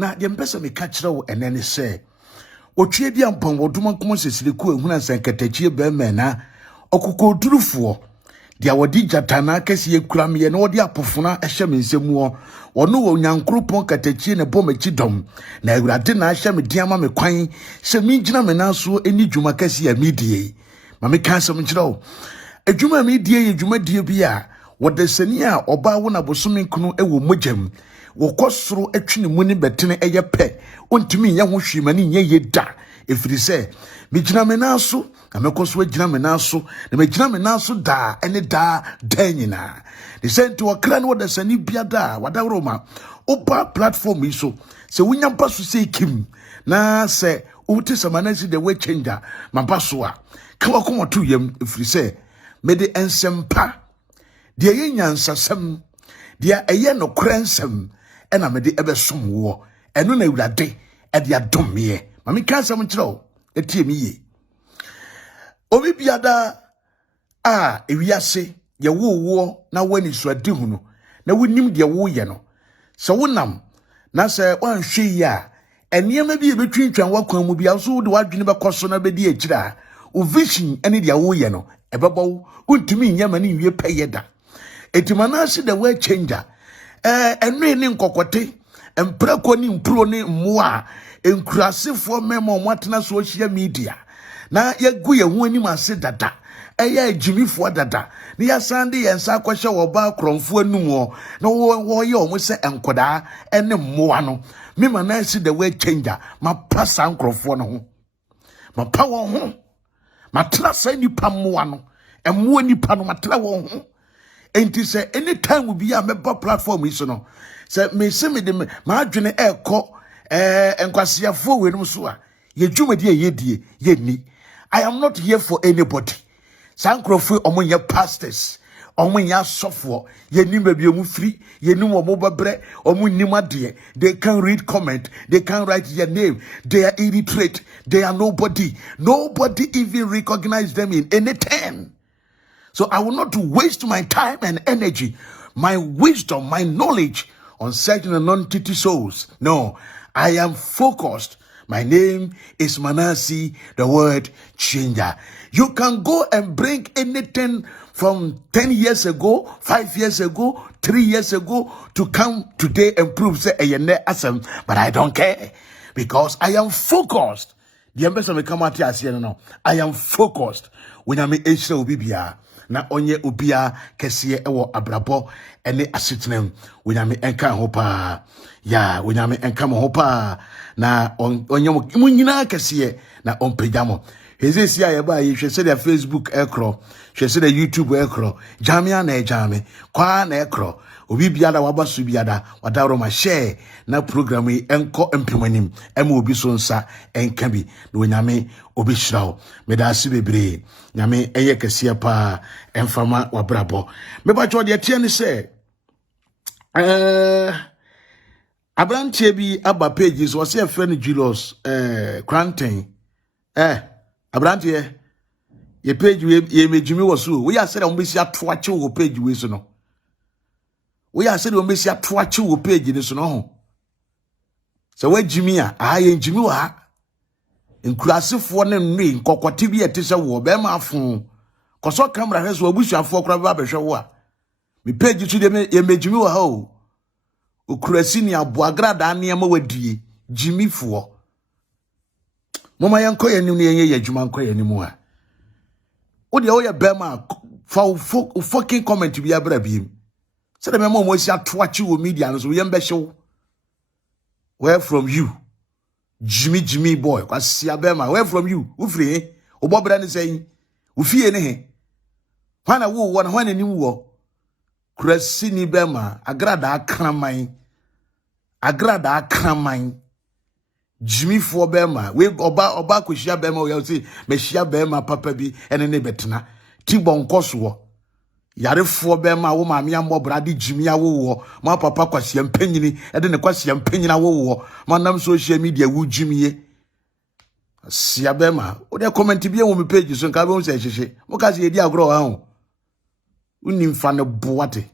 na de mpesa me ka kire wo enene se otwe bia mpon woduma komo sesiriku ehuna sankatachie be mena okukodurufo dia wodi jatana kese ekura me ye na wodi apofuna ehye me nsemu ono wo nyankropon katachie ne bom akidom na Agradaa na ahye me diama me kwan se mi gina me naso eni dwuma kese ya midie ma me ka asem kire wo adwuma midie ye dwuma die bia wodasani a oba wo na bosome kunu ewo mogyam wokosoro atwini mu ni betene eye pe ontimi nya ho hwimani nya yeda efiri se megyina me naso na mekoso agina me naso na megyina me naso da ene da danyina de senti wakra no wodasani biada wadaroma oba platform iso se wunya mpaso se kim na se uti Manasseh the way changer mampaso a ka wakomoto yam efiri se mede ensempa de yenyansasem de eye no krensem ena mede ebesom wo eno na Agradaa e de adom me ma me kan sam kire etie mi ye obi biada a ewiase ye wo na wani suade hu no na wonim de wo ye no se wonam na se wanhwe ya enema bi ebetwintwan wakwan mu bia so de wadwene bekoso na bedi akira o vision ene de wo ye no ebebo untimi nyama ni wie peyeda eti Manasseh the way changer enwe ni nkokote emprako ni mpro ni mmoa enkurasefo memo mwatena social media na yegu ye hu anim ase dada eya ejimifo dada ni ya sande yensa akwhye wo ba kromfo anum na wo ye omo se enkoda ene mmoa no me Manasseh the way changer ma pasa nkrofo no ho ma pa wo ho ma tra sa nipa mmoa no emmoa nipa no ma tra wo ho enti se anytime we be a member platform iso no se me se me de ma adwene eko enkwasiafo we no so a ye dwumadi ye die ye ni I am not here for anybody sankrofo omonye pastors omonye sofo ye ni ba bi free ye ni mo babre omonnim ade they can read comment they can write their name they are illiterate they are nobody even recognize them in any term. So I will not waste my time and energy, my wisdom, my knowledge on certain non-entity souls. No, I am focused. My name is Manasseh, the word changer. You can go and bring anything from 10 years ago, 5 years ago, 3 years ago to come today and prove say awesome, but I don't care because I am focused. The ambassador may come out here saying no. I am focused. When I'm in Israel, Bibia. Na onye ubia kesiye ewo abrabo ene asitnem wenyame enka hopa ya wenyame enka mo hopa na onye munyina kesiye na ompejamo hezesi ya ba yi hwese de Facebook ekro hwese de YouTube ekro jamia na ejame kwa na ekro obi biada wabasu biada wadaro ma share na program yi enko empemanim ema obi so nsa enka bi na wenyame obi hirawo medasi bebre nyame eye kesiye pa enfama wabrabo meba cho de tie ni se abrantie bi aba pages wo se friend Julius Cranton abrantie ye page ye mejumi wo so we ya se de mbesi atoache wo page we so no we ya se de mbesi atoache wo page ni so no ho se wa jimi a ye jimi wa nkurasefo ne nri nkokote bi etese wo be ma afun koso camera heso abusuafo kora ba behwe wo a me page tu de ye mejimi wo ha o okurasi ni abo Agradaa ne ma wadie jimifo mama yanko yanim ne yenye adwuma nko yanim a wo de wo ye be ma fa fucking comment bi abra biem se de me mo si atoache wo media no so ye mbehyew where from you Jimmy boy kwasi abema where from you ufri obobra ne say ufie ne he hwana wo na hwana nim wo kurasi ni bema Agradaa kraman Jimmy for bema we oba kwhia bema we say me hia bema papa bi ene ne betena tibon koso yarefo bema wo maame amobra de Jimmy awo ma papa kwasi mpanyini ede ne kwasi mpanyina wo manam social media wo Jimmy sia bema o de comment bi wo me page so nka be wo se hyehye mo ka se edi agro ha ho unim fa ne boate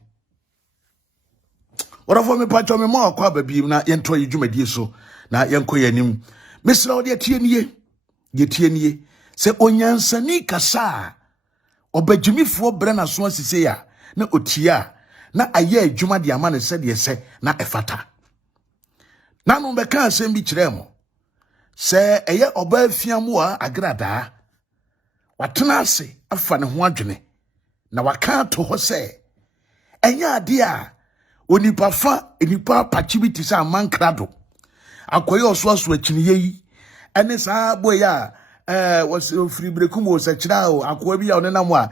Orafo me pacho me mo akwa babiem na yento yedwumadie so na yenko yanim. Mesra wo de tie nie se onyansani kasa obadwumifo bre na so asise ya na otia na aye adwuma de ama ne se de se na efata. Na no beka asem bi kire mo se eye oba afiamu a Agradaa watena ase afa ne ho adwene na waka to ho se enya ade a onipa fa enipa pachibiti sa mankrado akoye osoaso akiniye yi ene saa boya was free brekum wo sakira o akoa bi ya onenam a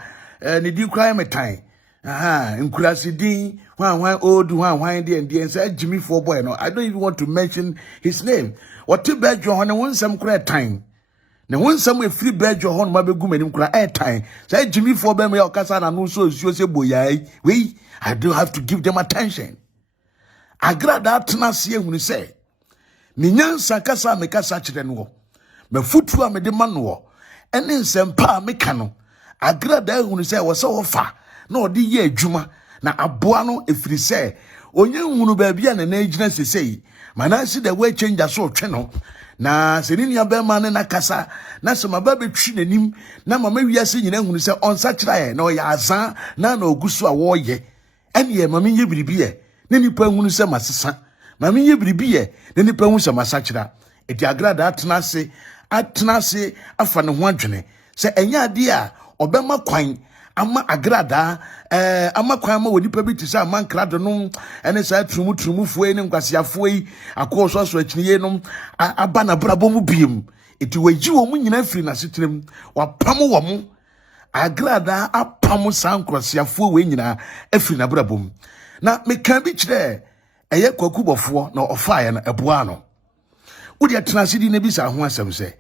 ne di krai metan nkurasi din hwan old hwan de say Jimmy for boy no I don't even want to mention his name what bedjo ho ne wonsam kra tan ne wonsam e free bedjo ho no mabegu manim kra tan say Jimmy for boy me okasa na no so se boyai we I do have to give them attention. Agradaa tenase ehunu say me nyansa kasa me kasa kire no me futu a me de ma no ene nsempa a me ka no Agradaa ehunu say wo se wo fa na odi ye adwuma na aboa no efiri say onye hunu ba bia na agina sesei Manasseh the way change so twe no na senini abema ne na kasa na sema ba betwi nanim na mama wiase nyina hunu say onsa kira ye na oya azan na ogusu a wo ye ene ye mama nye biribiye ne nipa hunu say masesa mama nye biribiye ne nipa hunu say masakira eti Agradaa atenase afa ne ho adwene say enya ade a obema kwan ama Agradaa ama kwan ma wodi pa bi ti sa mankrado no ene sa trumufuo ne nkwasiafo yi akoso so akiniye no aba na brabo mu biem eti waji wo mu nyina firi na setrem wapam wo mu Agradaa apam sa nkwasiafo we nyina afiri na brabo mu na meka bi kire eye kwakubofo na ofaye na eboa no wodi atenase di na bi sa ho asem se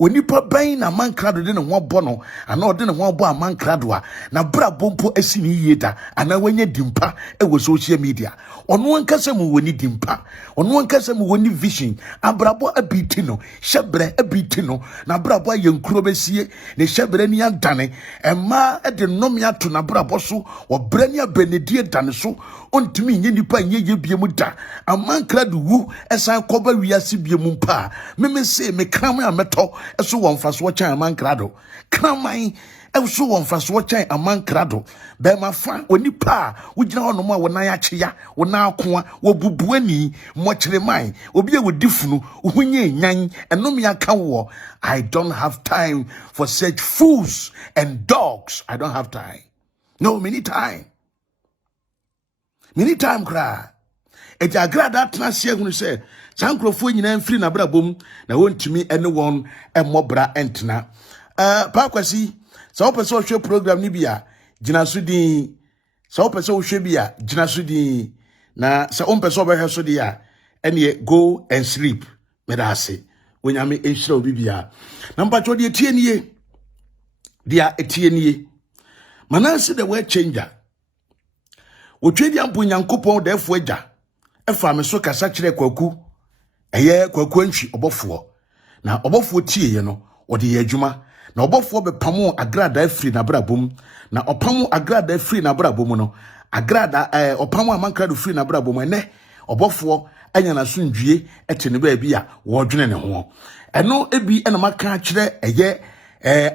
onipa ban na mankrado de ne ho bɔ no ana ɔde ne ho bɔ a mankrado a na bra bompo asini yeda ana wanya dimpa e wo social media ɔno ankasa mu woni dimpa ɔno ankasa mu woni vision abrabo abiti no hyebre abiti no na brabo ayenkuro besie ne hyebre ni adane ɛma de nomia to na brabo so wɔ brani abenedie dane so ontumi nye nipa nye ye biemu da amankrado wu ɛsan kɔba wiase biemu mpa meme se me kram a meto eso wonfa so chan amankrado kraman eso wonfa so chan amankrado be ma fa onipa wugina hono ma wona ya kyeya wona akoa wobubuani mokyere man obi e wodifunu uhunye nyan enom ya ka wo I don't have time for such fools and dogs. I don't have time. No, many time kra eti Agradaa tenase ehunu se sankrofo nyina mfiri na brabom na wontumi ene won emmobra entena pa kwasi so opese ohwe program ni bia gina so din so opese ohwe bia gina so din na se ompese obehwe so dia ene go and sleep medase wonyame ehira obi bia na mpacho de tienie dia etienie Manasseh the way changer otwedi ampo nyankopon da efo agya efa me so kasa kire kwaku eye kwaku antwi Obofour na Obofour tie ye no ode ye adwuma na Obofour be pamo Agradaa free na brabom na opamo Agradaa free na brabom no Agradaa opamo amankrado free na brabom ene Obofour anya na sondwie ete ne ba bia wo dwene ne ho eno ebi ena maka kire eye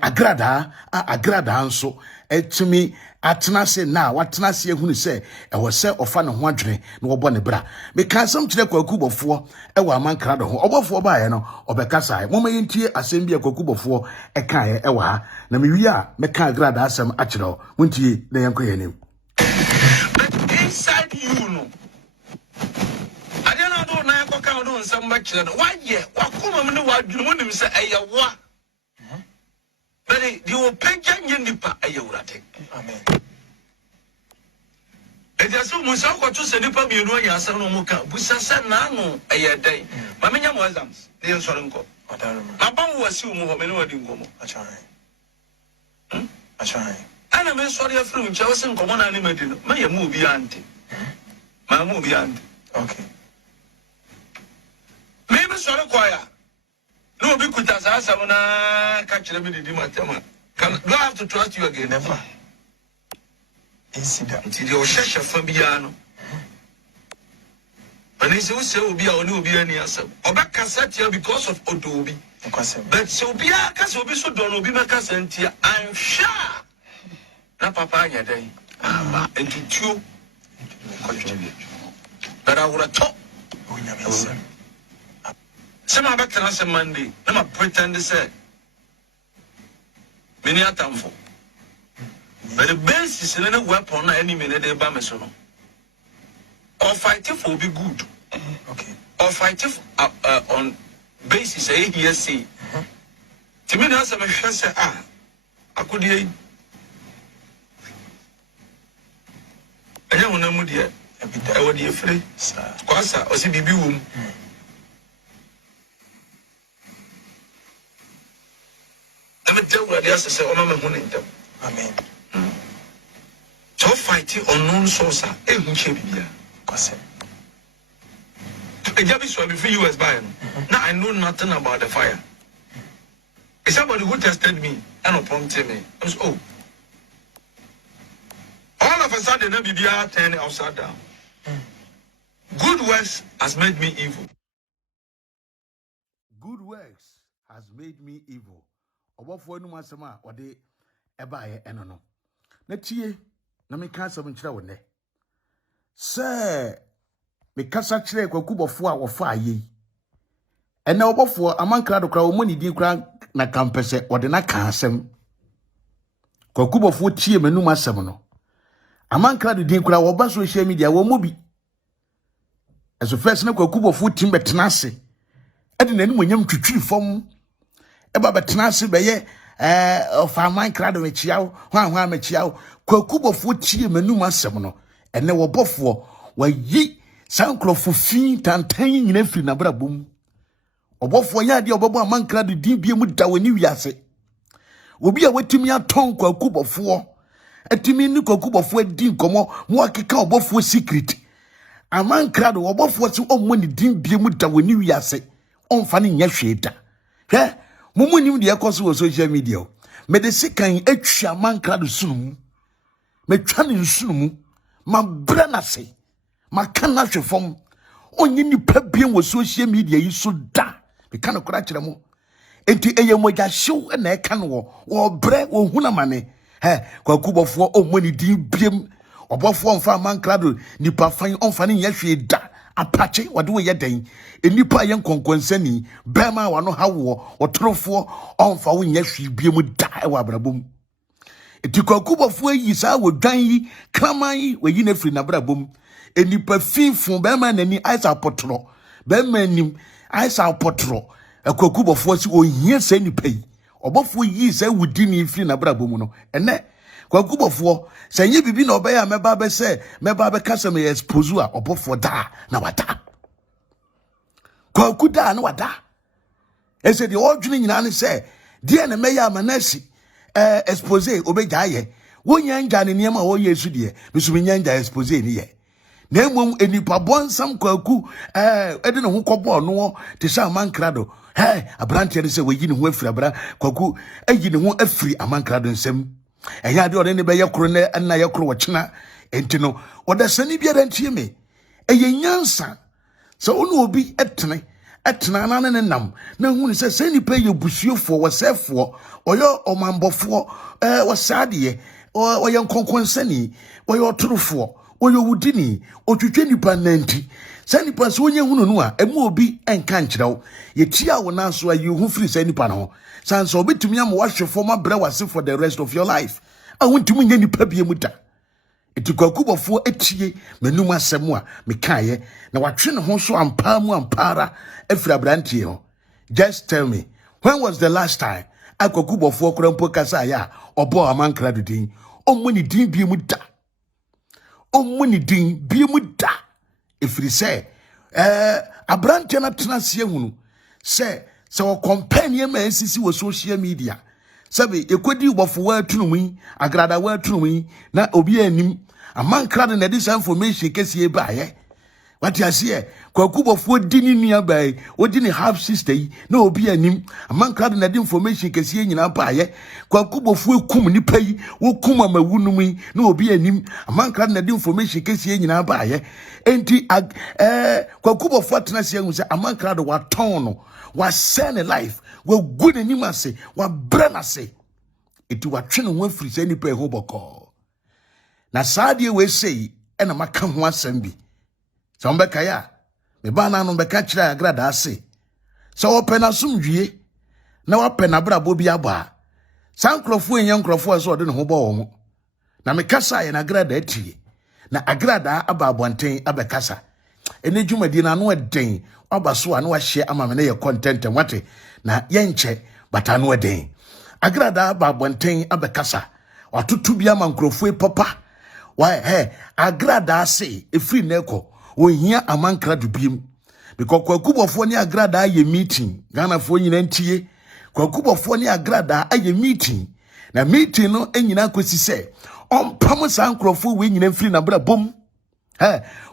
Agradaa nso etimi atenase na watenase ehunu se ewo se ofa ne ho adwene na wo bɔ ne bra me ka asem kire kwakubofo ewo amankrado ho Obofour baaye no obekasa moma yentie asem bia kwakubofo ekae ewo ha na me wi a me ka Agradaa asem akire muntie na yanko yanim but inside you no adena do na yanko ka do nsem ba kire no waye wakoma me ne wadwene wonim se eyewa but you will pay nipa ayewurate amen ejaso musa ko to se nipa bienu anya asem no muka busasa na no ayedai ma menya mo exams de nsore nko ma ban wasi mu ho me ne wadi ngomo achai ana me nsore afru nche wose nkomo na ne madi no ma ye mu obi ante ma mu obi ante okay me nsore kwaya no be kuta sa asam na ka kire me didi matema do I have to trust you again never incident the oshesha fa bia no And he say obi a oni obi ani asem. Oba kasa tia because of odobi. But so obi a kasa obi so don obi meka sentia. I'm sure. Na papa anya dai. Ama entutu. But I would have thought. Some of us Monday. I'm pretend to say. Many are thankful. But the base is a weapon any minute they bomb us. Or fighting for be good. Okay. Or fighting on basis ADSC. To me, that's a machine say, I could hear. I don't know yet. I would be afraid. Quasa or see baby womb. Let me tell you what the answer say, Amen. So fighting unknown source, who shape here. A job is before you was buying. Now I know nothing about the fire. It's somebody who tested me and prompted me. I was, oh. All of a sudden, the BBR turning upside down. Good works has made me evil. Good works has made me evil. Obofour no masema ode ebaye enono. Na tie na me kan asem nkyira wonne. Se me kasa kire kwakubofo a wofa aye. Ena Obofour amankra do kra wo moni din kra na kampese ode na kan asem. Kwakubofo tie menum asem no. Amankra do din kra wo ba social media wo mobi. Eso first na kwakubofo tim betena ase. Ade nanim onyam twitwiri fom. Eba betena ase beye of amankra do mechiawo, hwan mechiawo. Kwakubofo tie menum asem no. Ene Obofour wa yi sankrofo fin tantan nyina firi na brabom. Obofour ya de obobo amankra do din bie mu da wani wiase. Obi a watimi aton Kwakubofo atimi ni Kwakubofo din komo mo akeka Obofour secret. Amankra do Obofour se ommo ni din bie mu da wani wiase. Onfa ne nya hweda. Hwe mumu nim de ekoso social media. Me de sikan atwa amankra do sunum. Me twa ne sunum. Ma brana se. Ma kana hwefom. Onye nipa bien wo social media yi so da. Me kana kora kire mo. Enti eye moja hyew na e kan wo bre wo hunamane. Kwakubofo ommo ni din biem. Obofour onfa amankra do nipa fan onfa ne nya hweda. Apache wade wo yeden enipa yen konkonsani bema wano hawo otorofo onfa wo nya hwi biem da e wa brabom eti Kwakubofo yi sa wo dwan yi kraman yi we yi na firi na brabom enipa finfun bema nani aisa potro bema nim aisa potro Kwakubofo si ohia sa nipa yi Obofour yi sa wudi ni firi na brabom no ene Kwakubofo sanye bibi na obeya meba be se meba be kasa me expose a Obofour da na wada Kwakuda na wada ese de odwene nyina ne se de na meya Manasseh expose obeja ye wonya nja ne niam a wo yesu de misumi nyanja expose ni ye na emom enipa bonsam Kwaku ede ne ho kɔbɔ no te sha amankra do abrante ne se wayi ne ho afiri abra Kwaku ayi ne ho afiri amankra do nsem eya de ode ne be yekoro na yekoro wochena enti no oda sani biara ntie me eye nyansa so onu obi etene na ne nam na hu ne se sani pe ye busuofo wosefo oyo omambofo wasade oyo nkonkonsani oyo otorofo oyo wudini otwetwe nipa nanti sani pa so onye hunu no a emu obi enka nkyerɛw ye tia wo na so ayi hu firi sani pa no sanso obetumi am wahwefo ma bra wase for the rest of your life awuntumi nya nipa bie mu da eti Kwakubofo etie menum asɛm a mekaye na watwe ne ho so ampa mu ampara afiri abrantie ho. Just tell me, when was the last time Kwakubofo krampo kasa ya obo amankra do din ommo ni din bie mu da ommo ni din bie mu da efiri sɛ abrantie na tena se hunu sɛ o company ma nsisi wo social media sabe ekodi Obofour atunumi Agradaa atunumi na obi anim amankra na this information kesi eba ye What you see, Obofour dini nearby, or didn't half sister, no be a nim, a man crowd and information can see in our pie. Obofour cum ni pay, wo kuma ma wunumi, no be a nim, a man crowd and information can see in our pie. Enti Obofour Tenassia was a man crowd what tono, was send a life, well good and nimase, what brenna say. It was a train went free any pay hoboko. Na Sadia we say, and a macam one sembi. So mbekaya me ba na no beka kire Agradaa ase so open asumdwie na wapen abrabo bi aba sankrofo enye nkrofo eso de ne ho bo wo na me kasa ye na Agradaa tie na Agradaa aba abonten abekasa ene dwumadi na no eden aba so a na wa hye ama me na ye content wate na ye nche bata no eden Agradaa aba abonten abekasa watoto bi ama nkrofo papa why Agradaa ase efri neko we hear a man crowd beam because Obofour ni Agradaa ye meeting Ghana for nyina ntie Obofour ni Agradaa aye meeting na meeting no enyina kwesi se ompam sankrofo we nyina free na bra bom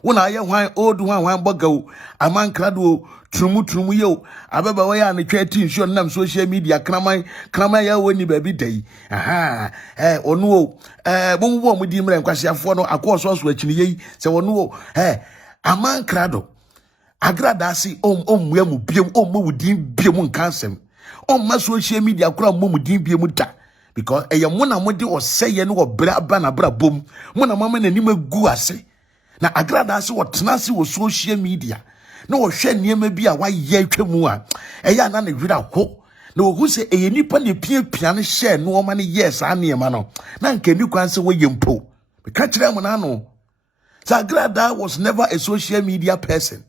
wona aye hwan old hwan bogawo a man crowd wo trumu yo abeba we ya ne twati nsuo nam social media kraman ya woni ba bi dai onu o bomo mo di mra nkwasiafo no akoso akini yi se wonu o a man crado Agradaa si muya mu biem mo wudin biem nkansem ma social media kura mo mudin biem da because eye mo na mo de oseye no obra ba na bra bom mo na mama na nim agu ase na Agradaa si wotena si wo social media na wo hwe niema bi a waye atwamu a eye na hwira ho na wo se eye nipa ne pia ne share no ma ne yes a niema no na nka ni kwan se wo yempo me ka kire mo na no Agradaa was never a social media person.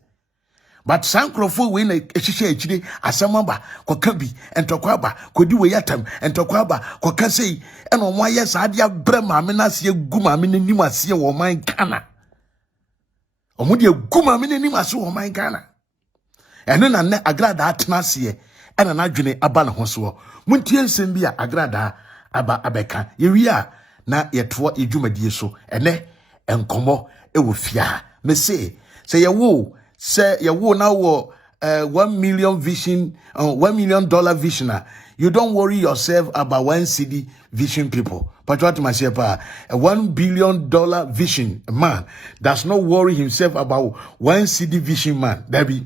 But sankrofo we na ehihye echire asemaba kokabi entokwaba kodi we yatam entokwaba kokasei eno mo aye saade abre maame na se gu maame nanim ase wo man Ghana. Omudi gu maame nanim ase wo man Ghana. Eno na ne Agradaa atena ase ena na dwene aba ne ho so. Muntie nsem bi a Agradaa aba abeka. Yewi a na yeto edwumadie so ene enkomo ewo fia me say you now $1 million vision $1 million visioner. You don't worry yourself about one city vision people. But what myself a $1 billion vision man does not worry himself about one city vision man. Debbie,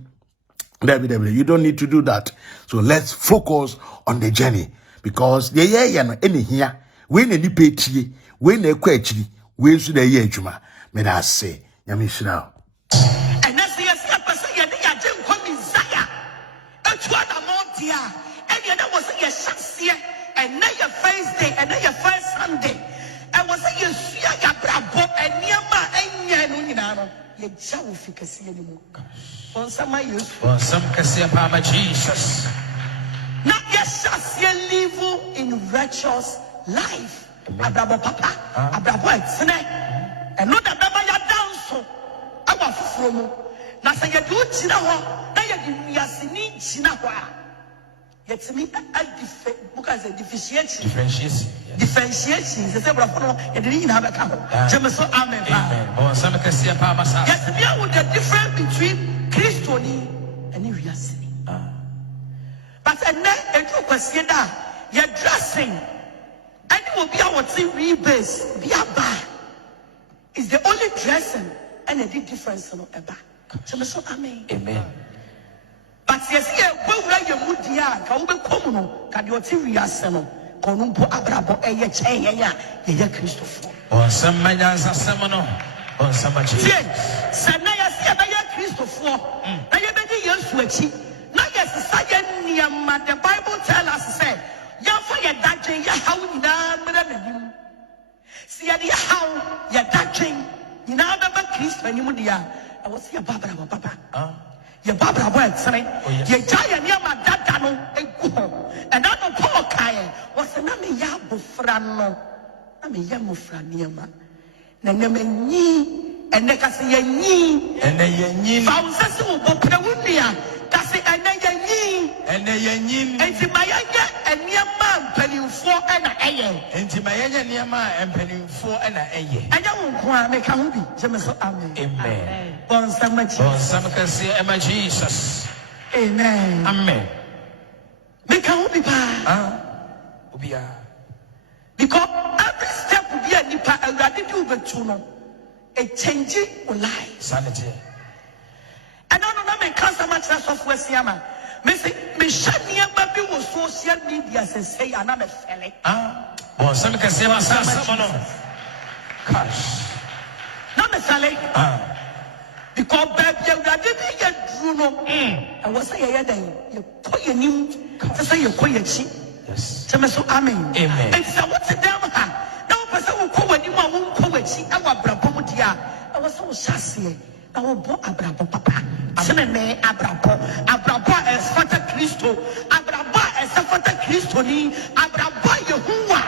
you don't need to do that. So let's focus on the journey because the year any here when any pay when they quetchi we should the year juma. May I say, Yamishra. And that's the person you didn't come in Zaya. And to other Montia, and you know, was a Sacks here, and now your first day, and now your first Sunday. And was a Yasuya Bravo, and Yama, and Yanino, you shall see anymore. On some my use, for some Cassia Papa Jesus. Not yes, Sacks live in righteous life. Abrabo Papa, Abrabo, Snake. And not that Baba ya dance our from na say you do china ho na you yasini china ho yet me because differentiation the table of no and didn't have a couple so amen oh some can see pa masa yes there was the difference between Christiani and yasini but and then it question that you're dressing and it will be our rebase be a bar is the only dressing and a difference no eba. So amen. Amen. But yes, here we like your mudia, ka ube komuno, ka di oti riaseno, konumpo abrabo eye cheya ye Christopher. On some manyas asemono, on some machi. Sanaya si abaya Christopher. Na ye bedi yesu echi. Na yes saye niam the Bible tell us say, ya for ye daje ya hawo na mena see how you're touching. You know about Christ when you I was your Barbara, Papa. Your Barbara went, sorry. Your giant near my dadano, and I don't call Kaya was a name Yabu Frano. I'm a Yamu Franiama. Nanamani, and Necassi, and then found Sasu, Poprawunia, Cassi, and then And the Yanin. And Timayanya and Niama penny for an aye. And Timayanya Niama and penny for an aye. And I won't make a movie. Amen. Amen. Bon some say, Emma Jesus. Amen. Amen. Make a movie. Because every step will be a nipa and ready to be tuno. A changing life. Sanity. And I don't know me cancer much of West Yama. Missy Mishania Baby was social media say another felly. Bon some can say my cash. Not a felly. Because baby you didn't get Bruno. I was saying you put your name to say you put your cheek. Yes. Amen. Amen. And so what's the damn no person will call when you won't call it. She our brabodia. I was so sassy. I will bought Abrabo Papa. Semene Abrabo. Abrabo as Fata Christo. Abrabo as a Fata Christo. Abrabo Yehua.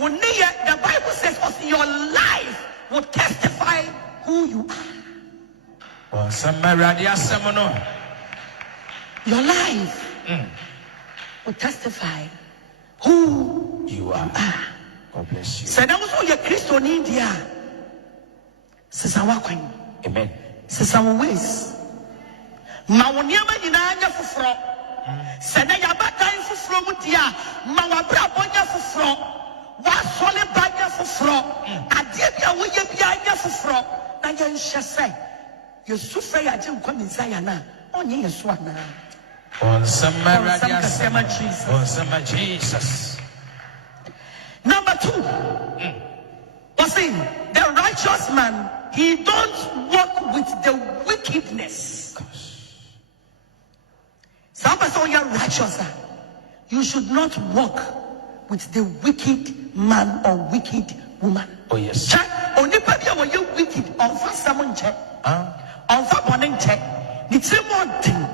When the Bible says of your life will testify who you are. Your life will testify who you are. God bless you. So that was all your Christo in India. Amen. Some ways. Mawuniama inanya fufro. Sena yabata fufro mutia. Mawabra bonya fufro. Wasole banya fufro. Adebia woye bianya fufro. Na yenhye you suffer ya je nkwa Messiah na. Onye Yesu ana. On some Jesus. Number 2. What's in the righteous man? He don't walk with the wickedness. Some person you are righteous. You should not walk with the wicked man or wicked woman. Oh yes. Check. Only people when you wicked on first someone check. On first morning check. It's a more thing.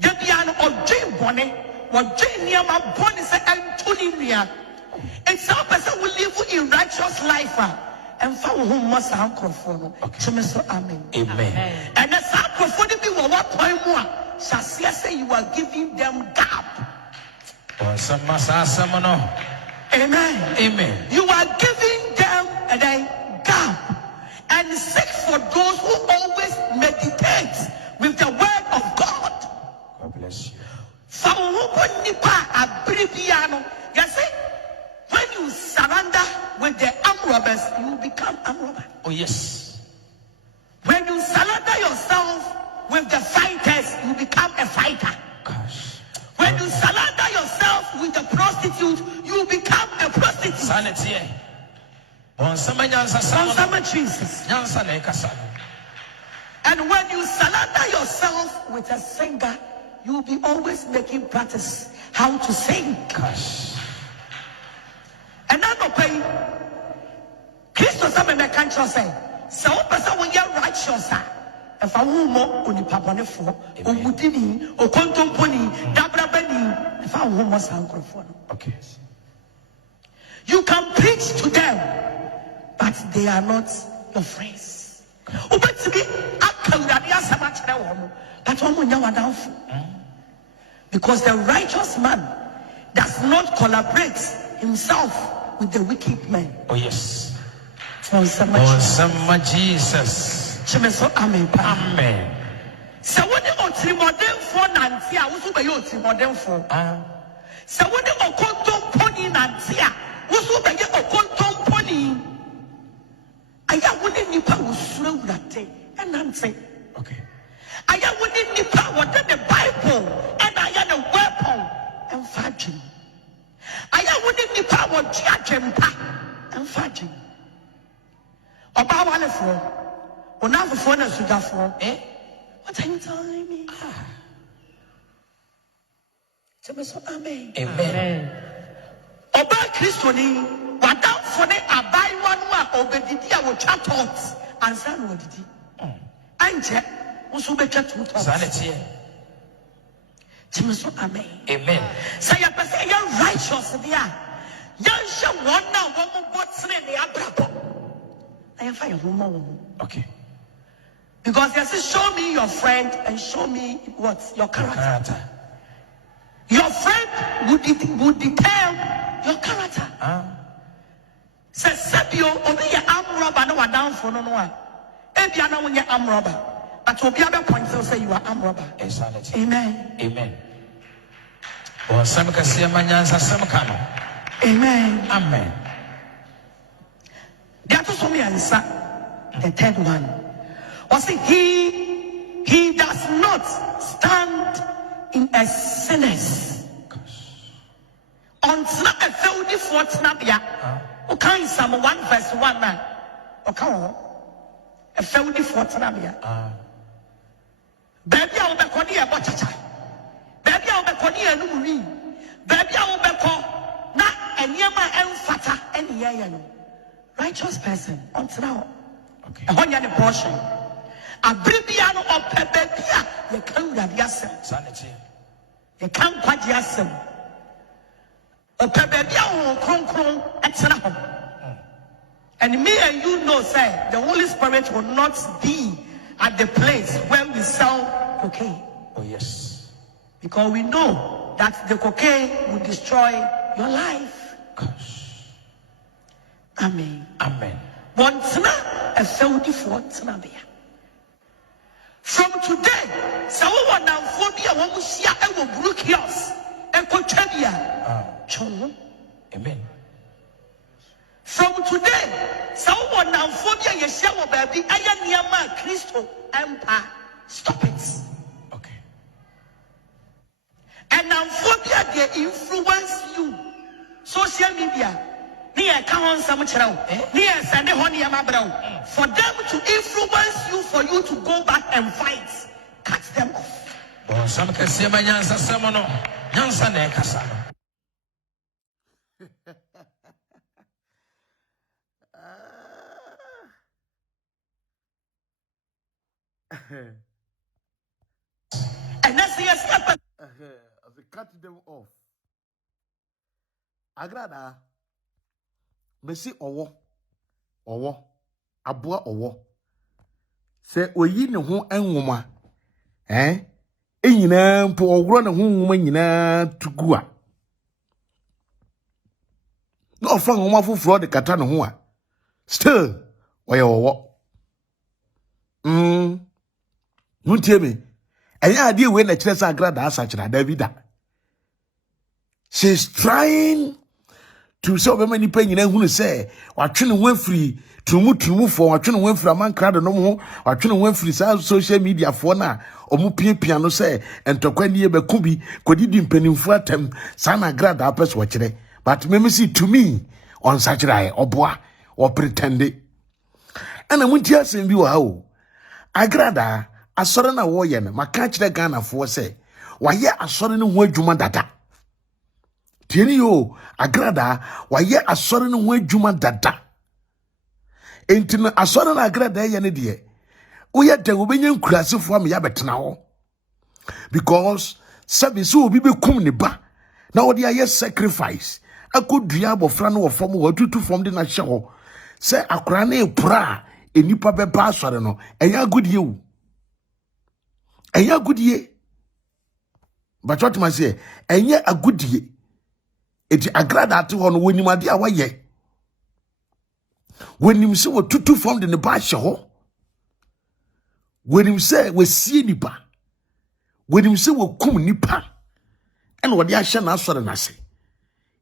There be an ordained bonnet. What Jane near my bonnet say Antonia. And some person will live in righteous life. And for whom must have conform. Amen. Amen. And the sacrifice be what point more. Shall say you are giving them gap. Amen. Amen. You are giving them a gap. And seek for those who always meditate with the word of God. God bless you. For who nipa abribiano. You see, when you surrender with the arm robbers, you will become arm robber. Oh yes. When you surrender yourself with the fighters, you become a fighter. Gosh. When you surrender yourself with the prostitute, you become a prostitute. Sanity. Jesus. And when you surrender yourself with a singer, you will be always making practice how to sing. Gosh. And I'm not paying. Christos am a country say, so person when you're righteous, if I will more on the papa for Umutini or Contomponi, Dabra Benny, if I will more for. Okay. You can preach to them, but they are not your friends. But because the righteous man does not collaborate himself with the wicked man. Oh yes. For some Jesus. Amen. Amen. So when you are modern for Nancy, I was over you modern for. So when you are contom pony Nancy, was over you are contom pony. I wouldn't nipa was slow that day and Nancy. Okay. I wouldn't nipa what the Bible and I had a weapon and fudging. I wouldn't nipa what Jempa and fudging. About one for. On our phone as you got for. What are you telling me? Amen. Amen. Oba Christoni, what down for the abai one obedidia will chat thoughts and son what did he? Anje, also be chat with us. Sanity. Amen. Amen. Say a person you're righteous there. Young shall one now, one more what's in the abrabo. I am fine, woman. Okay. Because they say, show me your friend and show me what your character. Your friend would detail your character. Say Sabio obi ye arm robber no down for no one. Ebia na wonye arm robber. But obi abe point say you are arm robber. Amen. Amen. Oh, some can see a manyansa, some can. Amen. Amen. That was me answer. The third one was he does not stand in a sinners. Until a failed fortnabia. Okay, Psalm 1 verse 1 man. Okay, a failed fortnabia. Baby, I'll be calling a botcha. Baby, I'll be calling a numuri. Baby, I'll be called not a yama and fata and yayan. Righteous person until now. Okay. A one portion. A bribiano or pebebia, you can't have yasem. Sanity. You can't quite yasem. A pebebia or kron at home. And me and you know, say, the Holy Spirit will not be at the place where we sell cocaine. Oh, yes. Because we know that the cocaine will destroy your life. Gosh. Amen. Amen. A from today, someone now phobia won't see a will brook yours and Chong. Amen. From today, someone now phobia your shower baby, I am near my Christo Empire. Stop it. Okay. And now phobia they influence you. Social media. Near come some channel. Near Sunday honey amabro. For them to influence you, for you to go back and fight. Cut them off. Bon, some can see my Yansa Samono. Yansa Nekasano. And that's the step. Cut them off. Agradaa. Mesi owo aboa owo se oyi ne ho enwoma enyina mpo ogro ne ho nwoma nyina tugu a no ofa nwoma foforo de kata ne ho a still oye owo nuntie me enya ade we na kire sa Agradaa Sacks David. She's trying to say many penny who say, watching went free, tumu for watching went free, a man crowd no more, watching went free, social media for now, or mupie piano say, and to when ye bekumbi, could you penny for them, Sana Agradaa apples watching. But me see to me on Saturday or bois or pretending. And I went here saying, you how Agradaa, a sudden warrior, my catch the gun for say, why ye a sudden word you data. Tieni yo Agradaa waye asore no ho adwuma dada enti no asore na Agradaa ye ne de uye de obenya nkurasefo am ya betena ho because service obi bekum ne ba na odi aye sacrifice akodua abofra no wofom wo tutu fom de na hye ho se akora na epura enipa beba asore no enya agudie wu enya agudie but what must say enya agudie eti Agradaa te hono wonim ade a waye wonim se wo tutu fom de ne ba hye ho wonim se wo sie nipa wonim se wo kum nipa ene wo de ahye na asore na se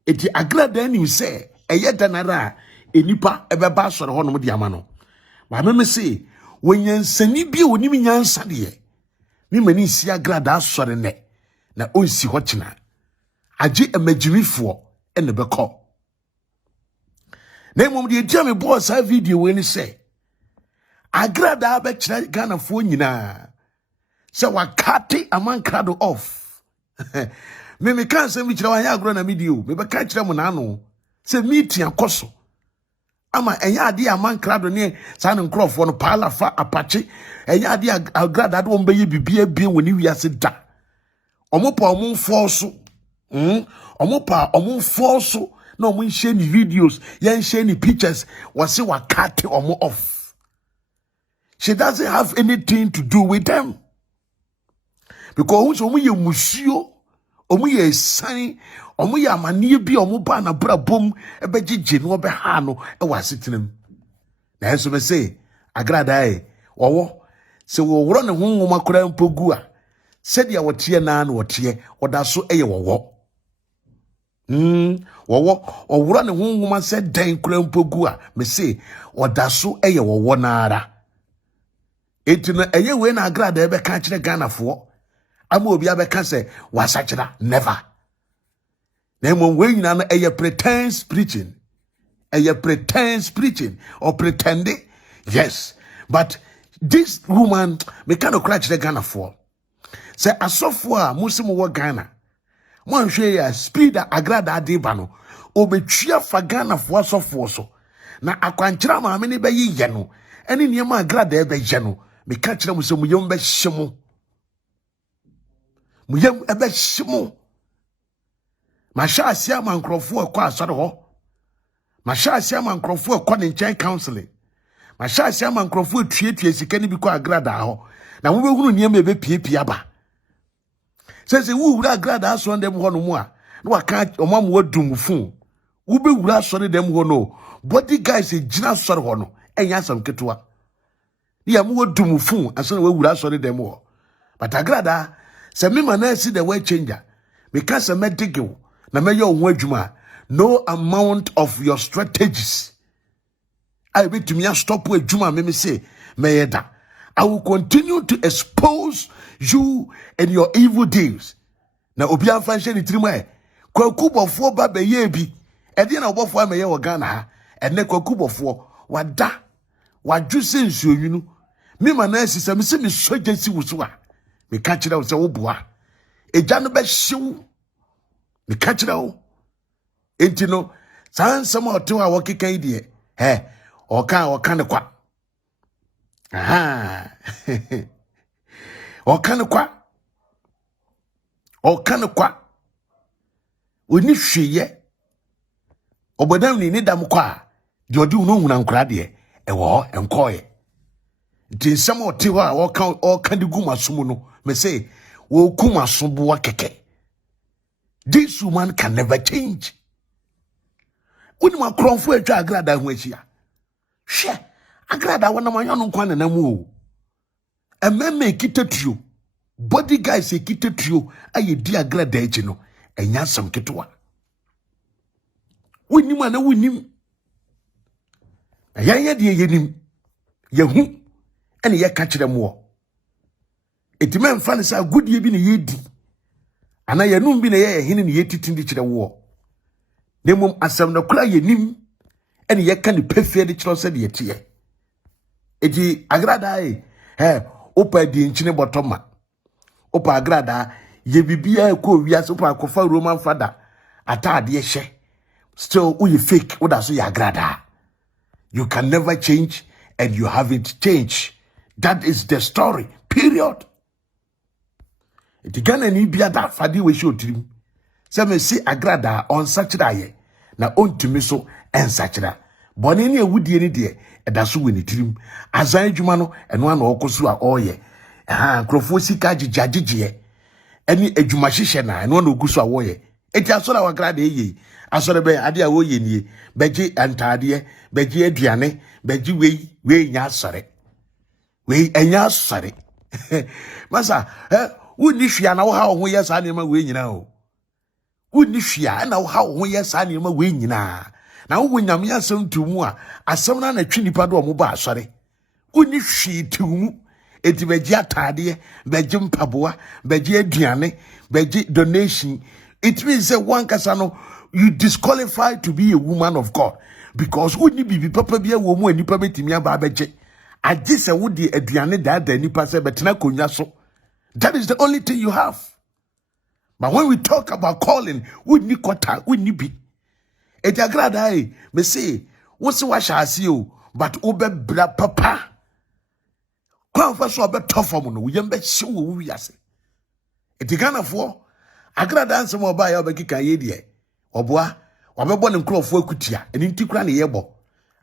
eti Agradaa nim se eye danara enipa ebeba asore hono de ama no ba me se wonyansani bi wonim nyansa de mi mani si Agradaa asore ne na onsi ho kina agi emagirifo ene beko na mom de dia me boss a video we ni say Agradaa be kira Ghana fo nyina se wakati amankrado off me kan se mi kira wa ya agro na video me be kan kira mo na no se meeting akoso ama enya ade amankrado ne sa ne nkrofo no palafa apache enya ade Agradaa do mbe ye bibia bie woni wiase da omopa omfo so na omo share ni videos yen share ni pictures wase wakati omo off. She doesn't have anything to do with them because omo ye musuo omu ye san omu ye amanie bi omu ba na bra bom ebegye no be ha no e wasetenam na enso me say Agradaa wowo se wo woro ne honhom akora mpogu a se dia wotie na na wotie oda so eye wowo wowo oworo ne honhom ase dan kora mpogu a me say oda so eye wowo na ara etino eye we na Agradaa be ka kire Ganafo ama obi abeka se wasachira never na mo we nyina no eye pretense preaching or pretending. Yes, but this woman me kind of crash the Ghana for. Say asofo a muslim wo Ghana. Mo hwe ya speed Agradaa de ba no. Obetwia fa Ghana for asofo so. Na akwankyira ma me ne be ye no. Ene niam Agradaa be ye no. Me ka kire mo se mo yem be hyemo. Mo yem ebe hyemo. Ma sha asia ma nkrofo akwa asore ho. Ma sha asia ma nkrofo akwa ne nchen counseling. Ma sha asia ma nkrofo tuetue sika ni bi kwa Agradaa ho. Na wo be hunu niam ebe piepia ba. Se wo wura Agradaa so ndem ho no mu a. Na waka omam wadum fun. Wo be wura so dem ho no. Body guys e gina so ho no. Enya asam ketewa. Ni am wadum fun aso na wo wura so dem ho. But Agradaa se me Manasseh the way changer. Because a medical na me yo ho adwuma. No amount of your strategies I bet to me stop with Juma me say Mayeda. I will continue to expose you and your evil deeds. Now Obian function it trimwe. Obofour ba be ye bi. E dey na Obofour me ye wo Ghana ha. E ne Obofour wada. Wadu se nsuo yunu. Me Manasseh se me se me sojansi wuso a. Me ka kire wo se wo boa. Eja no be hyew. Me ka kire wo. Enti no san sama oto a wokekan die. Oka ne kwa. Aha. Oka ne kwa. Oni hweye. Obodam ni dam kwa. De odi unu huna nkura de. Ewo enkoye. Nti sama oto a oka de gu masom no. Me say wo ku masom bo keke. This woman can never change. Uni ma kronfo etwa Agradaa ho ahia. Hwe Agradaa wona manyo no nkwa na mu o. Ememe kitatuo. Body guys kitatuo aye di Agradaa echi no. Enya sam ketewa. Woni ma na wonim. Ayanya de yenim. Yehu ene ye ka kire mo. Etime mfa ne sa godie bi ne yedi. Ana yenum bi ne ye hene ne yetitindi kire wo. Nemum asam na kula yenim ene ye ka ne pefie de kire se de yetie. Eti Agradaa opa di nchine botoma. Opa Agradaa ye bibia ko wiase opa akofa Roman father atade ye hye. Still you fake oda so ya Agradaa. You can never change and you haven't changed. That is the story. Period. Eti Ghana ni bia da fade we show tirim. Se me si Agradaa on sachira ye na ontumi so ensachira. Bone ni ewudie ni de eda so we ni tirim. Azan adwuma no eno ana okoso a oye. Nkrofo sika gigagigye. Eni adwuma hyehye na eno ana oguso a woye. Eti asora wa Agradaa ye. Asora be ade a woye nie. Beji antade, beji aduane, beji we nya asore. We enya asore. Masa, wuni hwia na wo ha wo ye sa nema we nyina o. Wuni hwia na wo ha wo ye sa nema we nyina. Na wo nyame asem tumu a asem na na twi nipa do mo ba asore. Wuni hwi tumu eti beji atade, beji mpaboa, beji aduane, beji donation. It means that one kasano you disqualify to be a woman of God because wuni bibi papa bia wo mu anipa betimi aba beje. Agi se wo di aduane da nipa se betena konwa so. That is the only thing you have. But when we talk about calling, we need kota, we need be. Et Agradaa, me say, what's what shall I see you? But obe bra papa. Kwa so be tough for no, we yembe show we yase. Et Ganafo, Agradaa nsem oba ya obekika ye de. Oboa, wabebo ne nkrofo akutia, eni ntikura ne yebo.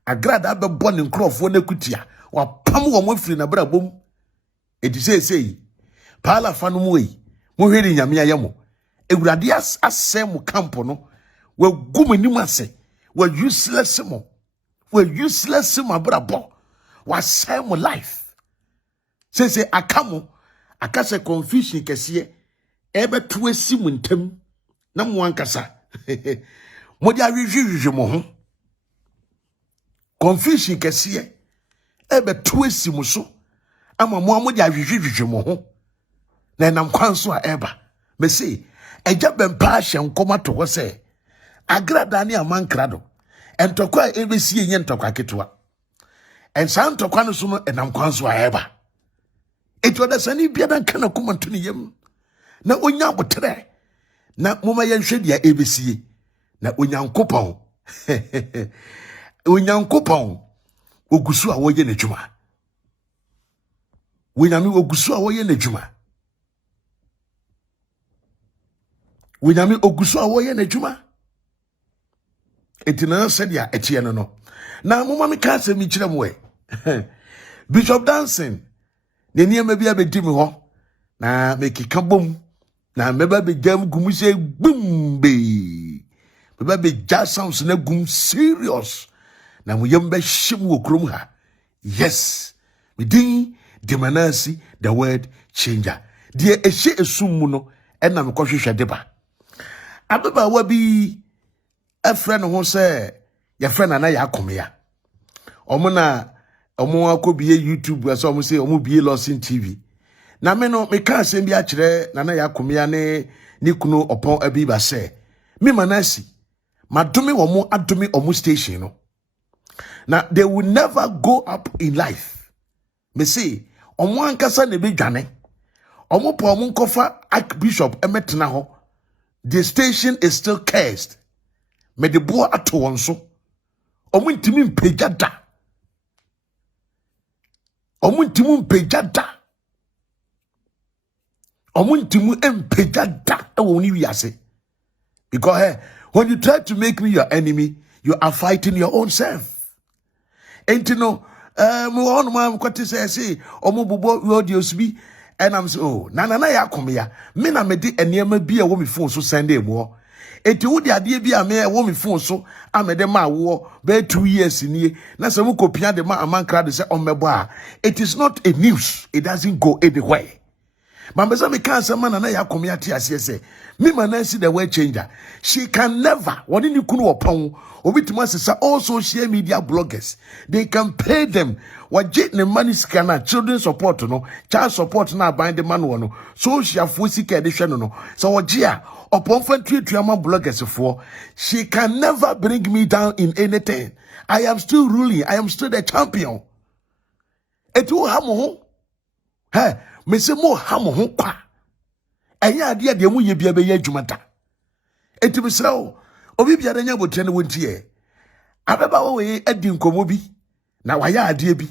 Agradaa bebo ne nkrofo na akutia, wapam wo mafiri na bra bom. Eti say pala fanu mu yi mo hweri nyame ayemo Awurade asɛm mo camp no we gu m'anim ase we useless mo abrabɔ wasɛm mo life say akamo akase confusion kɛseɛ ɛbɛto asi mo ntam na mo ankasa mo de ahwehwehwe mo ho confusion kɛseɛ ɛbɛto asi mo so ama mo de ahwehwehwe mo ho na nam kwan so a ɛba me say eja bempa hye nkoma to ho se Agradaa ne amankrado entokwa ebesi enye ntokwa ketwa ensan ntokwa no so no enam kwan so a ɛba eto da sani bia dan kana komanto ne yam na onya botre na moma ye nhwe dia ebesi na onyankopɔn ogusu a woye n'adwuma wonyame ogusu a woye n'adwuma wonyame ogusu a woye n'adwuma etina said ya etie no na moma me ka se mi kire mo Bishop Dancing ne niam bia bedi mi ho na mekika bom na meba be jam gum se bumbe meba be ja sounds na gum serious na mo yem be him wo krom ha yes we din the Manasseh the word changer de ehye esum mu no na me kohwehwe de ba abeba wa bi a friend ho say your friend na ya akomea omo na omo akobie YouTube so omo say omo bie Losin TV na me no me ka asem bi a kire na ya akomea ne kunu opon abi ba say me Manasseh madome omo adome omo station no na they will never go up in life me say omo ankasa na be dwane omo po omo nkofa Archbishop emetena ho the station is still cursed me de bo ato won so omo ntimi mpagya da omo ntimi mpagya da omo ntimi empagya da e wo ni wiase because when you try to make me your enemy you are fighting your own self enti no me won ma kwete say omo bobo audios bi and I'm so na ya komya me na me di enema bi e wo me phone so Sunday mo eti wo di ade bi a me e wo me phone so amede ma wo be 2 years ni na se mo kopia de ma amankrado se omebo a it is not a news, it doesn't go anywhere. Mambeza me kan sama na ya komya ti ase se me Manasseh the word changer she can never woni ni kunu opon obitima sesa all social media bloggers they can pay them waje ne money scanner children support no child support na bind the man no social fosika de hwe no so waje a opon fan tuama bloggers for she can never bring me down in anything. I am still ruling, I am still the champion. Etu ha mo ho me se mo ha mo ho kwa enya ade ade mu ye bia be ye adwumata eti me sra o obi bia da nya botre ne wonti e abeba wo we adi nkomo bi na waya ade bi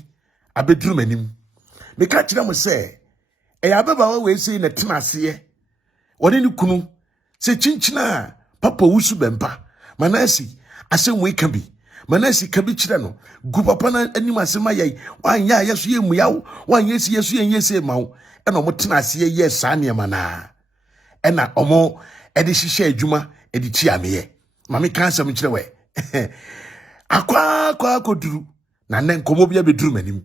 abeduru manim me ka kire mo se abeba wo we sei na tenase ye woni ni kunu se chinchina papa wusu bempa Manasseh asem we ka bi Manasseh ka bi kire no gu papa na anim asem ayi wanya yeso ye muyawo wanya si yeso ye yese mawo ena omo tenase ye ye sa ne mana ena omo edi hihye adwuma edi tiameye mame kan sam kire we akwa koduru na ne nkomo bia beduru manim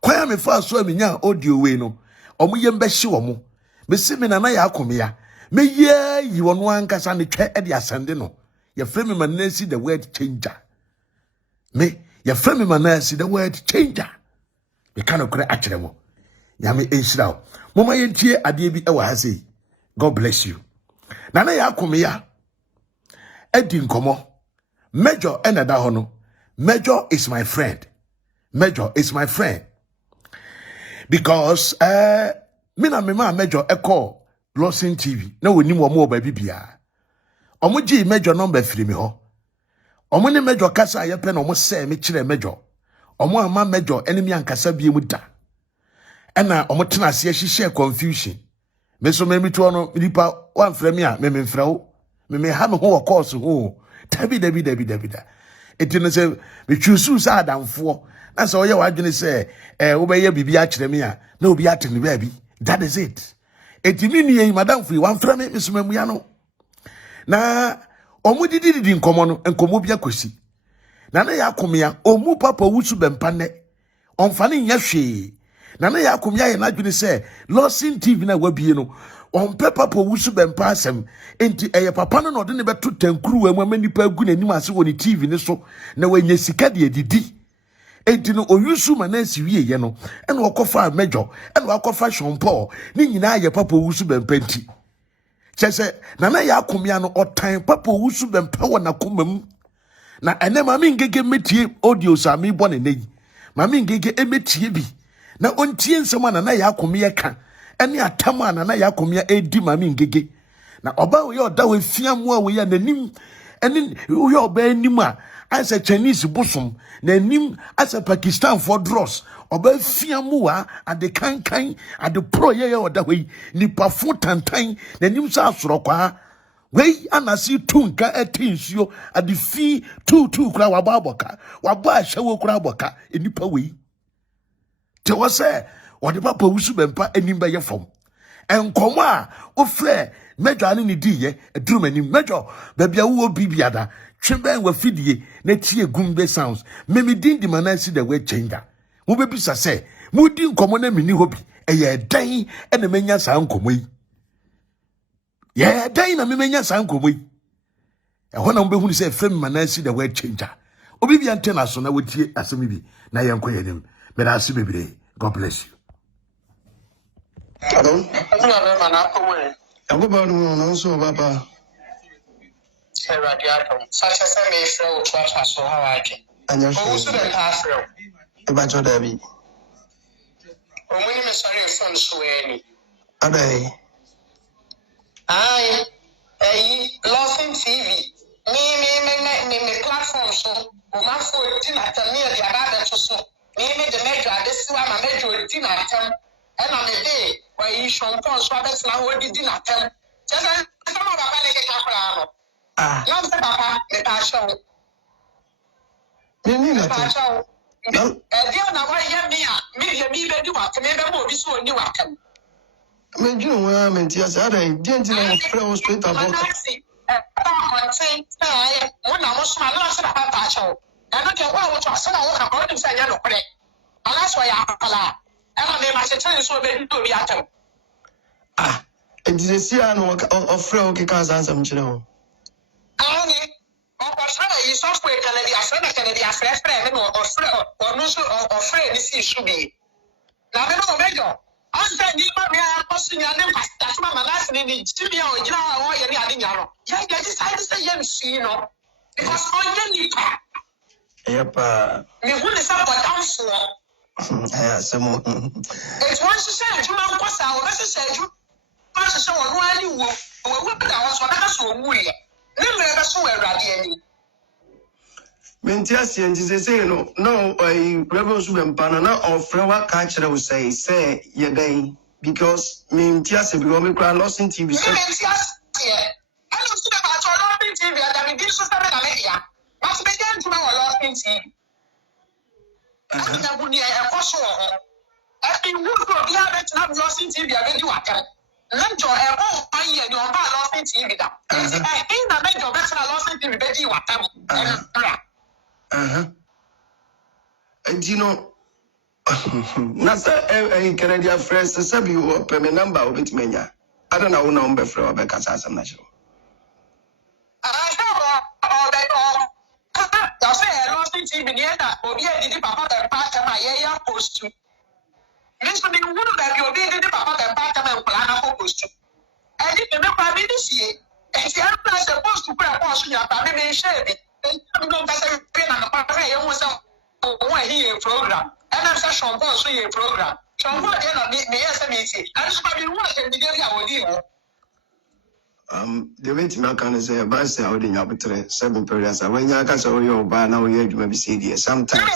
kwa me fa so amenya audio we no omo ye mbehye omo me se me na ya akomea me ye yi wono ankasa ne twa edi asande no ye frame Manasseh the word changer me ye frame Manasseh the word changer me kan okure akire mo nyame enhyira wo moma ye ntie ade bi e wa ha sei. God bless you. Nana ya akomea edi nkomo Major enada hono. Major is my friend. Major is my friend. Because me na me ma Major eko Losin TV. Na woni mo mo ba bibia. Omo gi Major number firi me ho. Omo ne Major kasa ye pe na omo se me kire Major. Omo ama Major enemy ankasa bie mu da. Ena omo tena ase hihye confusion. Me so me to no nipa wan frɛ me a me mfrɛ wo. Me ha me ho course ho. Dabi. Etino se me chusu sa adamfo. Na so ye wadwene se wo be ye bibia kyerɛ me a na obi atene ba bi. That is it. Etimi ni yin madamfo wan frɛ me so mamu ya no. na omu didi nkomo no nkomo bia kwesi na na yakomia omu papa wusu bempa ne onfane nya hwe na yakomia ye na dwene se Lawson TV na wabie no onpe papa wusu bempa asem enti eye papa no de ne beto tankuru wa mu amanipa agu nanim ase woni TV ne so na wanya sika de adidi enti no oyusu Manasseh wie ye no ena okofa mejo ena okofa shompo ni nyina ye papa wusu bempa nti chese na yakomia no otan papa wusu bempa wona komam na ene mami ngege metie audio sami bone nei mami ngege emetie bi na ontie nsema na yakomia ka ene atama na yakomia edi mami ngege na oba we oda we fiamu a we ya nanim ene we oba anim a as a Chinese bosom na anim as a Pakistan for dross oba fiamu a ade kankan ade pro ye oda we nipa fo tantan na anim sa asorokwa wei anasi tunka etinsuo ade fi tutu kura waba aboka waba ahyewo kura aboka enipa wei te wo se ode papa wusu bempa enimba ye fom enkomo a ofre mejo ane ni diye edurumani mejo babia wo bibiada twemben wa fidie na tie gumbe sounds memidin di Manasseh the way changer wo bebisa se mudi nkomo na mini hobi eye dan ene menya sa nkomo yi ye dan na memenya sa nkomo yi ehona mo behunu se fem Manasseh the way changer obi bia ntena so na wotie asemi bi na yenko yenim me da ase bebre. God bless you. Hello? I'm about to also, Papa. Such as I may throw to us so how I can. And you're also the half row. About your Debbie. Or when you miss your phone so any. A day. I Lawson TV. Me platform so. Woman for dinner near the Agradaa to so. Me the major, this is why my major dinner time. And on a day where you show upon so that's now what did dinner time. Just some of the panic. Not the papa, the passion. You mean that? And the other way, me, do what can never be so new. I mean, you know, I mean, yes, I didn't know straight about it. When I was my last passion. And I can well, which I said, I want to say, yellow play. And that's why I have and I must tell you so baby to be at home. And did you see I know of Fro because I'm some chino? I only software can be a friend, can be a friend or no or friend is should be. Now, I don't know. I said, you might be a person your name, that's my last name, Jimmy or you know, or any other yellow. Yeah, I decided to say, yes, you know, because on your Yep. Me who is up down for. Some more. It's once you said, you know, what's our message? You want to show why you will whip it out, so that's so weird. Never so ready. Mentias, and say, no, I rebels when Panana or Frewa catcher will say, ye day, because Mentias, if you cry lost in TV. Yes, I don't see about your loving TV that we did so media. But began to know a lot in TV. I would be a possible. I think we could be able to have lost in TV. I really want to. Let your elbow, I hear your lost in TV. I think I made your best lost in TV. Betty, what and you know, Nasa a Canadian friends to sub you up a number of it, Mania. I don't know number for because I'm not sure. I have all that all. I say I lost in TV near that, or yeah, did Papa and Pata my area post to. Listen, you would have your baby Papa and Pata and Plana post to. I didn't know my ministry. And the other supposed to put a portion of family share it. And I'm not a pen and a papa, I was a program. And I'm such a program. So what then me as a meeting. I just probably want to get our deal. The way to make can say about saying up to 7 periods. When you can say your bar now, you maybe see there sometimes.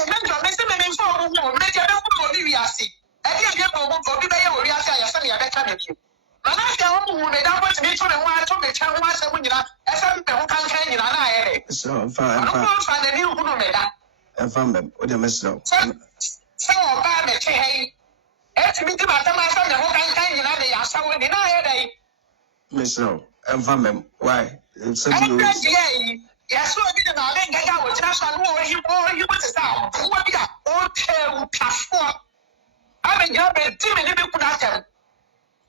So fine. I found them with a mess up. So bad, hey. Every bit about the master, the whole kind, you know, they are so in the Miss No. Family, why? It's a blue. Yes, so I didn't know. I think I was just on you was a sound. What you got? Okay, passport. I mean, you're a team and you put out them.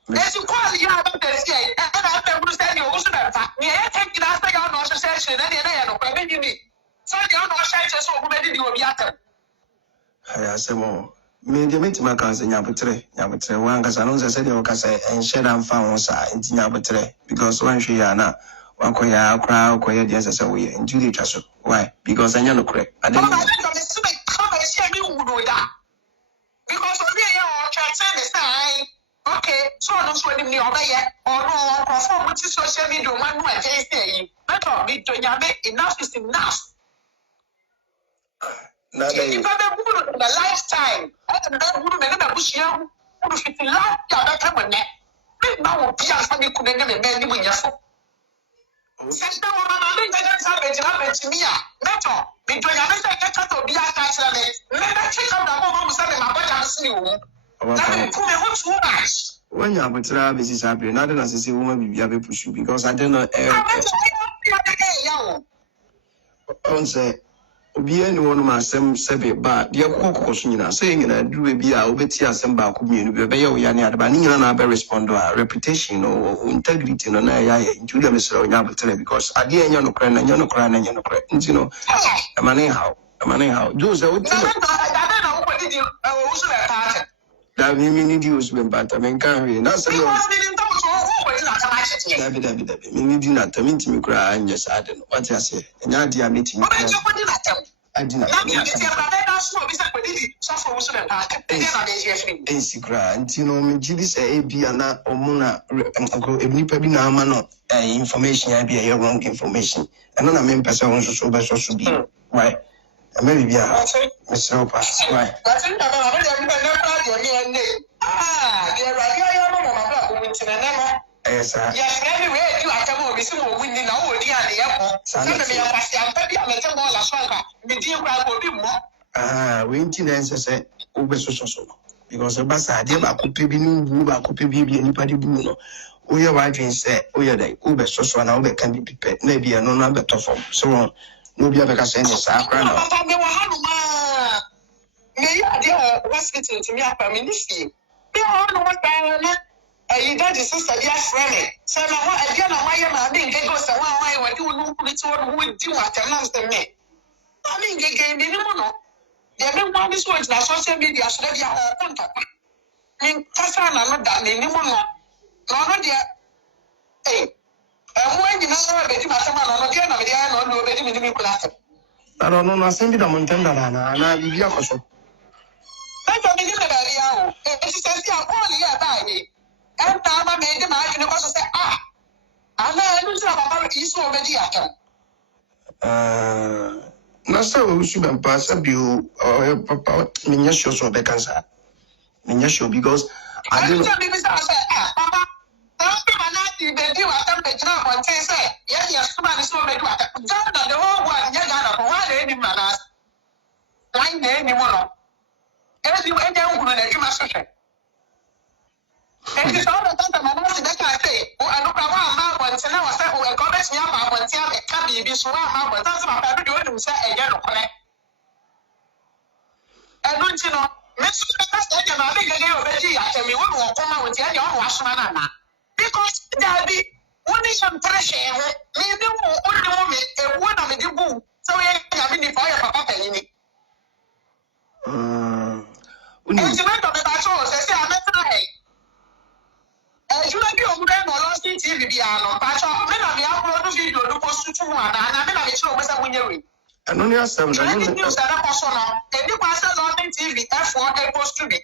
Yes, you call you out of the state. And I understand you also that. Yeah, take it out of your association and then I know you need. So you don't know chances of who you will be at them. I say more. Me, the meeting my cousin Yabutre, one because I know I said you can say and shed and found in Yabutre because when she are now. One quaya crowd, quaya yes, as a way, and Judy Chasso. Why? Because I know correct. I don't know. Because of the sign. Okay, so I'm not sure you obey it or no, perform what is social media, one way, say, but I'll be doing enough is enough. Now If I'm a lifetime, I don't know who the bush young, who fit in love, yeah, come on that. Now, Pierre, you couldn't have been when you're so. Since now, I'm not to me. That's all. Because I can't be a catch. Let me check out the home selling my butt. when you have a travel is happy, not as I say, woman, you have a push because I don't know. On say, be anyone who has some seven, but the cook saying I do be a obeti as some back community, be a but neither respond to our reputation or integrity on Julia Mr. Yabutre because I didn't know crying and you're not crying and you're not crying. You know, I'm anyhow. Those are what I don't know what did you also that we need use when but I mean, carry that's we need not to meet me cry and just I don't know what I say. And I dear meeting. I did not. And you know, me this ÄviI and Omuna maybe now man information I be a wrong information. And then I mean person also so should be right. Maybe be a Mr. Opa. Right. Yes, sir. Yes, anyway, you are coming with some winning now, dear, the airport. Somebody I'm we incidents say over so because the bus idea about could be new, could be anybody blue. We are writing say, oh, yeah, they Uber so and Uber can be prepared, maybe a no number to form. So on, no be ever saying this. May you dear what's getting to me up a ministry? They all know what you got is sister, dear friend. So now again, I didn't get us a while when you know who do what announced the me. I mean, they gave me no. They don't want this one to social media, so they are all contact. I mean, Cassandra, not that anymore. No, dear. Hey, and when you know, baby, my son, I'm again, I'm no baby, me class. I don't know, I send it a mountain and I be a question. I don't think about it. She says, yeah, only about me. And I made the man, you know, say, I don't know about East already at them. Nasa should pass a view or papa Minyasho so becansa. Minyasho because I don't know. Papa, don't be a job and say, yes, somebody so made what the whole one, Yagana, any manas. Line anymore. Everywhere down when I do my social. And it's all the time Manasseh that I say, oh, I look around once and I said, oh, I got this young man, one time, it can't be so but that's my baby doing himself a yellow collect. And don't you know, Mr. Pastor, I think I gave a baby, I tell me what will come out with the other washman. Because there'll be only some pressure, maybe only woman, a woman with the boo. So I mean, if I have a papa in it. And the matter of the battle, I say, I'm not. You like your grand or lost TV, but I upload video to post to one, and I'm not sure what's up with you. And only has some news that are personal, and you pass a lot in TV, F1 post to be.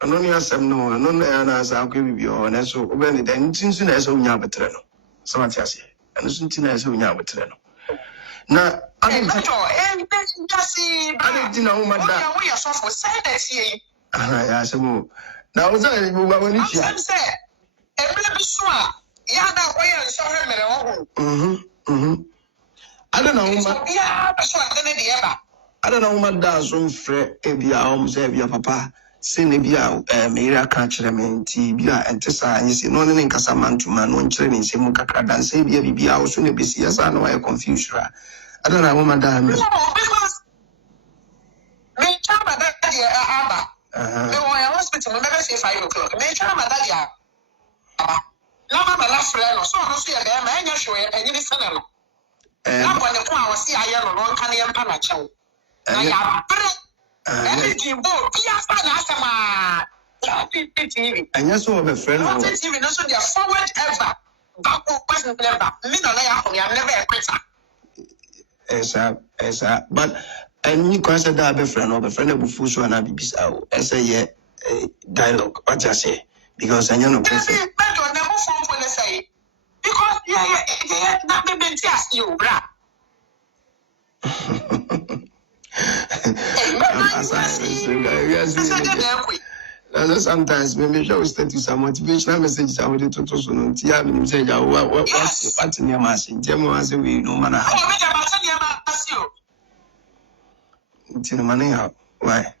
And only has some no, and only as I'll give you, and so when it ends in as on Yabatreno. So much as and something as on Yabatreno. Now, I didn't know my dad. We are so for sadness here. I said, now was I when you said. I don't know. I don't know what does from Fred ÄviI almost ÄviI papa. Sene bia mera ka kire me nti bia ente sa anyi se no ne nkasa mantuma no nkire ne nsemu kakra dan se bia bibia wo so ne besi yasa no why confused ra adana wo madam me because me chama that dia aba me wo ya hospital me be say 5 o'clock me chama that dia aba lama na la frɛ no so no so ya ga ma anya hwe anyi ni sene no na bo ne ko a wo si aye no no nka ne mpa na kyɛw na ya bre energy bo bia fa na asama TV. And yes, so my friend. Not TV, no, so they are forward ever. Backward person never. Me no like I'm never a quitter. Esa. But and you consider that be friend or be friend Obofour so na bibisa. Esa ye dialogue. What you say? Because I know person. But you never phone for the say. Because yeah, that be been ask you, bra. Sometimes maybe I will start to some motivational messages. I will do to so no tia me say ya what near machine. Jemo say we no matter how. It's in money how. Why?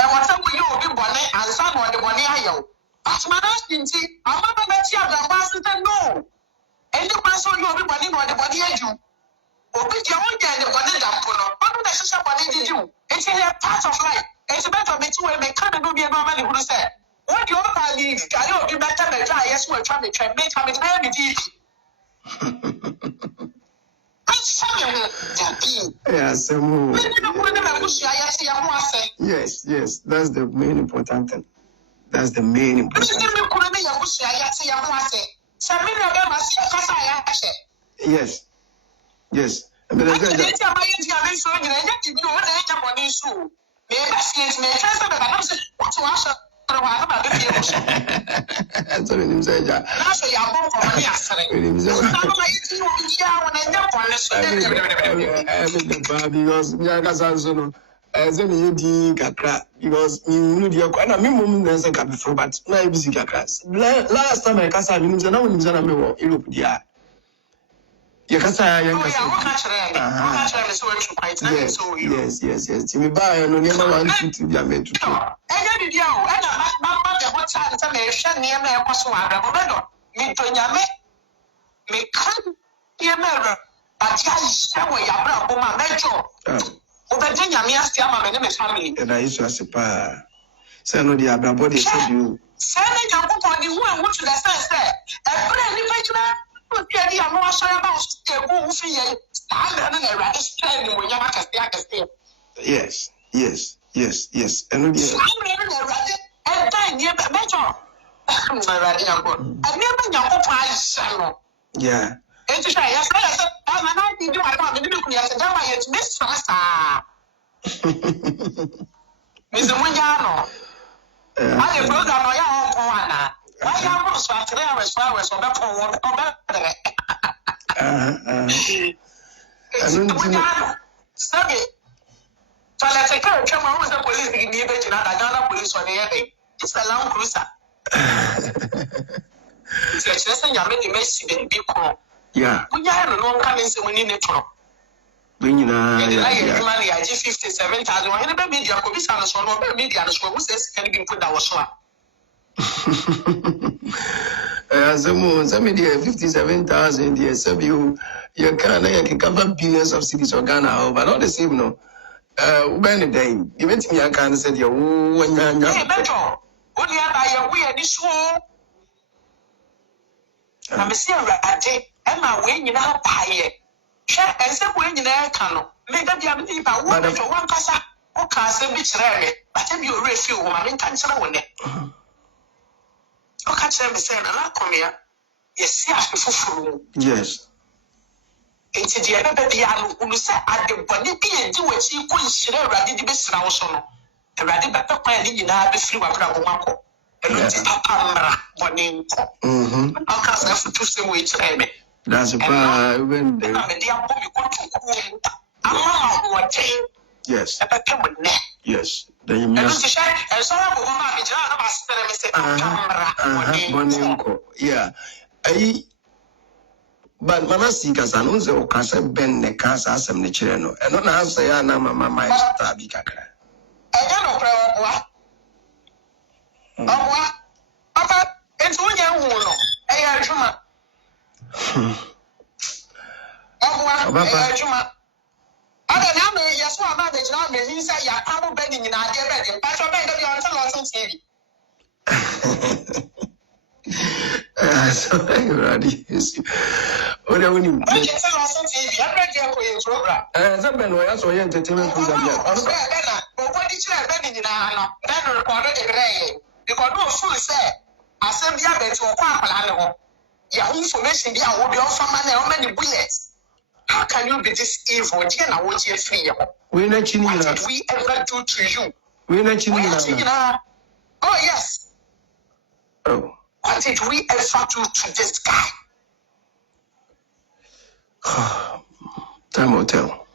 And what's up with you be bonnet and some of the bonnet ayo. As my husband see, I'm not met you the pastor no. And the pastor you be bonnet or the body ayo. Obi je won je the bonnet da ko no. What do social bonnet did you? It's a part of life. It's better me to me can no be normally who say. What do you want to leave? Can you be better than yes we try me try make me try me deep. Yes, yes, that's the main important thing. That's the main important thing. Yes. And then last time I cast yes. Me buy no never want to be a man to kill. And I used to ask a say no, the Agradaa body said you. Yes. And yeah. It's a Land Cruiser. Yeah. We are no coming to win in the truck. When you know, money, I 57,000. I never made your commission on the media and school. Who says can be put that was one? some media 57,000 years. Some you can cover billions of cities of Ghana, but not the same, no. When the day, you went me, I can't say you when you're better. Only by your way, this war. I'm a serious and my way in our pie. Share and say when you can. Maybe I believe I want to one casa or casa which rare, but if you refuse, I can't say one. Oh, catch them saying, I come here. Yes. It's the other day, who say, I don't want to be and do what you couldn't share. I did the best now. So, the radical papa and you know, the free one. That's a part when they yes. Yes. Then you must yeah. but Manasseh kasa no se o kasa ben ne kasa asem ne kire no eno na asa ya na mama mai sta bi kakra enya no pra oboa papa entu nya hu no eya adwuma oboa eya adwuma ada na me yeso ama de jina me hin say ya abo ben ni na ade ben pa so ben de bi on so TV so ready o de woni okay so on TV every day ko in program so ben o ya so ye entertainment program ya on so ben na o ko di chire ben ni na no ben record de grey because no full say asem bia bet o kwa apala ne ho ya information bia wo bi on fama na o many bullets. How can you be this evil? We not chini. What did we ever do to you? We not chini. Oh yes. Oh. What did we ever do to this guy? Time will tell.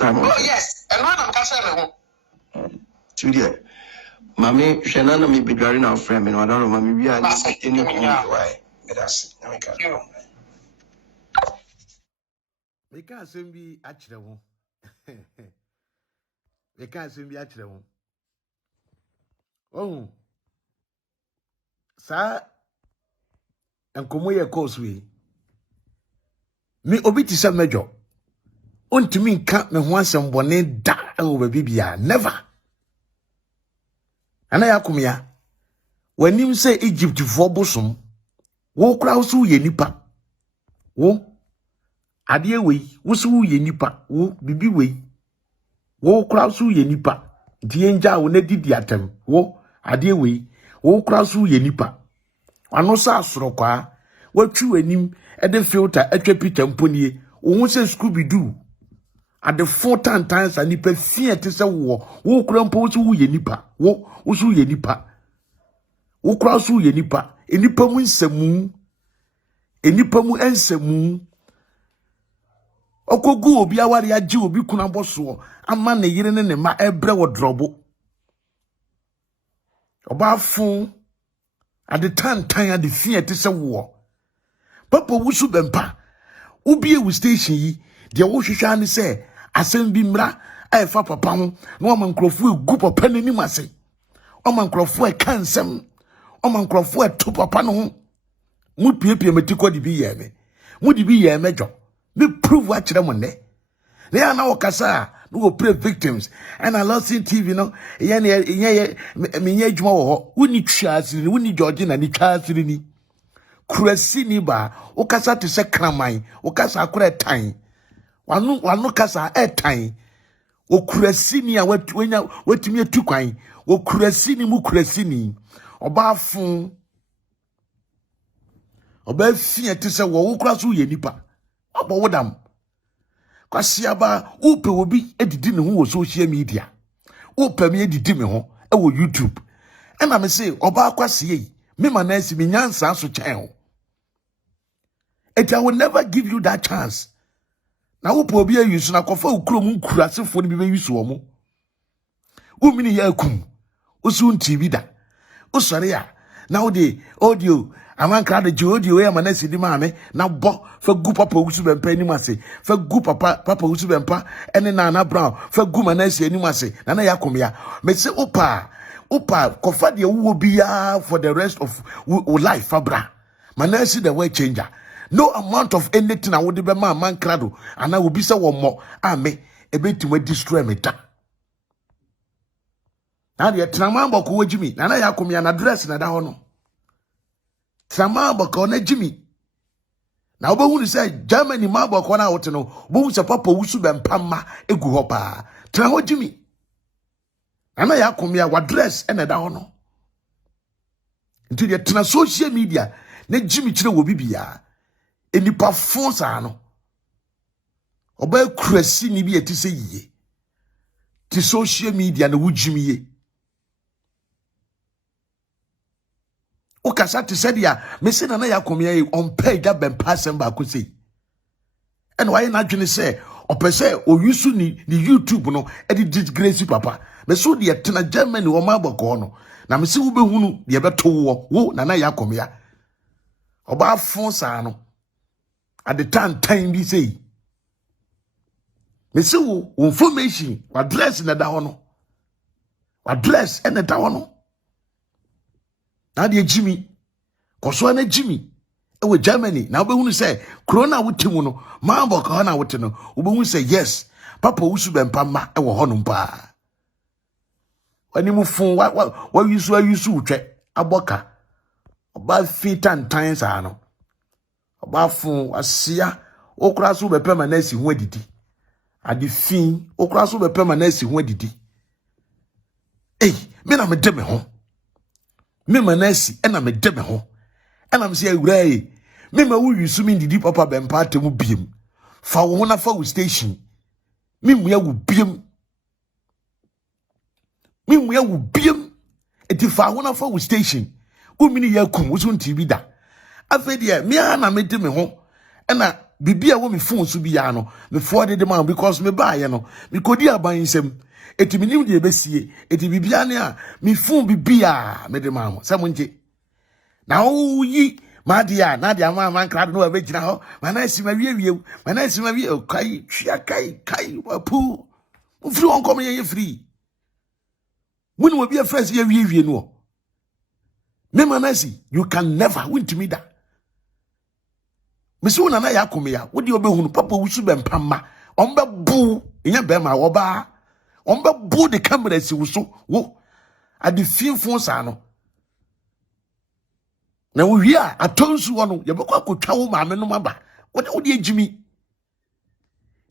Oh yes. And one I'm catching home. Julia, Mammy, Shanana may be driving our friend, and I don't know, Mammy, we are not any why. Let us. We can't send me actually. We can't send me actually. Oh, sir, and come here, causeway. Me obiti some major. On to me, can't me once and one da over Bibia, never. And I come here. When you say Egypt for bosom, walk rouse who ye nipa. Wo. Adie we wusu ye nipa wo bibi we wo kra su ye nipa die nja wo na didi atem wo adie we wo kra su ye nipa ano sa asoro kwa watwu anim e de filter atwa Peter mponie wo se Scooby Doo ade 4 times anipa fie te se wo kra mpo wusu ye nipa wo wusu ye nipa wo kra su ye nipa enipa mu nsemu ensemu okogu obi awari agi obi kuna boso ama ne yire ne ma ebre wo drobo oba fun ade tantan ade fie te se wo papa wusu bempa ubi ewu station yi de wo hwehwa ne se asem bi mra afa papa ho na o man krofo egu papa ne nim ase o man krofo e kansem o man krofo e to papa no ho mu piepie metiko de bi ye me mu de bi ye mejo me prove what you want there. They are now kasa no pray victims and I lost in TV no we need chasing we need Georgina ni chasing ni kurasi ni ba o kasa te se kramai o kasa akura tan wanu kasa tan o kurasi ni a watumi atu kwan o kurasi ni mu kurasi ni oba fun oba fie te se wo kura so ye nipa abo wodam kwasiaba upe obi edidi ne ho wo social media upe me edidi me ho e wo YouTube e na me say oba kwase yi me Manasseh me nyansa so chen I will never give you that chance na upe obi ayusu na kofa ukrom nkurasefo ne bi be yusu wo mo wo mini ya akum osu TV da osore ya na wo de audio amanka de audio ya Manasseh di maame na bo fa gu papa wusu bempa ni mase fa gu papa wusu bempa ene na brown fa gu Manasseh ni mase na yakomia me se opa kofa de wo bia for the rest of life fabra Manasseh the way changer no amount of anything I would be man crado and I will be so one more ame ebetime destroy me ta na de tramamba ko wajimi na yakomia na dress na da ho no tramamba ko na jimi na obohu ni say Germany mabo ko na wote no obohu se papa wusu bempa ma egu ho pa tra ho jimi na yakomia wa dress ene da ho no nti de tena social media na jimi kire wo bibia enipa fon sa no oba kurasi ni bi etise yiye ti social media na wujimi ye o kasa te said ya me se na yakomia ye on page that ben passing ba ko sei and why na dwene say opese o yusu ni YouTube no e di disgrace papa me so de tena Germany wo maboko no na me se wo behunu de beto wo na yakomia oba fon sa no at the time bi say me say wo information address na da hono address and da hono na de Jimmy koso na Jimmy e wo Germany na obehunu say corona wotimu no mambo ka na wote no obehunu say yes papa wusu bempa ma e wo hono pa wani mu fun wa yusu utwe aboka oba fitan times ano oba fun asia okura so be permanency ho adidi ade fin okura so be permanency ho adidi me na me de me ho me manasi e na me de me ho e na me se awura me ma wo yusu mi didi papa bempa atemu biem fa wo na fa wo station me mu ya wo biem me mu ya wo biem eti fa wo na fa wo station wo mini ya kum wo so TV da afede me na me de me ho e na bibia wo me phone so bia no me forward de man because me ba ye no me kodi aban nsem eti me nim de besie eti bibia ne a me phone bibia me de man se mo nje na o yi ma dia na dia man crowd no be gina ho Manasseh ma wie Manasseh ma wie kai twia kai wapu o free on come ye free when we be first ye wie no me Manasseh you can never win to me that me so na ya kome ya wo de obehunu papa wusu bempa ma ombe bu nya be ma wo ba ombe bu de camera si wuso wo ade fiefo sa no na wo wi a atonsu wo no ye be kwa kotwa wo ma me no maba wo de ejimi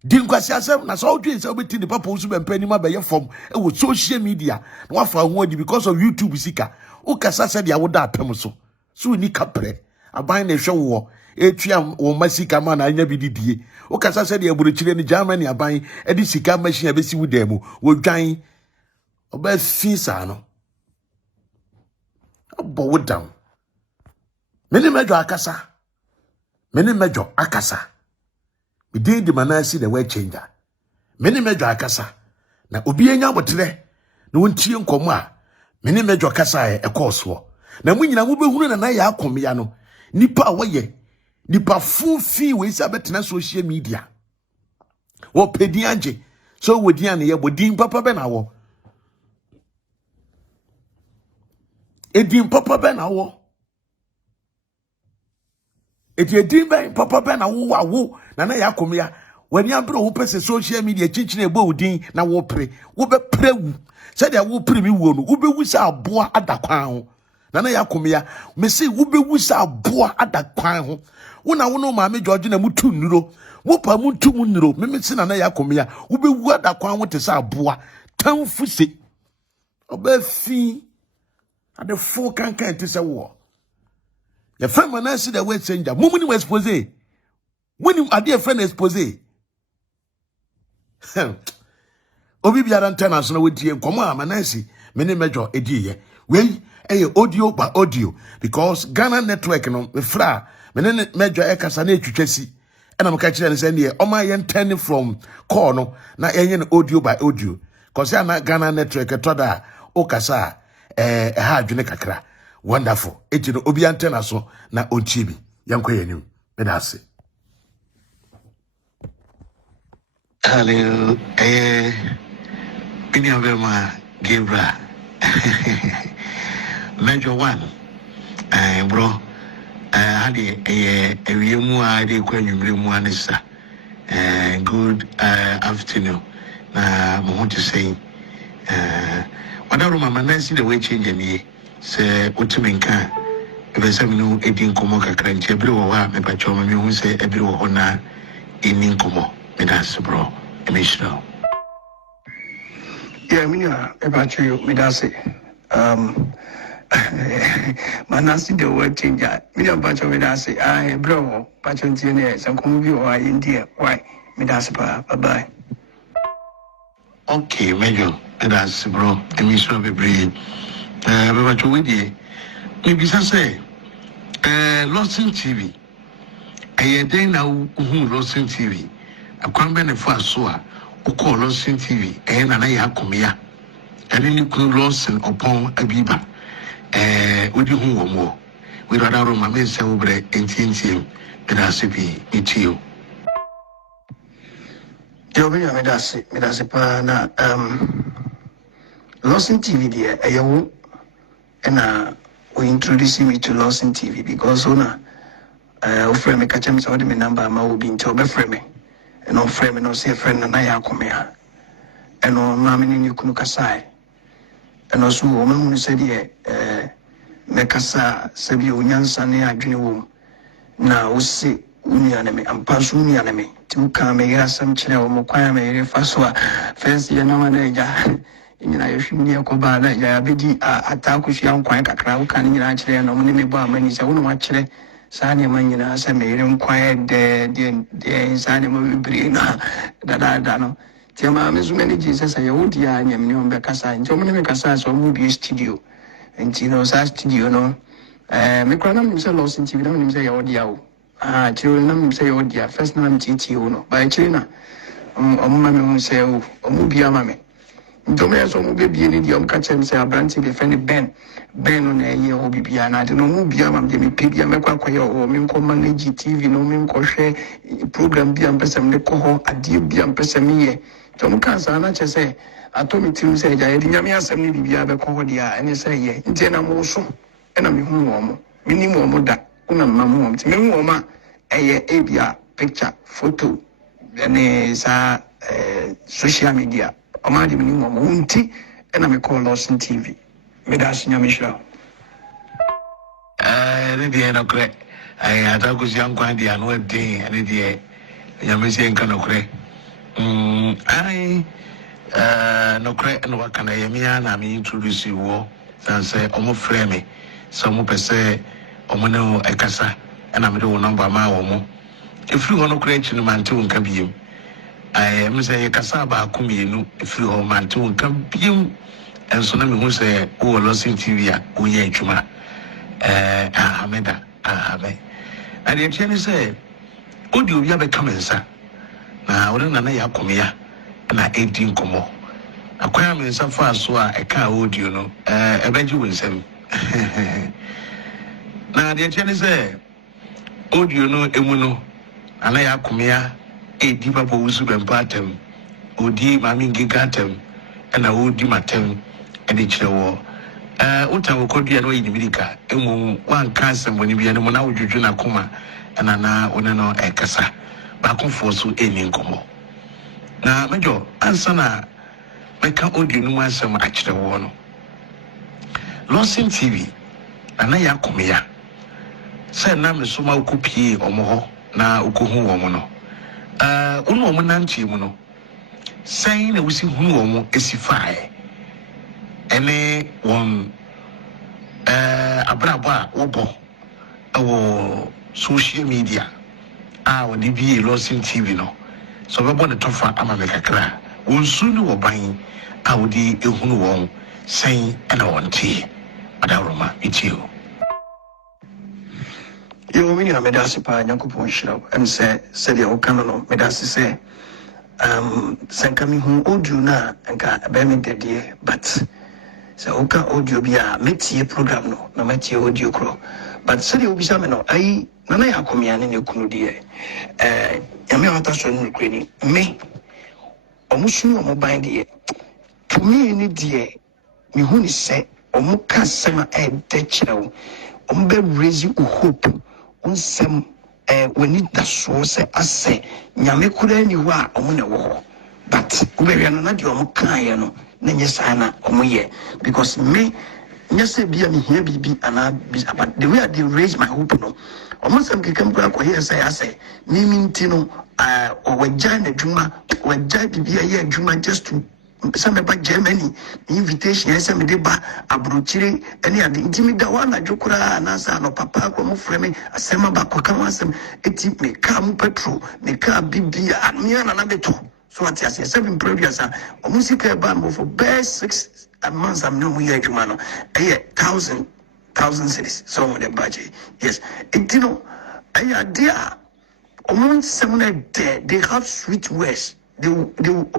din kwasi asem na so odwen se obeti de papa wusu bempa ni ma be ye form e wo social media na wa fa ho adi because of YouTube sika wo kasa se dia wo da apem so ni kapre aban na hwe wo etua wo masika ma na anya bididie wo kasa se de aburuchire ni Germany aban e di sika machine abesi wo demu wo dwan oba fisa no obo wo dam meni mejo akasa bidin di Manasseh the way changer meni mejo akasa na obi enya botere na wontie nkomo a meni mejo akasa e koso na munyina wo behunu na ya akomya no nipa waye nipa fufi we say betena social media wo pedi anje so wodi an ye bodin papa be na wo edin papa be na wo edin be papa be na wo na ya komya wani abro wo pese social media chinchine ebo odin na wo pre wo be prewu say dia wo pre mi wo no wo be wusa aboa adakwan ho na ya komya me say wo be wusa aboa adakwan ho wona wono maame George na mutu nnuro wo pa mutu nnuro me se na ya komya wo be wu adakwan ho te sa aboa tanfu se oba fi ade fo kankan te se wo ya fa Manasseh the way changer mumuni we expose when ade friend expose obi biara ntana so na wodie nkomo a Manasseh me ne mejo ediye we audio by audio because Ghana network no me fra me ne mejo ekasa na etwetwasi ena me ka kire ne se ne o ma ye turn from call no na enye no audio by audio cause na Ghana network to da o kasa ha adwene kakra wonderful eti no obi antena so na onchibi yankwa yanim me da se hello bini abema gebra Major one, bro. Had a mu a de kwanwumre mu anisa. Good afternoon. Na mo want to say whatever Manasseh the way change me say otumenka e be say me no edin komo kakra nche ebere wo ha me pacho me hu say ebere wo na enin komo me das bro e me show. Yeah, me na e pacho me das Manasseh the word changer. Me don't patch me that say, I bro, patch on TNA, some come view or India. Why? Me that's bye bye. Okay, Major, that's bro. I mean, so be brave. But what we maybe say, Lost in TV. I then now who Lost in TV. I can't benefit so. Who call Lost in TV? And I have come here. And then you could lost upon a biba. Would you who more? we rather room I mean say over NTNT and RCP ETO. Jobin Medasi pa na Lawson TV there ayo and we introduce me to Lawson TV because ona frame me catch me so me number ma will be into be frame and on frame no say friend na ya come here and on ma me ni kunu kasai and also o ma say there me kasa sabi onyansa ne adwene wo na wo se unyane me ampanso unyane me ti ka me ya sam kire wo mo kwan me re fa so a fence ye na ma na ja nyina ye hwim ne ko ba na ya bedi ataku hwia nkwan kakra wo kan nyina kire no mo ne me bo amani se wo no ma kire saa ne ma nyina se me re nkwan de saa ne mo bibiri na da no ti ma me zuma ne Jesus ya wodi ya nyam ne on be kasa nti mo ne me kasa so mo bi studio nti no sa studio no me kwa na me se Lawson TV na me se ya wodi ya wo children nam say oh dear first nam titi no by china mama say oh bia mama ndomya so mo be bia ni dia catch him say abranti be friend Ben on ye ho bibia na de no mo bia mama de me pebia me kwa kwa yo me nko manage TV no me nko hwe program bia mpesem de ko ho ade bia mpesem ye to mo kan sa na che say atomi tim say ja ye nyame asem ni bibia be ko ho dia ene say ye nti na mo so ena me hu wo mo minim wo mo da una mamu mti me woma eye ebia picture photo ene sa social media amadi me woma unti ena me call Lawson TV me da sinya me shira ne die no kre ai ataku sian kwan dia no din ne die nyame sie nka no kre ai no kre no wakana yemia na me introduce wo say omo frame so mo pese omono ekasa na me do number ma wo mo efiri ho no kura chi no mante won ka biem me say ekasa ba ko mienu efiri ho mante won ka biem enso na me hu say wo Lawson TV a wo ye adwuma ameda abe and the chain say audio bia be come nsa na wo na ya komia na edin komo akwai me nsa fa so a eka audio no ebeji wo nsam na the chain say audio no emuno ana ya komia edi papa wusu bempatem odi mami ngigatem na odi matem edi chirewo uta wokodua no yinimilika emu wan cancer woni bia no na wodwudwu na koma na one no ekasa ba konfo so eni nkomo na mejo ansa na meka audio no asem a chirewo no Lawson TV ana ya komia say na me so ma okopie omo ho na okohu omo no unu omo nanti mu no say na wusi hu omo esifae ene won abrabo a wobo awo social media wodi bi Lawson TV no so bebo ne tofa ama me kakra wonsu ni woban wodi ehunu won say ena wonti adaroma itio yo mini na medasi pa nyankopon shira em se dia okano no medasi se senka mi hu audio na nka be me dedie but se oka audio bia metie program no na metie audio kro but se dia obisa me no ai na ya komia ne kunu die yame wata so no kwani me omusu omo ban die to me ni die mi hu ni se omo ka sema de chirewo omo be raise hope unsem when it da so say ase nyame kura ni ho a omo na wo but ubewia no na de omo kan ye no na nye sana omo ye because me nyese bia me here bibi ana but the way they raise my hope no omo sem kekam kura ko here say ase me minti no wajja na dwuma wajja bibia ye dwuma just to some ba Germany invitation yes me de ba abrochire any ade intimi da wana jukura na sa no papa ko mo frame asema ba ko kan asem eti me ka mu petrol me ka bibia me na na beto so what yes 7 previous o music ba mo for best 6 months am no mu ye adwuma no 1000 cities so mo de budget yes eti no aya dia o mo sem na they have sweet words they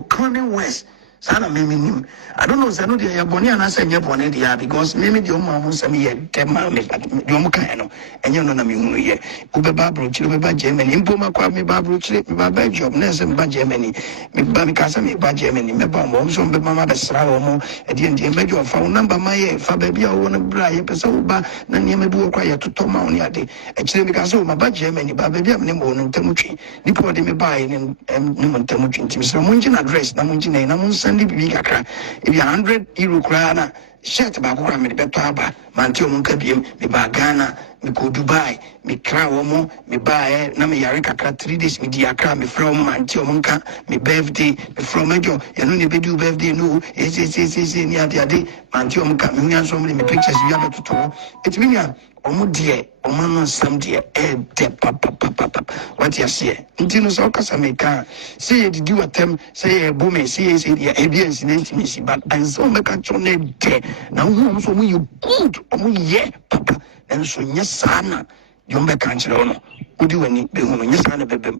cunning words Sana me nim. I don't know, Sano de Yaboni and I say Yapone dia because maybe the Omo Sami yet 10 miles, Yomokano, and you know me ye. Ubeba Bruch, by Germany, Impoma Kwame Babruch, by job, Nesson by Germany, me Babicasa me by Germany, me bomb, some be Mamma Sramo, and the major phone number my Fabia, one of Bray, Pesoba, Nanyamabu quiet to Tom Moniade, actually because my by Germany, Babia Nemo and Temuchi, Nipo de me buy and Numan Temuchin, Mr. Munjin address, Namunjin, Namun. If you 100 euro crana, shirt about me better about Mantio Munkabium, me buy Ghana, me go Dubai, me crow, me buy Nami Yarika 3 days, me diacra, me from Mantio Munka, me birthday, me from Major, and only be do birthday, no, is near the day, Mantio Munka, me so many pictures you have to talk. It's me. Omo dear, Omo some dear, papa. What you say? Intino Sacks America. Say did you attempt, say a boom, say ABS in intimacy, but I saw make a chone dear. Now, whom so you good, Omo ye, papa, and so yes, sana, you make country on. Would you any be home, yes, sana, baby,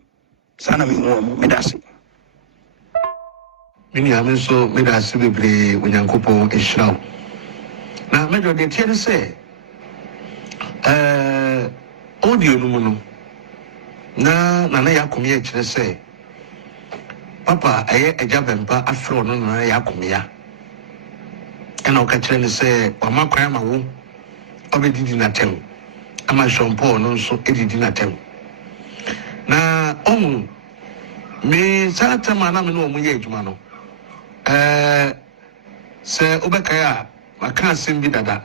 sana me home, Medasi. Many are so Medasi play when Yankopo is show. Now, Major, they tell us say. Audio no na ya komia kire say papa aye eja bempa afro no na ya komia ena o ka kire ne say o ma kwan ma wo obedidi na tem ama shompo no so edidi na tem na omu me sata mana me no omu ye adwuma no se obekaya maka sembi dada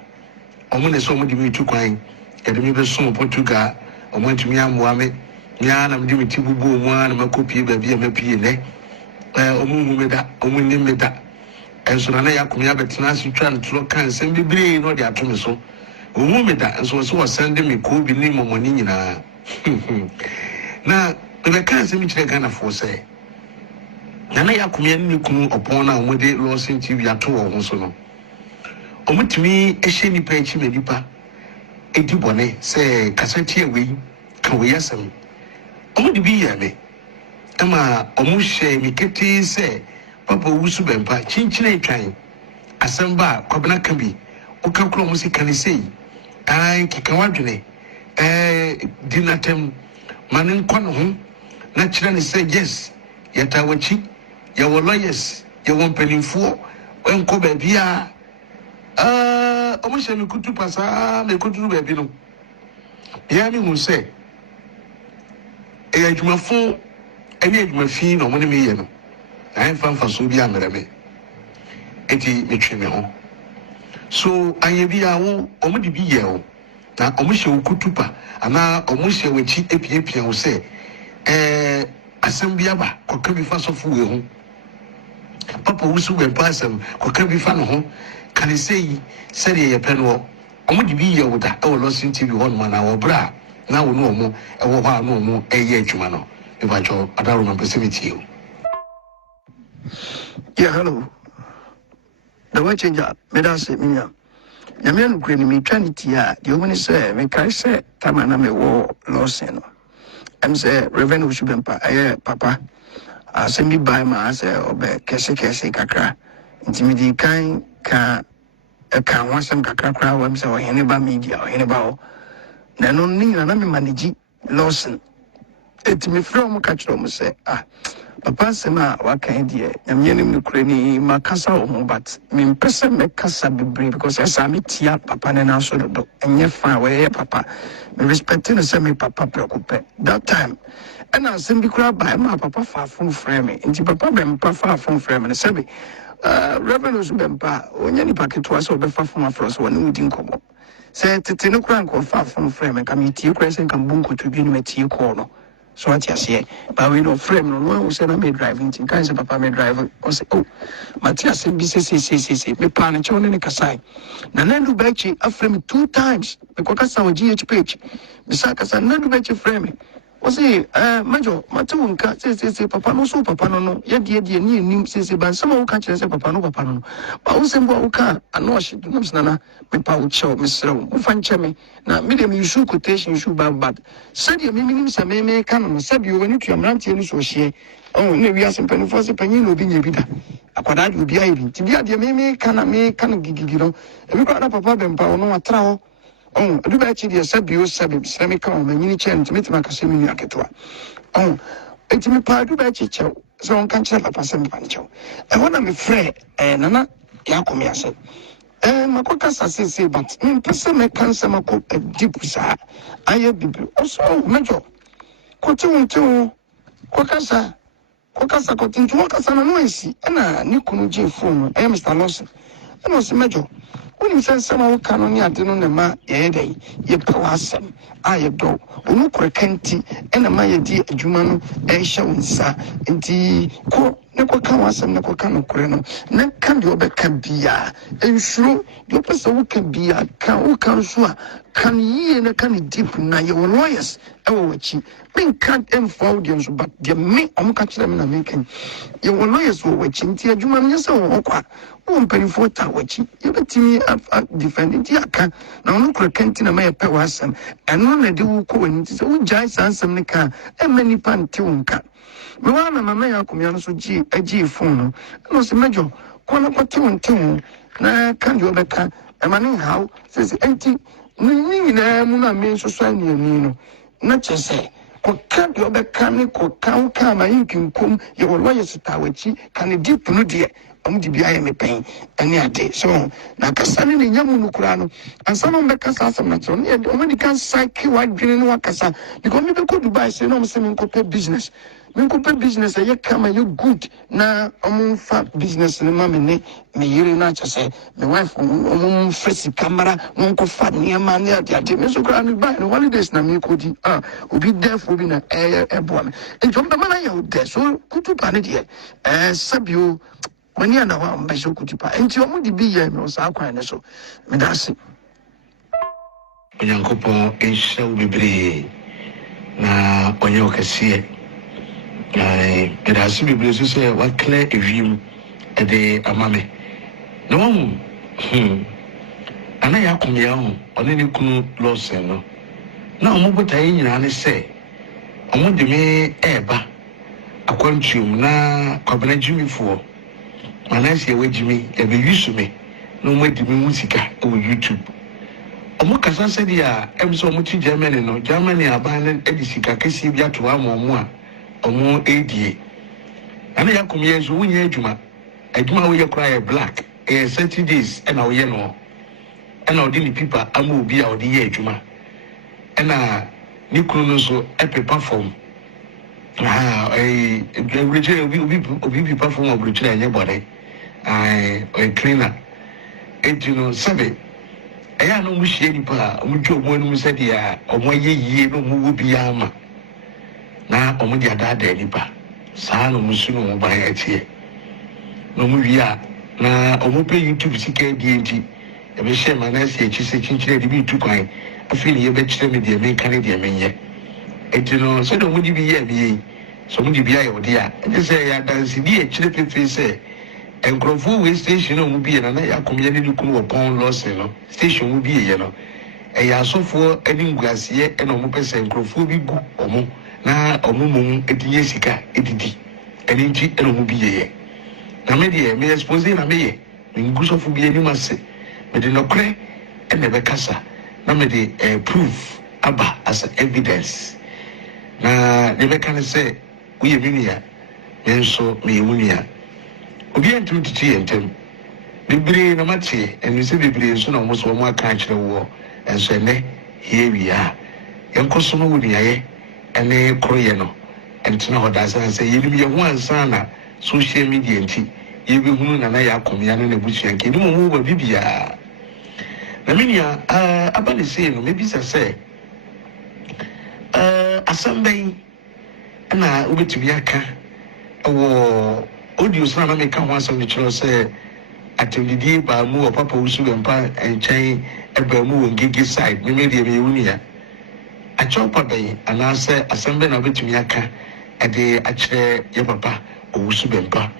omu ne so omu di mi tu kwan edemi be so Portugal omontumi amoame nya na mdi miti bubu omu na makopi ba bia mapie ne omu meda omu ni meda enso na yakomia betena so twa ntro kan sem bibire no de atome so omu meda enso so send me ko bi ni momoni nyina na be kan sem kire Ghana for say na yakomia ni kunu opon na omu de Lawson TV ato wo so no omutumi ehye nipa echi medipa edibone say kasati ewi kan we yasam omu de bi ya me ama omu hye mi keti say papa wusu bempa chinchina etwan asamba kwabena ka bi o kan kro mu sika ne sei ai kika wadwene dinatem manen kono ho na kire ne say yes yata wachi ya wo lawyers ya wo mpanimfo enko ba bia omu hye mi kutu pasa me kutu ba bi no ya mi hu say adwumafo ani adwumafi no mo ne me ye no I found for so be a mereme. Eti metweme ho. So ayebia wo omudi bi ye ho. Na omuhye okutupa ana omuhye wachi epiepia wo se asembia ba koka bi fa sofo we ho. Papa wusu be pasam koka bi fa no ho. Kan sei se de ye pe no omudi bi ye wo da e wo Lawson TV ho no na wo bra na wo no omo e wo ha no omo eye adwuma no. E ba jo adaro man pesimiti o. Yeah, hello. The way change up, Medasi, Minya. Yamian Granny, me Trinity, the woman say, me can say, Tamana me war Lawson. I'm say, revenue should be papa. I send me by my answer or be Kese Kakra. Intimidate kind can want some Kakra, when so any by media or any bow. Then only another manage Lawson. It's me from Catchroom say, Papa Sema, what kind of I'm yelling Ukraine, my casa, but me person make casa be brave because I saw me tia papa and also the dog, and yet far away, papa. Me respecting the semi papa preoccupé. That time, and I simply crab by my papa far from framing, into papa bem far from framing, and sabi, revenues bempa, when any packet was over far from a frost when we didn't come up. Say, Tino Crank or far from framing, come eat you, crescent, come bunko to be met you corner. So what you say, but we don't frame no one who said I made driving, kind of papa made driver, or say, oh, Matthias said, BCC, me pan and chon in a Kasai. Nandu Bechi, I frame 2 times, because I was GH page. Sacks and Nandu Bechi framing. Was he, Major, Matunka, say, Papa no, so Papa no, yet near says, but some who catch say, Papa no, Papa no. But who send what can, and no, she does Nana, me power show, Miss Row, who find Chemi. Now, medium you should quotation, you should bad. Said your meaning, some may can, said you when you am not so she, oh ne wi asempani fo se panyin no bi nya bi da akwada de obi ayi bi ti bia de me kana gigigi no ebi kwa na papa bempa ono atra ho oh edu ba chi de sabio sabi semi ka o manyini chen ti metima ka se mi aketwa oh enti me pa edu ba chi chew so on kan chela papa sem pan chew e wona me frɛ nana ya komi ase makoka sase but pese me kansa mako deep sa aye bibi also mejo kotu kokasa kotintu kokasa na no esi na ne kunu je phone Mr. Lawson no se mejo woni sense ma wo kanu ni ade no ne ma ye dai ye pawasem aye do onu korekanti na ma ye di adwuma no hye wonsa nti ko ne ko kan wasem ne ko kan kore no ne kan de obeka bia ensuro de opesa wo ka bia kan wo kan so a kan yie ne kan deep na ye wo lawyers ewo wachi men kan emfo audience but de me omuka kire me na me kan ye wo lawyers wo wachi nti adwuma no yesa wo kwa wo mpanifo ta wachi ye betimi defend ti aka na onu korekanti na ma ye pe wasem eno na de wo ko wani ti se wo jai sansem ne ka emani pan ti wonka me wana mama ya kumya no so ji phone no se mejo ko na kwati wonten na kan de obeka e mane how se enti ni na mu na me so so ani no na chese ko kan de obeka ne ko kan ka ma yinkinkom ye wo ye sitawachi kan deep no de di bia me pen ani ade so na kasa ne nyamu no kura no ansa no be kasa asem na so ne o me kan psyche wa dwene no wakasa because me be ko Dubai say no me say me ko business business ye kama you good na fa business ne ma me yire na cha say me wife fresi camera no ko fa ne ma ne ade me so kura no buy no holidays na me ko di obi there for bi na boa me enjom da mana ya de so kutu pa ne de sabio mani ana wa mbasho kutipa enti omu di bi ye me osa akwan ne so me da se onyankopo ensha ubibri na onye okase me da se bibri so se wa clear ewim de amame no mu ana ya komia ho one ne kunu lawson no na omu botaye nyina ne se omu de me eba akwantuom na kwabena jimifo Manasseh wejimi e be use me no mo di me musika e wo YouTube omo kasa se dia em so mo ti Germany no Germany aban e di sika kesi bi ato amomo a omo edie ana yakom ye so wunye adwuma wo ye kra ye black 30 days e na wo ye no e na odi ni pipa ama obi a odi ye adwuma e na ni kunu no so e perform obi perform obruchira anye bore a cleaner sabe eya no mu hie nipa mu dwo mu anu se dia omo ye yie no mu wo bia ama na omo dia dada nipa saa no mu sunu mo ban atie no mu wia na omo pe YouTube sika die nti e be share Manasseh chise chinchire di bi tu kwan afini ye be chire me dia me kan dia menye etino so do mu di bi ye bi so mu di bi ayo dia e say ya dance di e chire pepe say enkrofo we station no mu bi na ya komye ni kunu opon loss no station mu bi ye no e ya sofo eni nguase e no mu pese enkrofo bi gu omo na omo mu etinye sika edidi eni nti e no mu bi ye na me die me expose na me ye ngu sofo bi eni mase me de no kre e ne be kasa na me de proof aba as evidence na de be kan say we ye minia enso me wunia obi entu titi entem bibiri na mate enu se bibiri enso na mo so mo aka kire wo enso ne maevi enkoso no wunia ye ene kroye no entuna hoda san say yelim ye ho ansa na social media enti ye be hunu na ya komia no na busuan ke ni mo ba bibia na minia abale say no maybe say asamben na ubetumi aka wo audio sana na meka ho asam ni kiro say atendidi ba mu papa usu empa enchen eba mu ngigi side me me de me wunia a chopa bay ana say asamben na ubetumi aka ede a kire ye papa usu bempa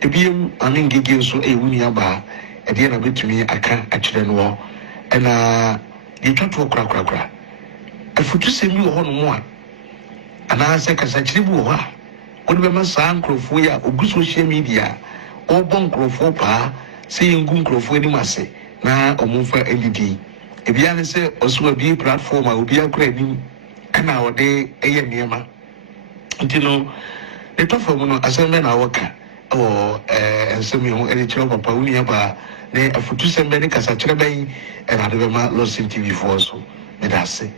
ebiem ani ngigi nso wunia ba ede na ubetumi aka a kire no na ye twatwo kura afutu semi wo no mo a ana say kasa kire bu ho a What be my son Crofoya or good social media or bon Crofo pa saying good Crofo any masse na or move for NDD. If you say also be a platform, I will be a credit and our day a near. You know, the top of one assembly our worker or some any job of Paulia bar. They are for 2 7 as a trabay and I never lost in TV for so. That's it.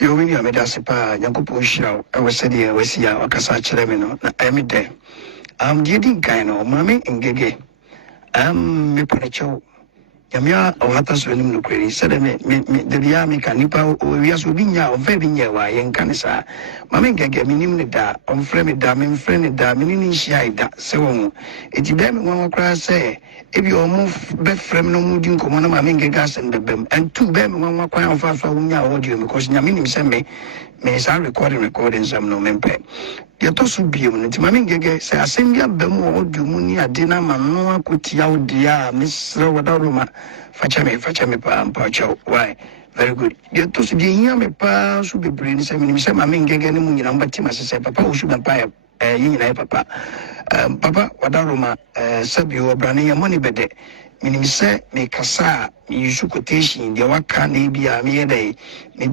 You will have a pa, Yakupo show. I was saying, I was here, or Casachemino, I'm there. I'm getting kind of mammy and gege. I'm me panacho. Yamia or Hatas when you query said the Yami Canipa or Yasubinia or Fabinia, and Canisa. Mammy gege, meaning that on friendly dam and friendly dam, meaning shy that so. It's them one cry say, if you move bed frame no moving command, mammy gas and the bem, and 2 bem one cry of our audio because Yamin send me, may I recording some no mempe. The Tosu Bium, Mammy gege say, I send ya bemo or Dumunia dinner, Manoa Kutia, dear Miss Rodaruma, Fachame, Pacho. Why? Very good. The Tosu Dia me pa should be brain, say, Mammy gege, number Timas say, Papa, who should buy a papa. Papa, Wadaruma, Sabio, Brania, money bede. Meaning, say, make a sa, you should quotation, the waka, maybe a mere day, may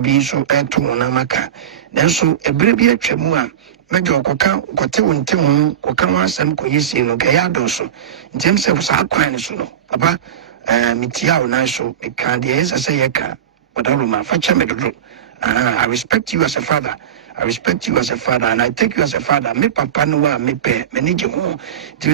be so air to Monamaka. Then so a brevia chemua, Major Coca, Cotewan Timon, Cocawa, Sam Coyisi, no Gayadoso, James of Sâcks, Papa, Mitiao Naso, Micandies, as a yaka, Wadaruma, Fachamedo. I respect you as a father. I respect you as a father, and I take you as a father. Me papa no me pe me need you.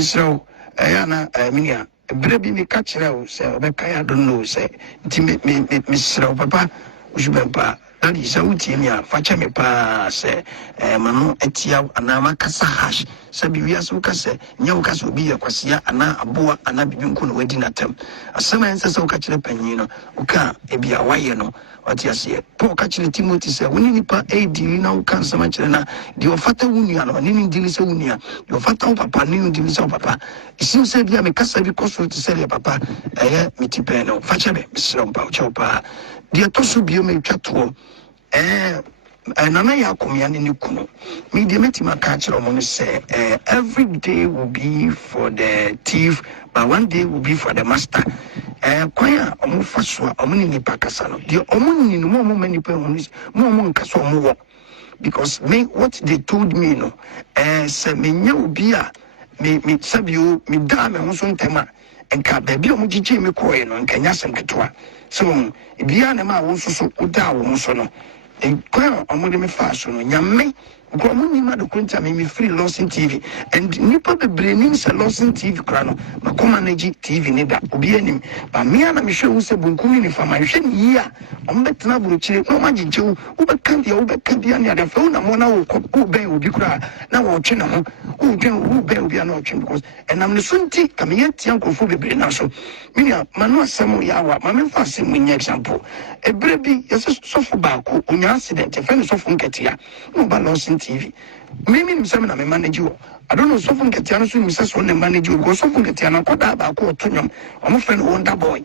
So, Ayana, Minia, baby, me catch you. Say, I don't know. Say, me srow papa, Ushubempa. That is how Timia, Fachame pa, say, Manu etia, Anama Kasahash, Sabia Sukase, Nyokas will be a Quasia, Ana, Abua, Anabimkun wedding at them. As some answers of Catcher Penino, Uka, Ebia Wayano. What you say? Poor catching Timothy said, when you pa a deal now can so much na the Fata Union or Nini Dilisa Unia, your Fata Papa, New Dilisa Papa. It seems that you have a casa because to say, Papa, Mitipeno, Fachabe, Mr. Pauchopa, the Atosu Biome Chatu, and Anaya Comian in Yukuno. Mediatima catcher among say, every day will be for the thief, but one day will be for the master. Kwaya Omufaswa, Omuni Pakasano, the Omuni no more many pounds, more Kaso because me what they told me no, say me new beer, me Sabio, me dame on some tema, and ka baby Omuji me coin on Kenyas and Katua. So, Bianama also Uda Musono, and Kwaya Omuni me fashion, Yame. Gomuni do kunta me free Lawson TV and nipa be braining se Lawson TV krano ma manage TV ne da obi anim ba me ana me hwe se bunkumi ni fama hwe ni ya on betena buruchire no magije wo be kan dia wo be kan dia ne da fa na mo na wo ko ben obi kura na wo twe na ho wo ben wo ben obi na wo twe because enam ne sunti ka me yetia nkofo be bre na so me ya manu asem ya wa ma me fa asem nya example ebre bi yeso sofo ba ko onya accident e fa ne sofo nketia no ba Lawson TV. Maybe I'm a manager. I don't know something get Tiana so Mrs. One manager go something get Tiana Koda about Tonyum. I'm a friend wonder boy.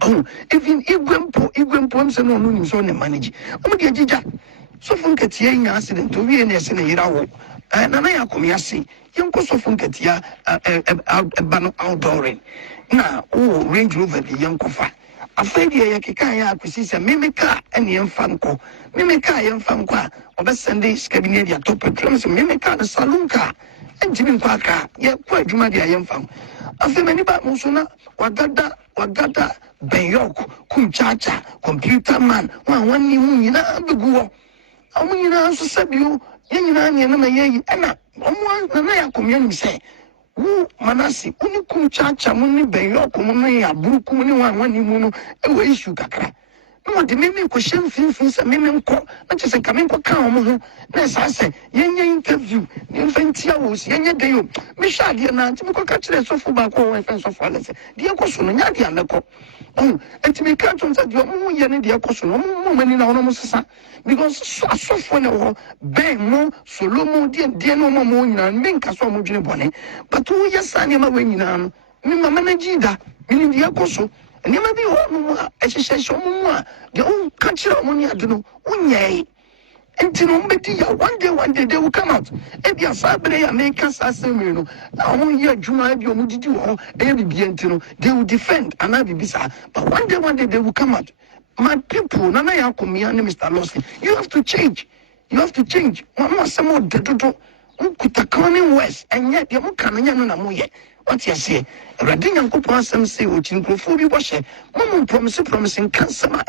Oh, even Igwem say no news on the manager. I'm a jija. Something get young accident to be in a Senate. And I come here see. Young Kosofun get ya a banner outdooring. Now, oh, Range Rover the young Kofa. Afraid ya kikaya akusisa mimika eni mfanko mimika ya mfanko obesende cabinet ya top class mimika the salonka entimi nkwaka ya kwa adwuma dia ya mfanko afemani ba musona wagada benyok kumchacha computer man wani munyina beguo amunyina so sabio yenyina ne na yeyi ana omo na ya komya ni se wu Manasseh uni kumchacha muni beyo kumuni ya buruku muni wani munu ewe issue kakra no de meme ko shem finfin se meme nko na chese ka menko ka omo ho na sa se yenye interview ni mfantia wo si yenye de yo me sha de na ntimi ko ka kire sofo ba ko we fen sofo alese de ko so no nya de ameko oh entimi ka tun se de omo ye ne de ko so no mo mani na ono mo sesa because sofo ne wo ben mo solomo de no mo nyina menka so mo dwene bone but wo yesane ma we nyina no me mama na jida me de ko so ni ma bi ho no a ehyehyehye mo a de o ka kire mo ni ade no unyai Until one day they will come out. If you are Sabre American Sassamino, I won't hear Juma, you or Airbnb, they will defend and I will be sad. But one day they will come out. My people, Nana Yakumi and Mr. Lossi, you have to change. You have to change. Mama, some more dead. Kutakani West, and yet you can't know what you say. Radin Coupon say, which in Profobi wash it. Mama promising cancer, my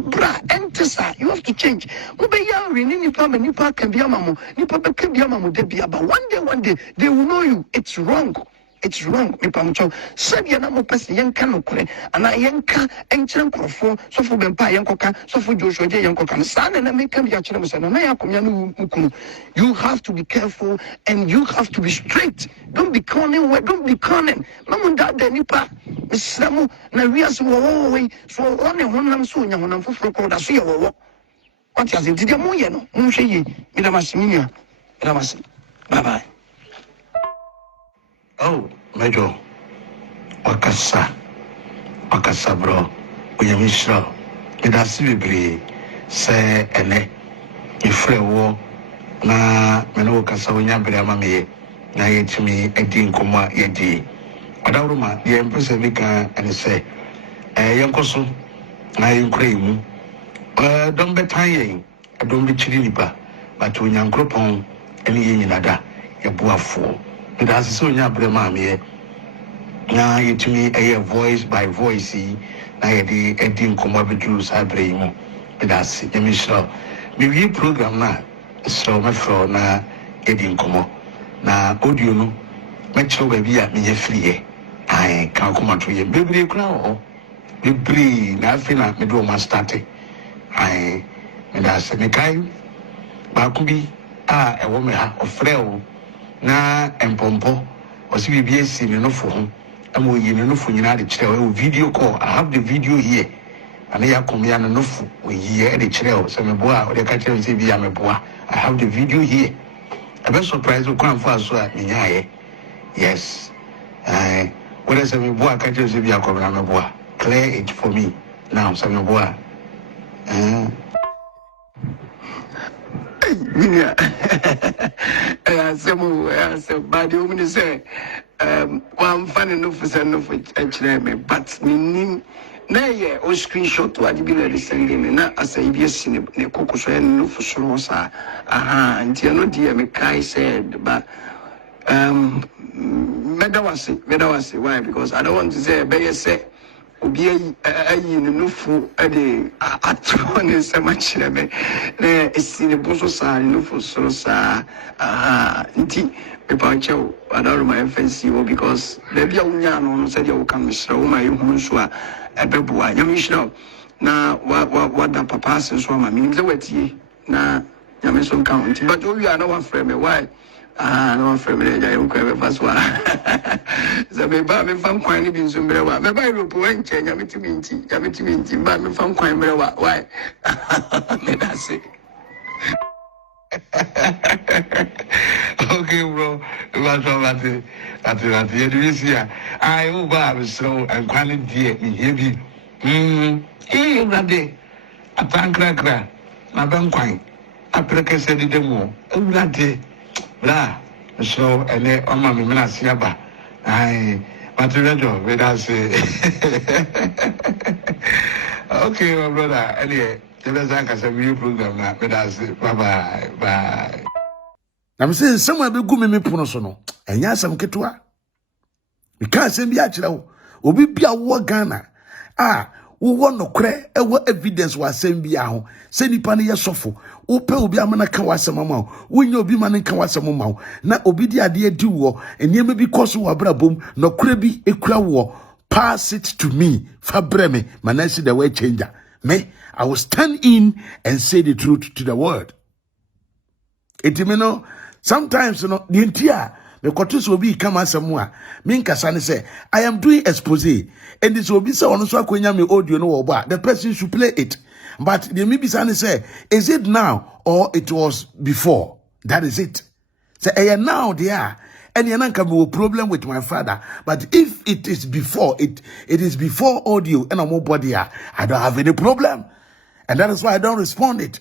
bra, enter, you have to change. Ubaya, Rini, Pam, and Nipa can be a mamma, Nipa can be a mamma, but one day, they will know you. It's wrong. It's wrong. Mipamcho said Yanamo Pes Yanka no kure, and I yanka and Chanko so for Bempa Yankoka, so for Joshua Yankokan, son and I make him Yacham and you have to be careful and you have to be straight. Don't be conning, don't be conning. Mamunda de Nipa, Miss Samu, Narias way, so one soon, young for Koda see what has it? Did you know? Mushy, Midamasinia, Midamasi. Bye bye. Oh, Major, Wakasa bro, Uyamishra, Midasibri, say, ene, if war, na Menokasa, Yambramame, na yet me, a din coma, yedi. Adaruma, the Empress Vika, and say, Yankoso, I cream. Don't be tying, I don't be chilipa, but when young Gropon, any in Ada, Obofour. It has so young Bremamie. Now you to me a voice by voice, now the ending come up with Jews. I bring you. It has a mission. Maybe program now, so my friend now ending come up. Now, audio no, make sure baby at me free. I can't come out to you. Baby, crown. Baby, nothing like me do my starting. I, and I said, Mikai, Bakubi, a woman of frail. Na empompo osi bibie si me no fo ho amo yi me no fo nyina de kire o video call. I have the video here and ya come ya no fo o yi e de kire o se me boa o de ka kire se bi ya me boa. I have the video here. I be surprised o kwan for so a nya ye. Yes, what is me boa ka kire se bi ya ko na me boa. Clear it for me now se me boa. So bad you say one funny enough for send off me, but meaning nay or screenshot to Adibilla sending me not as a yes in a cocos and no for sure, sir. Aha, and no dear Mekai said, but Medawasi, why? Because I don't want to say, but yes, say. Obi ayi ne nufu ade atone se machire me na esine boso sa ne nufu so sa nti me pa chew adaru my fancy because there be unya no say dey wo kan misra wo mai hu so a ebebua nyamishra na wa da papa se so ma mi se watie na nyamishra kan nti but we are no one frame me why no one frame me dey ko first one so me ba me fam kwan ni bi nso mbrewa me ba Europe wan che nyamiti ba me fam kwan mbrewa why me da say Okay, bro. That's you do see. I over so and quality maybe. That day. A pancra. My banquine. I precase the demo. That day. Blah. So and then on my Manasseh. But with us. Okay, my brother. Anyway, let's have a new program now. With us. Bye. I'm saying somewhere be go me pono so no. Enya asem ketwa. We can't say bi a kire wo. Obi bia wo Ghana. Wo no kre e wo evidence wa asem bia ho. Se nipa ne yesofo. Wo pe obi amana ka wa asem ma wo. Wo nya obi man ka wa asem ma wo. Na obi di ade adi wo. Eniem bi koso wa brabom. No kre bi ekura wo. Pass it to me. Fabre me. Manasseh the way changer. Me, I will stand in and say the truth to the world. Etimeno sometimes the entire the quarters will be come as somewhere. Minkasani say, I am doing expose, and this will be so on so me audio no about the person should play it. But the maybe say, is it now or it was before? That is it. Say, now they are. And you can have a problem with my father. But if it is before, it is before audio and I'm more body, I don't have any problem. And that is why I don't respond it.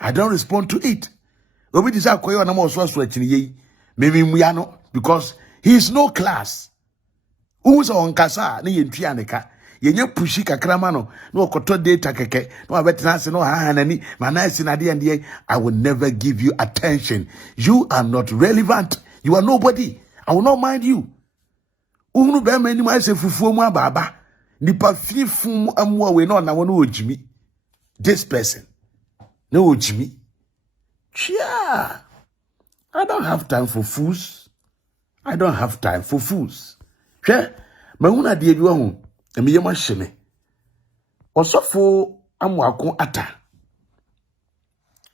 I don't respond to it. Obi disa akoyo na mo so achini yi. Maybe muyano because he is no class. Who's on kasa na yentua neka. Yenye pushi kakrama no okoto data keke no abetina se no hanani Manasseh na de I will never give you attention. You are not relevant. You are nobody. I will not mind you. Unu be mani ma se fufuo mu ababa. Nipa fifu amwa we no na wono ojimi. This person. No ojimi. Chia. I don't have time for fools. I don't have time for fools. Hwe, mahuna de bi wa hu. Emi yema hyeme. Osofo amwako ata.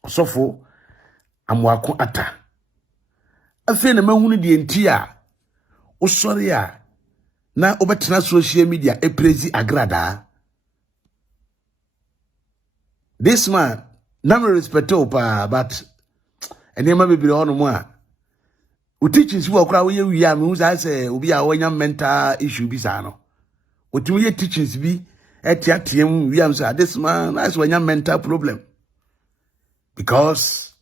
Osofo amwako ata. Afi na mahunu de enti a usori a na obetena social media eprezi Agradaa. This man na me respect pa but enema bebere ono mu a teachings wo akra wo ye wi a me hu say obi a wonya mental issue bi sa no otumi ye teachings bi etiatiem wi am say this man has wonya mental problem because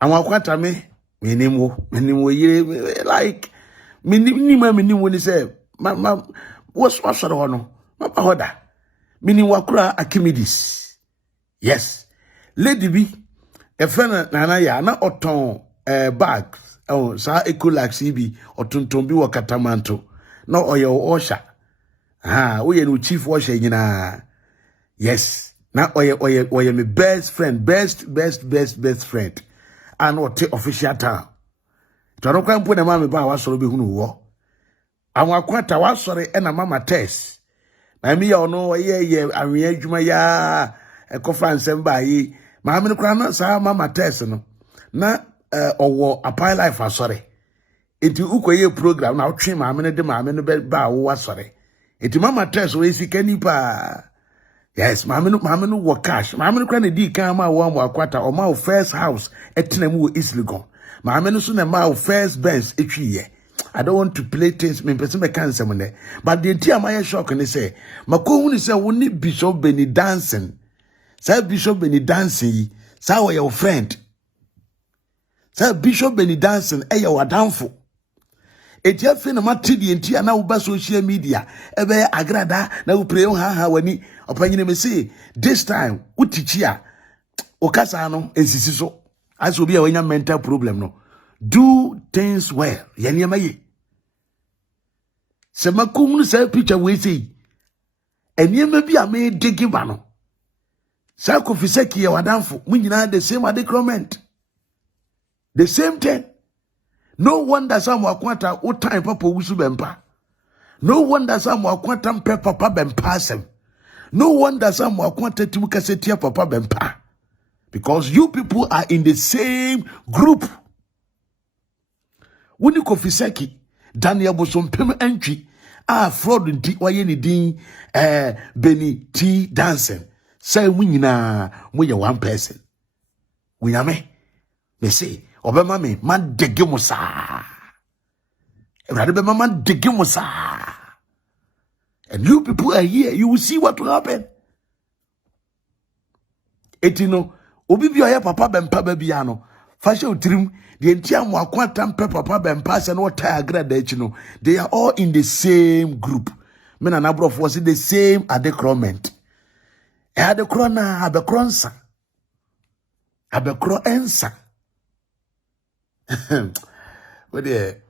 anwa kwata me menimo ye like menimo ni say ma what's sort no ma hoda menim wakura Archimedes. Yes, lady bi e fena nana ya na oton bag sa Ecolax bi otonton bi wakatamanto na oye osha oye no chief osha nyina. Yes, na oye my best friend best friend and what official town to no kan po na mama ba wasoro be hunu wo awon akwata wasore e na mama test na mi ya ono ye awe adwuma ya ekofa nsem ba yi ma me kra na sa mama test no na owo apply life asore enti ukoye program na otwe ma me de ma me no ba wo asore enti mama test we sikani pa. Yes, ma me no wo cash ma me kra na di kan ma wo akwata o ma first house etenam wo Isligon ma me no so na ma first Benz etwiye. I don't want to play things me person me can say money but the entire my shock ni say mako hu ni say woni Bishop Benny dancing. Say Bishop Benny dancing, say your friend. Say Bishop Benny dancing, your adamfo. Eti afi na mati di enti na wo ba social media. Ebe Agradaa na wo pray ha wani. Opanyine me say this time utichi a okasa no ensisi so. As obi a wanya mental problem no. Do things well. Yani amaye. Se makum say picture we say. Eniema bi a me digi ba no. Sacks ya wadamfo munyina the same adequate. The same thing. No wonder some wakwata o time papa wusu bempa. No wonder some wakwata mpe papa bempa sem. No wonder some wakwata timuka setia papa bempa. Because you people are in the same group. Wuni Kofiseki Daniel Bosompem entry fraud nti waye ni din Benny T dancing. Say we nyina mo ye one person. We ame me say obema me man dege mo sa. Everybody be man dege mo sa. And you people are here, you will see what will happen. Etino obi bi oya papa bempa ba bia no. Fashe utrim the entire mo akwanta mpe papa bempa se no tie Agradaa echi no. They are all in the same group. Me na nabro was in the same adequate. Adekro na abekronsa. Abekro ensa. What the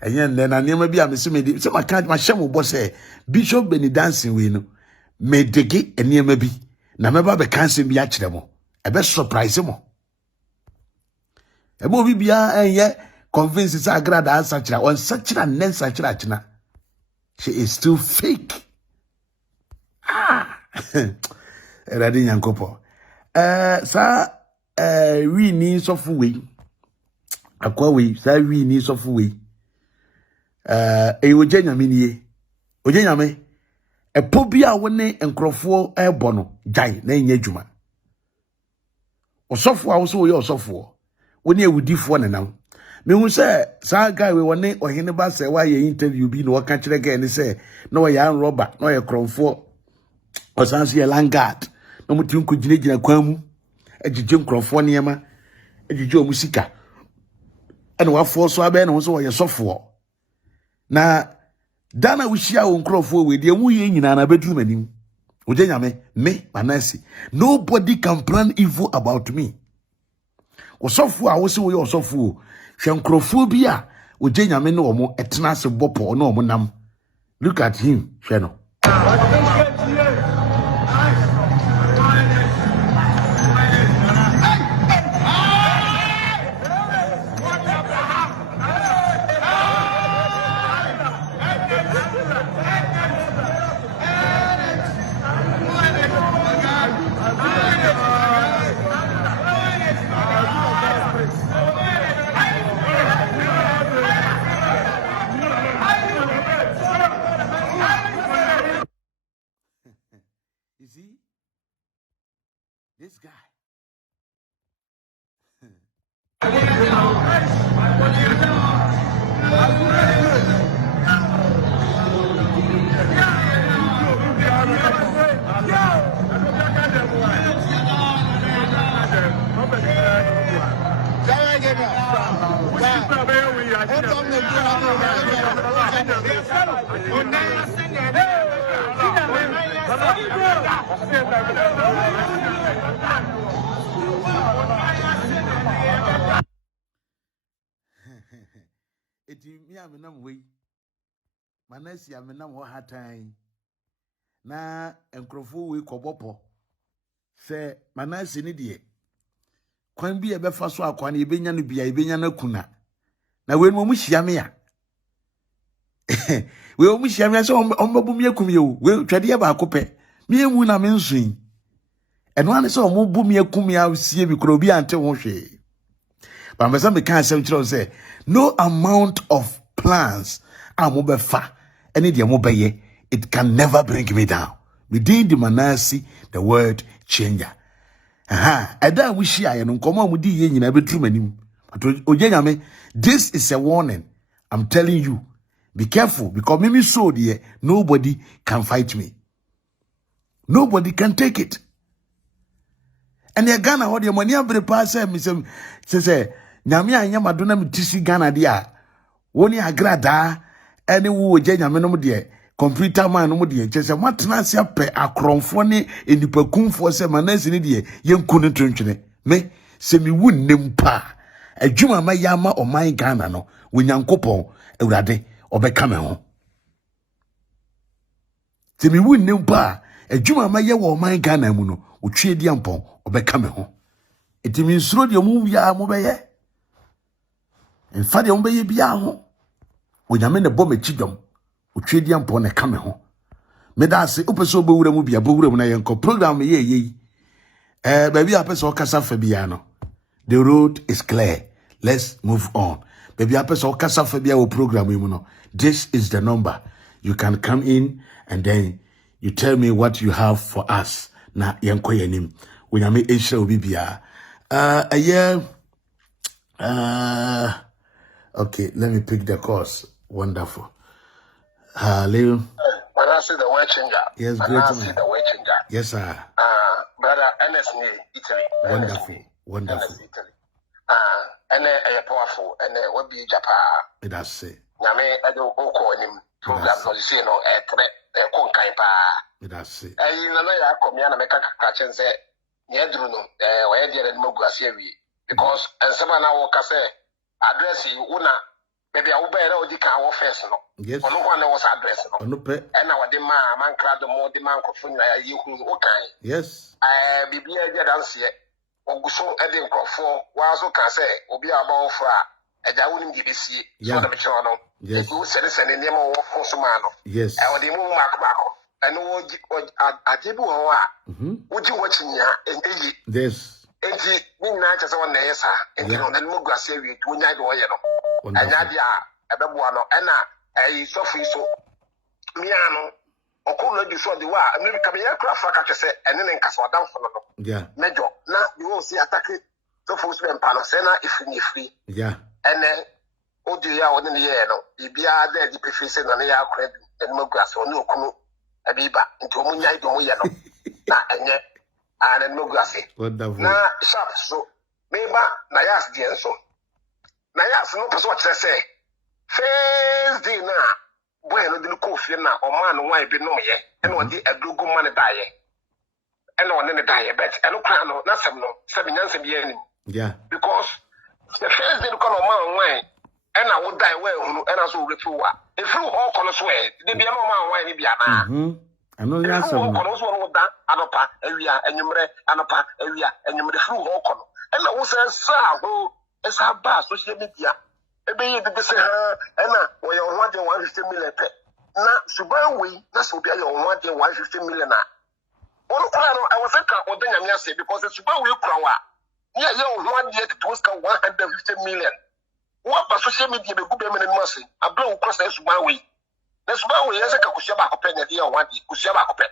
ayen na niam bi a me se me di se maka ma hye mo bo se Bishop Benny dancing we no me dege eniam bi na me ba be cancel bi a kire mo e be surprise mo e mo bi bia enye convince say Agradaa answer kire on sakira nen sakira kina. She is still fake. Eradi nyankopo sa we ni sofu we akwa we sa we ni sofu we oje nyame nie oje nyame epo bia woni enkrofo ebo no jai na enya dwuma osofu a wo so ye osofu woni ewudifo nenam me hu se sa guy we woni ohene ba se wa ye interview bi no waka kire ga ni se no ya roba no ye krofo osanso ye langard no mutim ko ginegina kwamu ejije nkrofo niema ejije omusika ene wafo so abe ne ho so wo yesofo na dana wuhia wo nkrofo we de mu ye nyina na beduru manim oje nyame me Manasseh nobody can plan evil about me osofo a wo se wo ye osofo hwe nkrofo bi a oje nyame ne omo etena se bopo na omo nam look at him hwe no You see, this guy. Eti mi amenam we Manasseh amenam ho hatan na enkrofo we kobopo se Manasseh ni de kwan bi e befa so akwa na ebenya no bia ebenya na kuna na we no mu hia me ya we mu hia me so ombabu me akum ye we twade ba akopɛ me emu na me nsuin eno ane so ombu me akum ya sie bi kro bi ante ho hwe but me say me kan say kiro say no amount of plans am obefa any de mo beye it can never bring me down within the Manasseh the word changer eda we share ye no nkomo amudi ye nyina betru manim ojenyame this is a warning. I'm telling you, be careful because me so there nobody can fight me, nobody can take it. And ya Ghana ho de money abre pass me say nyame anya madona mitisi Ghana dia woni Agradaa ene wo nyame no de computer man no de che say matena se pe akromfo ne enipakumfo se Manasseh ne de yenku ne tontwene me se mi wunnem pa adwuma ma yama oman Ghana no wonyankopon awurade obeka me ho se mi wunnem pa adwuma ma ye wo oman Ghana mu no otwe di ampon obeka me ho etimi nsuro de mu ya mo beye en fa de mo beye bia ho onyame ne bom achidom otwe di ampon ne ka me ho me da se opeso bewura mu bia bewura mu na yenko program ye baby apeso kasa fa bia no the road is clear, let's move on. Baby apeso kasa fa bia wo program mu no this is the number you can come in and then you tell me what you have for us na yenko yenim onyame ehira obi bia okay, let me pick the course. Wonderful. Hallelujah. Manasseh the word changer. Yes, great man. The word changer. Yes, sir. Brother NSN Italy. Wonderful. Wonderful. NS Italy. And a powerful and what be Japan. That's it. Name I do oko him program no you see no a konkai pa. That's it. You know ya come here na make catch say nyedru no why dey no go asie because and someone na wo ka say address una maybe I will bear all the car first no. Yes. Ono one was address no. Ono pe. And now the man crowd the more the man could you okay. Yes. Bibia dance here. Oguso Eden Crawford was so can say Obi about fra a Jawin GBC. Yeah. Yes. You said it's an name of Fosumano. Yes. I would move Mark Marco. I know what Jibu would you watching ya and yes. and midnight as one day, sir, and you know, the Mugrass area to night or yellow. And Nadia, a babuano, Anna, a Sophie so Miano, or could you show the war, and maybe come here, craft, like I said, and then Castle down for them. Yeah. Major, now you will see attack it. So for them, Panasena, if you free. Yeah. And then, oh, dear, one in the year, no, the Bia, the Pifis and the air credit, and Mugrass or no, a biba, into Munya, Yano. And yet. and then no grassy. Wonderful. Na sharp so maybe na yas the so. Na yas no person what say. First day na boy no di coffee na o man wine be no ye. And one day a good man die. And one then die bet. And no plan no na some no 7 years be any. Yeah. Because the first day come man wine and I would die well and I so refu if you all color swear the be no man wine be na. I know you answer. One with that anopa area and you anopa area and you the flu all color. And I was a sa who is a bar social media. Maybe the say her and now you want 150 million. Now Suban we that's will be your 150 million. One I was a or then say because the Suban will crow. Yeah, you 1 year to 150 million. What by social media be good and mercy? I blow across the Suban way. The Suban way is a Kushaba Copen idea 1 year, Kushaba Copen.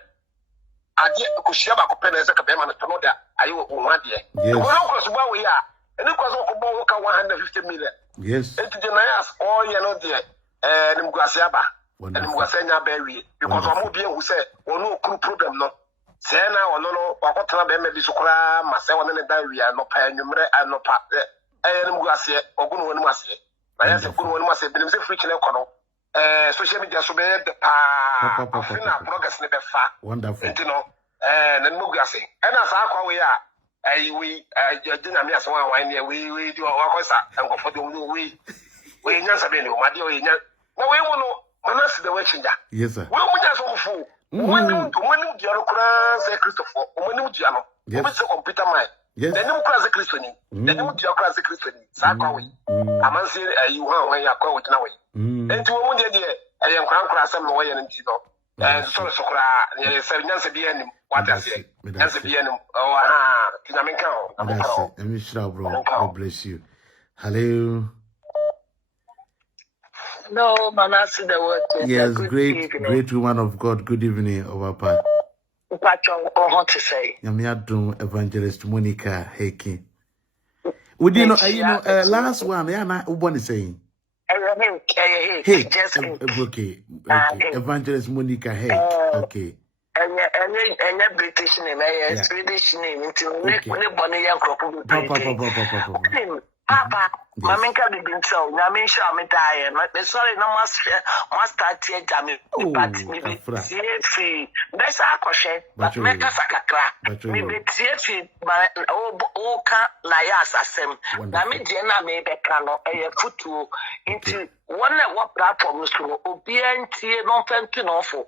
I did Kushaba Copen as a Cabeman to know that I will 1 year. Yes. Well, we are. And it was 150 million. Yes. And to deny us all, you know, dear, and Mguasiaba, and Mguasena Berry, because I'm moving who said, or no crew problem, no. Say now, or no, or what time maybe Sukra, myself, and diary, and no pay, and no part, and Mguasia, or good one must say. I answer good one must say, but it's a free channel. Social media so bad, progress never far. Wonderful. You know, and Mugasi. And as our we are. We didn't have some wine here. We do our voice and go for the we answer any my dear. No, we will know Manasseh the watching that. Yes, sir. We will just Obofour. When you cross a Christopher, when you Giano, what's your computer mind? Yes. Then you cross a Christian, then you cross a Christian. Sacks, I must say, you are when you are called now. And to a woman, dear, I am cross some way and Tino. And so, 7 years again, what I say, that's a piano. Oh, God bless you. Hello. No, Manasseh, the word. Yes, great woman of God. Good evening, Overpa. What to say? Yamiadun Evangelist Monica Heki. Would you know, last one, yeah, what is saying? Hey, okay. Evangelist Monica Heki. Okay. And British name, Swedish name, until Bonnie Papa, Mamma can be so. Namin shall me die. Sorry, no must start here, Jammy. But maybe free. That's our question. But make us a crack. Maybe see my old cat Layas assem. Nami Jenna may be cano a foot into one what platforms to obedient, non fentin awful.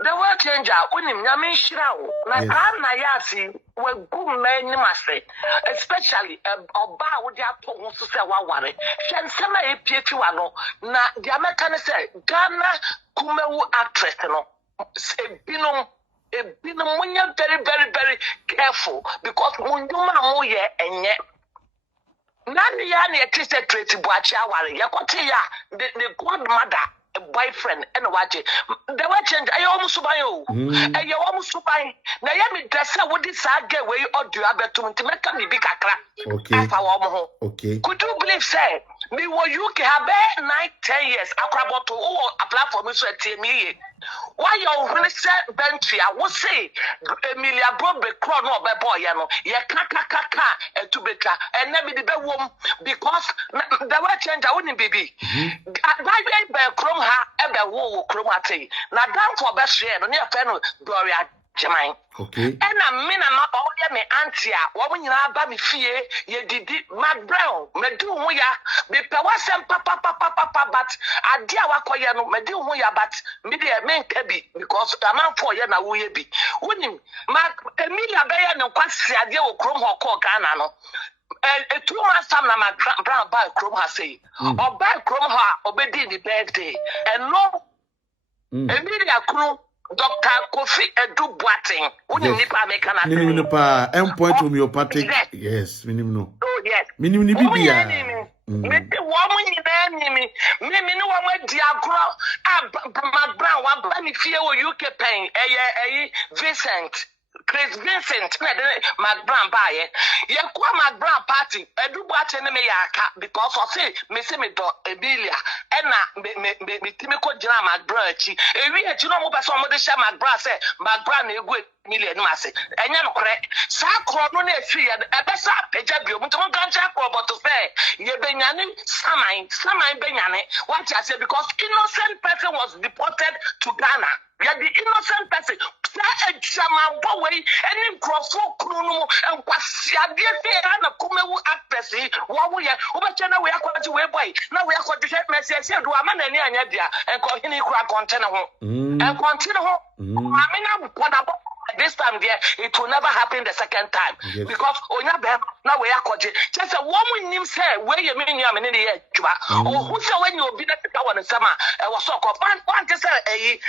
The word changer, when him Yamin Shroud, like Nayasi, were good men, especially a bar with their tongues to say what worry. Shansema a Pietuano, na the American say, Ghana Kumewu actress, no, a binum when you're very, very, very careful because when you are and yet. Nani yani a twisted trade to Boacha worry, Yakotia, the godmother. Boyfriend and watch it. The way change. I almost buy you. And you almost buy. Now, you dress up with this get where you ought to have to make me big a okay. Okay. Could you believe, say, me were you can have 9-10 years. I about to apply for me so at me. Why you really say Bentry? I would say Emilia broke the crown of a boy, you know, ya kaka and to be and never the bedroom because the way change. I wouldn't be. Why be chrome her ever woo chromate. Now down for best year, near Fenno Gloria Jamine. Okay. And I mean, I'm not all me auntie. Woman, you are baby fear, ye did Mac Brown, Medu Huya, be Pewasem papa, but I dear Wakoyano, Medu Huya, but media men cabby because the man for Yana will be. Wouldn't Mark Emilia Bayan and Quasi idea of Chrome or Corganano. A 2 months time, my brown by Chrome has say, or by Chrome ha, obey the birthday, and no Emilia Crew. Dr. Kofi Edu Boating. Wouldn't nip make an Minimum endpoint homeopathic. Yes, minimum. Oh, yes. Minimum Bibia. Maybe woman in the enemy. Maybe no one went Diagro. My brown, one bunny fear UK pain. Vincent. Chris Vincent na de McBrown baye. Ye kwa McBrown party edubu ache ne me yaka because I say me se me do Emilia ena me timi ko jina McBrown achi. Ewi achi no mo be so mo de sha McBrown say McBrown na egu Emilia no ase. Enya no kore. Sa kro no na efi ya ebesa peja bio mo to mo gancha kro but to say ye benyane saman benyane what I say because innocent person was deported to Ghana. We are the innocent person. Say a German boy, any crossover kruno and Quasiadia and Kumewu actress. What we are, Ubachana, we are going to way boy. Now we are going to get message. Do a man and Yadia and continue crack container home and continue home. I mean, I'm this time there, it will never happen the second time because Onya Bem now we are coaching. Just a woman named say where you mean you in the year, or who say when you be the one in summer. I was so called one to say a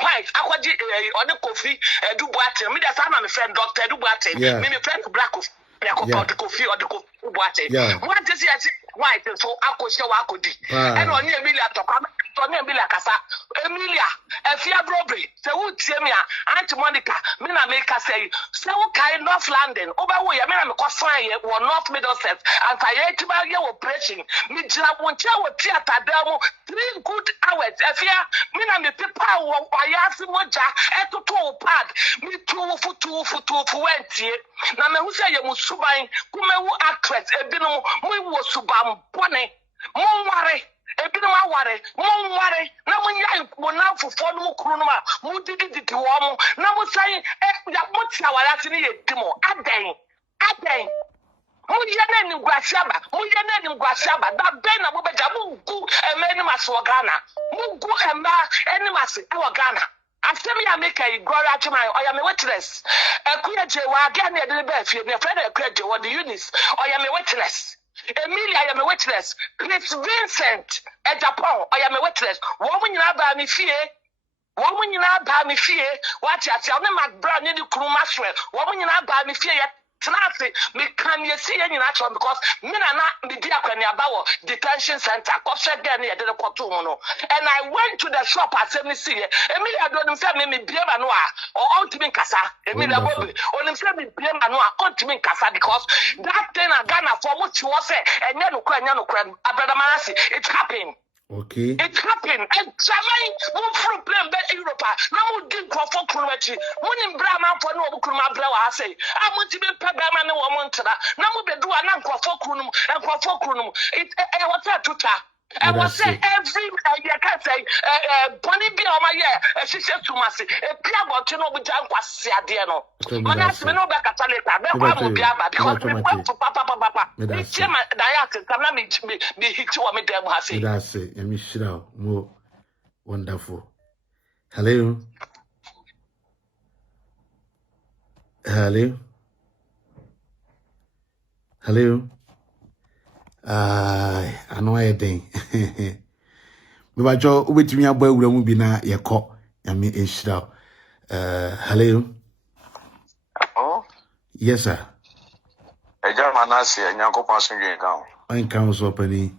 white, aquaji on the coffee, Dubuate, me that's my friend Dr. Dubuate, me friend Black coffee or the coffee. What is it? White so Ako show Akodi. And on Emilia to come. Emilia Casa, Emilia, Efia Brobe, Sewu Tiemia, Aunt Monica, Mina make us say, Sewu Kai North London, Oberway, I mean, I'm a fine or North Middlesex, and I ate about your operation. Mijina Woncha, theater demo, 3 good hours. Efia, Mina me Pipa, Wayasi Moja, Eto pad, me 2 for 20. Now, me who say you must subain, Kumewu actress, Ebino, we was subam, Pone, Monware. Ebino maware mo ware na mo nya mo na fofo no krunuma mo didi wo mo na mo sai ya mo tia wara ti ni yedimo aden mo ye na ni gwasiaba da ben na mo beja mo gu emeni maso Ghana mo gu ema eni mase e wo Ghana after me make a glory to my oya me witness akuya je wa ga na de be fie me friend akuya je what the unis oya me witness Emilia, I am a witness. Chris Vincent at Japan, I am a witness. Woman in our me fear. Woman in our me fear. What you tell me, McBrown, in the crew master. Woman in our me fear. Tonight, me can you see any natural because me na the dear about detention center. Cause again, I did a cotuno. And I went to the shop at 70. Emilia don't say me be manoa or ultimate casa. Emilia Bobby, or them say me be manoa ultimate casa because that thing I Ghana for what you was say and yano crime, Agradaa Manasseh, it happened. Okay. It happened. And Jamai won't from play back Europe. Now we did go for Kurumachi. One in Brahman for no Kuruma Blawa. I say, I want to be Pagama no one to that. Now we do an uncle for Kunum and for Kunum. It was a tutor. I was saying every year, can say, Bonnie be on my year, she said to Massey, a piano to know which I was Siadiano. Manasseh, no back at Taleta, because we went to Papa. It's Gemma Diaton, come let me hit you on me, damn Hassie. That's it. Let me shit out more wonderful. Hello. I know a thing. Me ba jo obetimi agba awura mu bi na ye ko ya me ehira. Hello. Oh? Yes sir. Eja Manasseh Nyankopon asundwe kan. An kan so pani.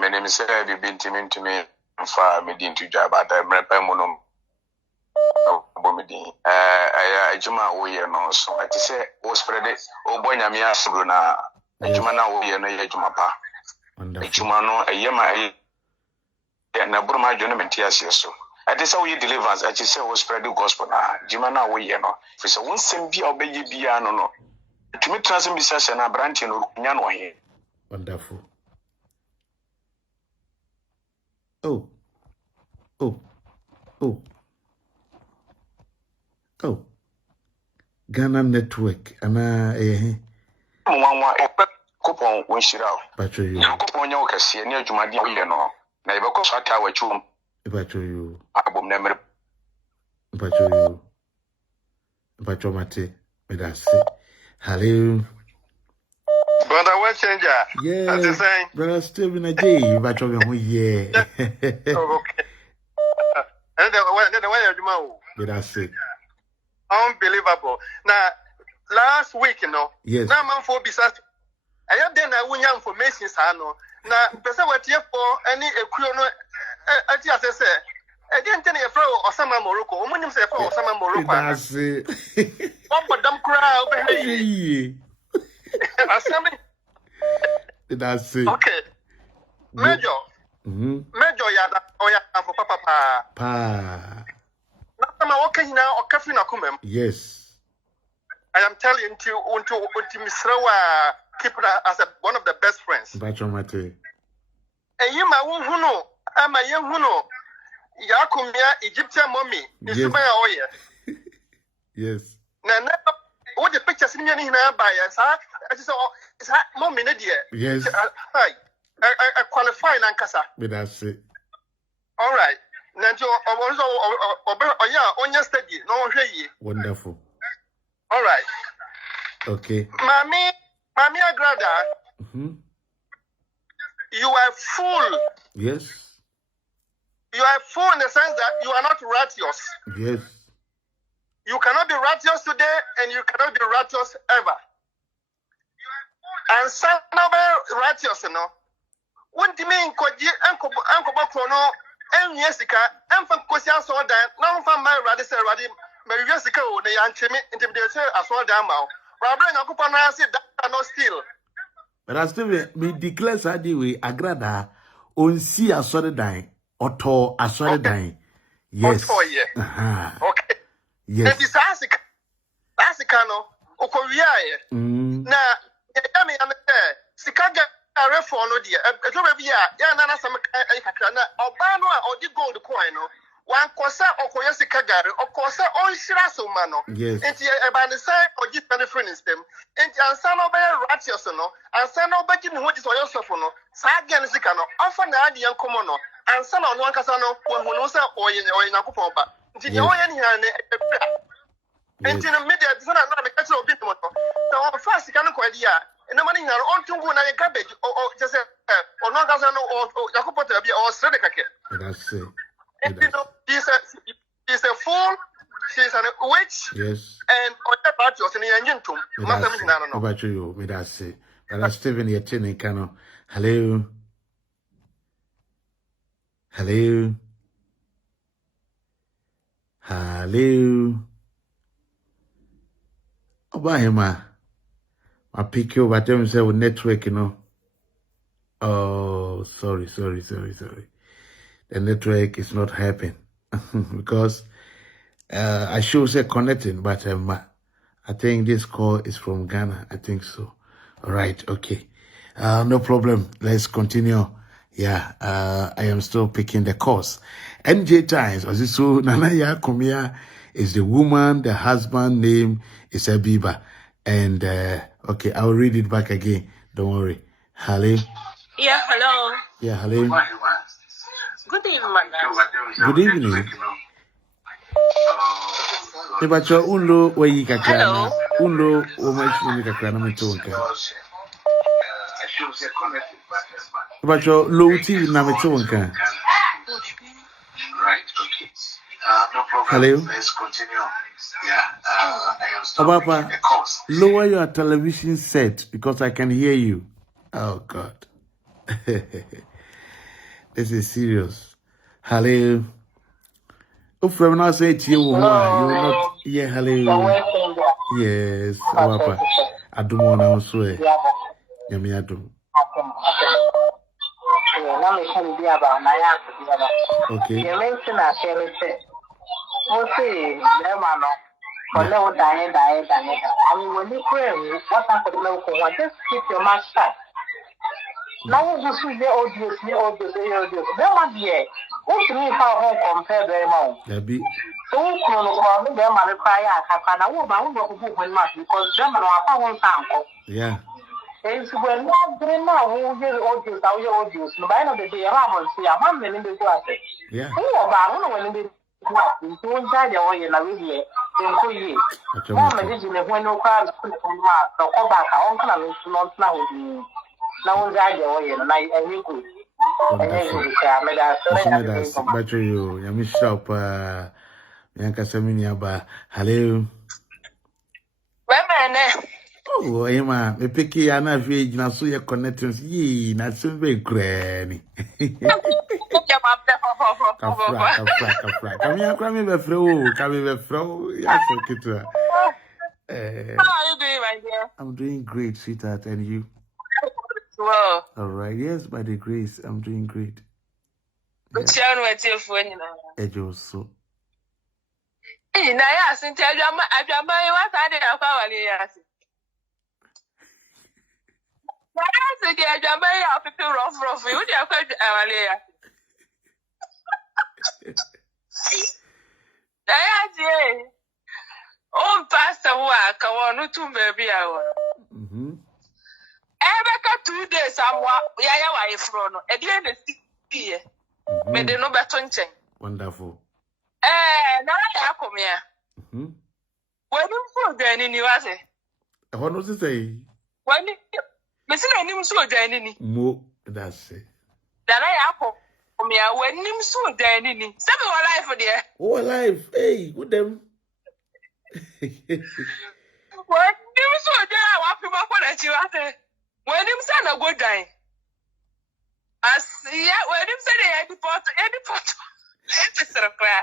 Me name is ƐviI ntimi mfa me din tudwa ba da mrepa mu no. Bomidi ejuma wo ye no so ati se wo spread obo nyame asuru na ejuma na wo ye no ye ejuma pa ejuma no eyema na burma adwo no menti ase so ati se wo ye relevance ati se wo spread the gospel na ejuma na wo ye no fi se won sem bia obeye bia no tumi transem bisa se na branch no nya no he. Wonderful. Oh, Ghana network, ana Mwa kopon won shirao. Pacho you. Kopon nya okase ne adwumade wo ye no. Na yebeko so ata wachu. Pacho you. Abom na mere. Pacho mate. Me da se. Hello. Brother, what changer? Yeah. Brother, still in a day. Pacho me ho ye. Okay. And the way you know. Me da se. Unbelievable. Now, last week, you know, yes. Now, man, for besides, I have then I win information, I know. Now, person what here for any equivalent, as I say, I didn't tell you for Osama Morocco. When you say for Osama Morocco, That's it. what but them crowd behave. That's it. Okay. Major. Major yada oya for papa Pa. Now working now or cafe na kumem. Yes. I am telling you to Misrawa keep that as one of the best friends. Bachomate. And you ma who am a young huno. Yakumia Egyptian mommy. Is my oya. Yes. Now what the pictures in your bias, huh? It's mommy, yes. I qualify in Ankasa. But that's it. All right. Nanjo, on your study, no way. Wonderful. All right. Okay. Mami Agradaa, you are full. Yes. You are full in the sense that you are not righteous. Yes. You cannot be righteous today and you cannot be righteous ever. And some righteous, you know. What do you mean, Uncle Bacrono, and Jessica, and from Kosia saw that, no from my radical, Mary Jessica, the young Timmy, intimidation, I saw them out. Rabbi Uncle Pana said that not still. But I still me declare Sadi Agradaa on see a solid dying, or to a solid dying. Yes. Okay. Yes. And this Asicano, Okoria. Now, Yami, I'm there. Sikaga, a reform, dear. A job of Yana, some Obano, or the gold coin. One Cosa or Koyasikaga, or Cosa or Shirasu Mano. Yes. And about the side or just benefit them. And San Obey Ratios, and San Obey who is yourself, Sagan Sicano, often the young commono, and San on one Casano, when Honosa or in Akupopa. Did you and in the media, it's not a catch of people. So, first, you cannot quite idea. And the money are on to one cabbage or just or not as I know or Yakupota or Sedeka. That's it. And you know, she's a fool, she's a witch. Yes. And or about yours in the engine too. How about you? With us, but I Stephen here, Chinny Cano. Hello. Hello. Hello. Obahima. I pick you, but them say with network, you know. Oh, sorry. The network is not helping because I should say connecting, but I think this call is from Ghana. I think so. All right. Okay. No problem. Let's continue. Yeah. I am still picking the course. NJ Times. So Nanaya Kumia is the woman. The husband name is ÄviI. And okay, I'll read it back again. Don't worry. Hello. Yeah. Hello. Yeah. Hello. Good evening, madam. Good evening. But your unlo where you can hello. Unlo woman kakana metonka. But your low TV na metonka. Right, okay. No problem. Hello. Let's continue. Yeah, I am still Papa, lower your television set because I can hear you. Oh God. This is serious. Hello. If I'm not saying to you, you will not. Yeah, hello. Yes, Papa. I don't want to swear. Yami, I do. Okay. You mentioned a share. Okay, no, die. I mean, when you pray, what happened to local one? Just keep your mouth shut. Now, you see the audience. There might be a what me how home compare very much. There be. So, them are cry. I will when much because them are one sample. Yeah. It's when not very much who hear audience, how your audience. No, by the end of the day, I haven't seen a man in the class. Yeah. Who about when they don't die the way in a video. Mama did you when no crowds put on mark or go back? I won't come into not now. Now, die the way and I make good. But you, Yami Shop, Yanka Saminiaba. Hello. Oh, Emma, a picky and a village, now so your connections, ye, not so very granny. Come here, bro. Yes, okay. How are you doing, my dear? I'm doing great, sweetheart, and you? Well. All right. Yes, by the grace, I'm doing great. Ejoso. Hey, na ya sinti adwama wa sa de akwa wale ya si. Na ya se de adwama ya pepe rough you de akwa wale ya. Na ya je. O pastor wa ka wonu tumbe bi awo. Ebeka 2 days amwa ya wa ifro no. E de na see. Me de no beto nchen. Wonderful. Na ya komia. When you so join ni wa se. What no say? When me se na nim so join ni. Mo, that's it. That I komia when nim so join ni. Say me life there. Oh, life. Hey, good them. When nim so join wa pe ma kwa chi wa se. When nim say na go join. As yeah, when nim say the deport. It's a cry.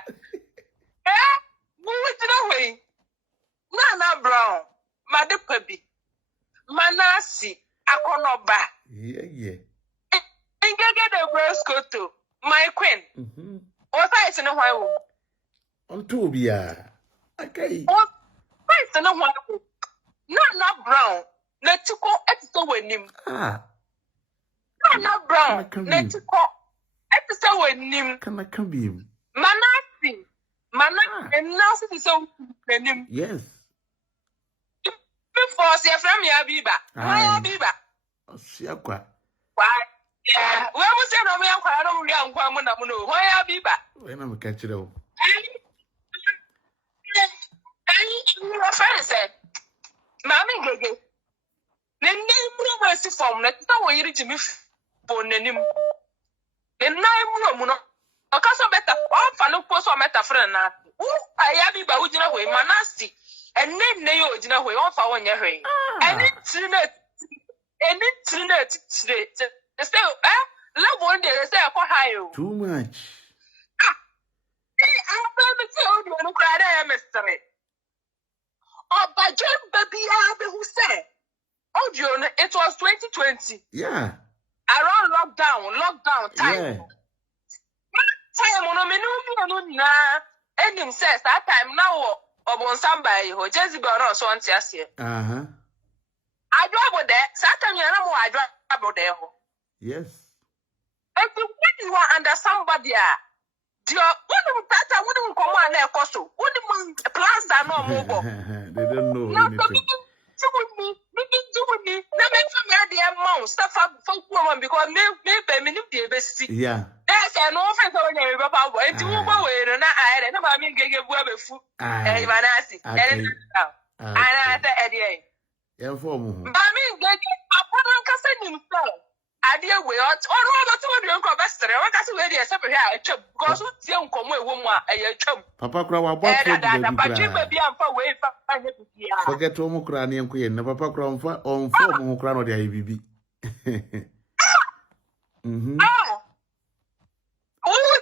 Move to the way. Nana Brown, Mother Pebby, Manasseh, Agradaa. Yeah. And get the rose coat to my queen. What I say no why? On Tobia. Okay. What I say no why? Nana Brown, let's go at the winning. Nana Brown, let's go at the winning. Can I come him? Manasseh, and now it's so winning. Yes. Before see from your biba. Why biba? Siakwa. Why? Yeah. Where was it on me? I don't know. Kwamuno. Why biba? When I'm catch it up. Your friend said, Mammy Gege. The name mercy form that no way to me for the name. The 9 room. A castle better. All fan of post or meta friend. I have biba with your way, Manasseh. And then they you know we all for your ring. And it's today. Say, love one day, they say, high. Too much. I'm going to tell you, no cry, mystery. Oh, but John Baby Abby who said, oh, John, it was 2020. Yeah. Around lockdown time. Yeah. Time on a minute, and him says that time now. Obon somebody who just got on so once yes. I drove there, Saturday, I drive there. Yes. And when you are under somebody, dear, wouldn't that wouldn't come on there, Costo. Wouldn't plans are no mobile. They don't know anything. Now, make from the amount stuff for woman because maybe the best. Yeah. That's an offense on your papa. And to move away, and I don't know, I mean, get web food. And Manasseh. And I said, Eddie. Yeah, for me. I mean, get upon Cassin himself. I dear way out, or rather to your investor. I got to ready a separate hair, chum, because what's young come away, woman, a chum. Papa Crow, forget Omocrani and Queen, Papa Crown on 4 Mocrano de ÄviI. Oh,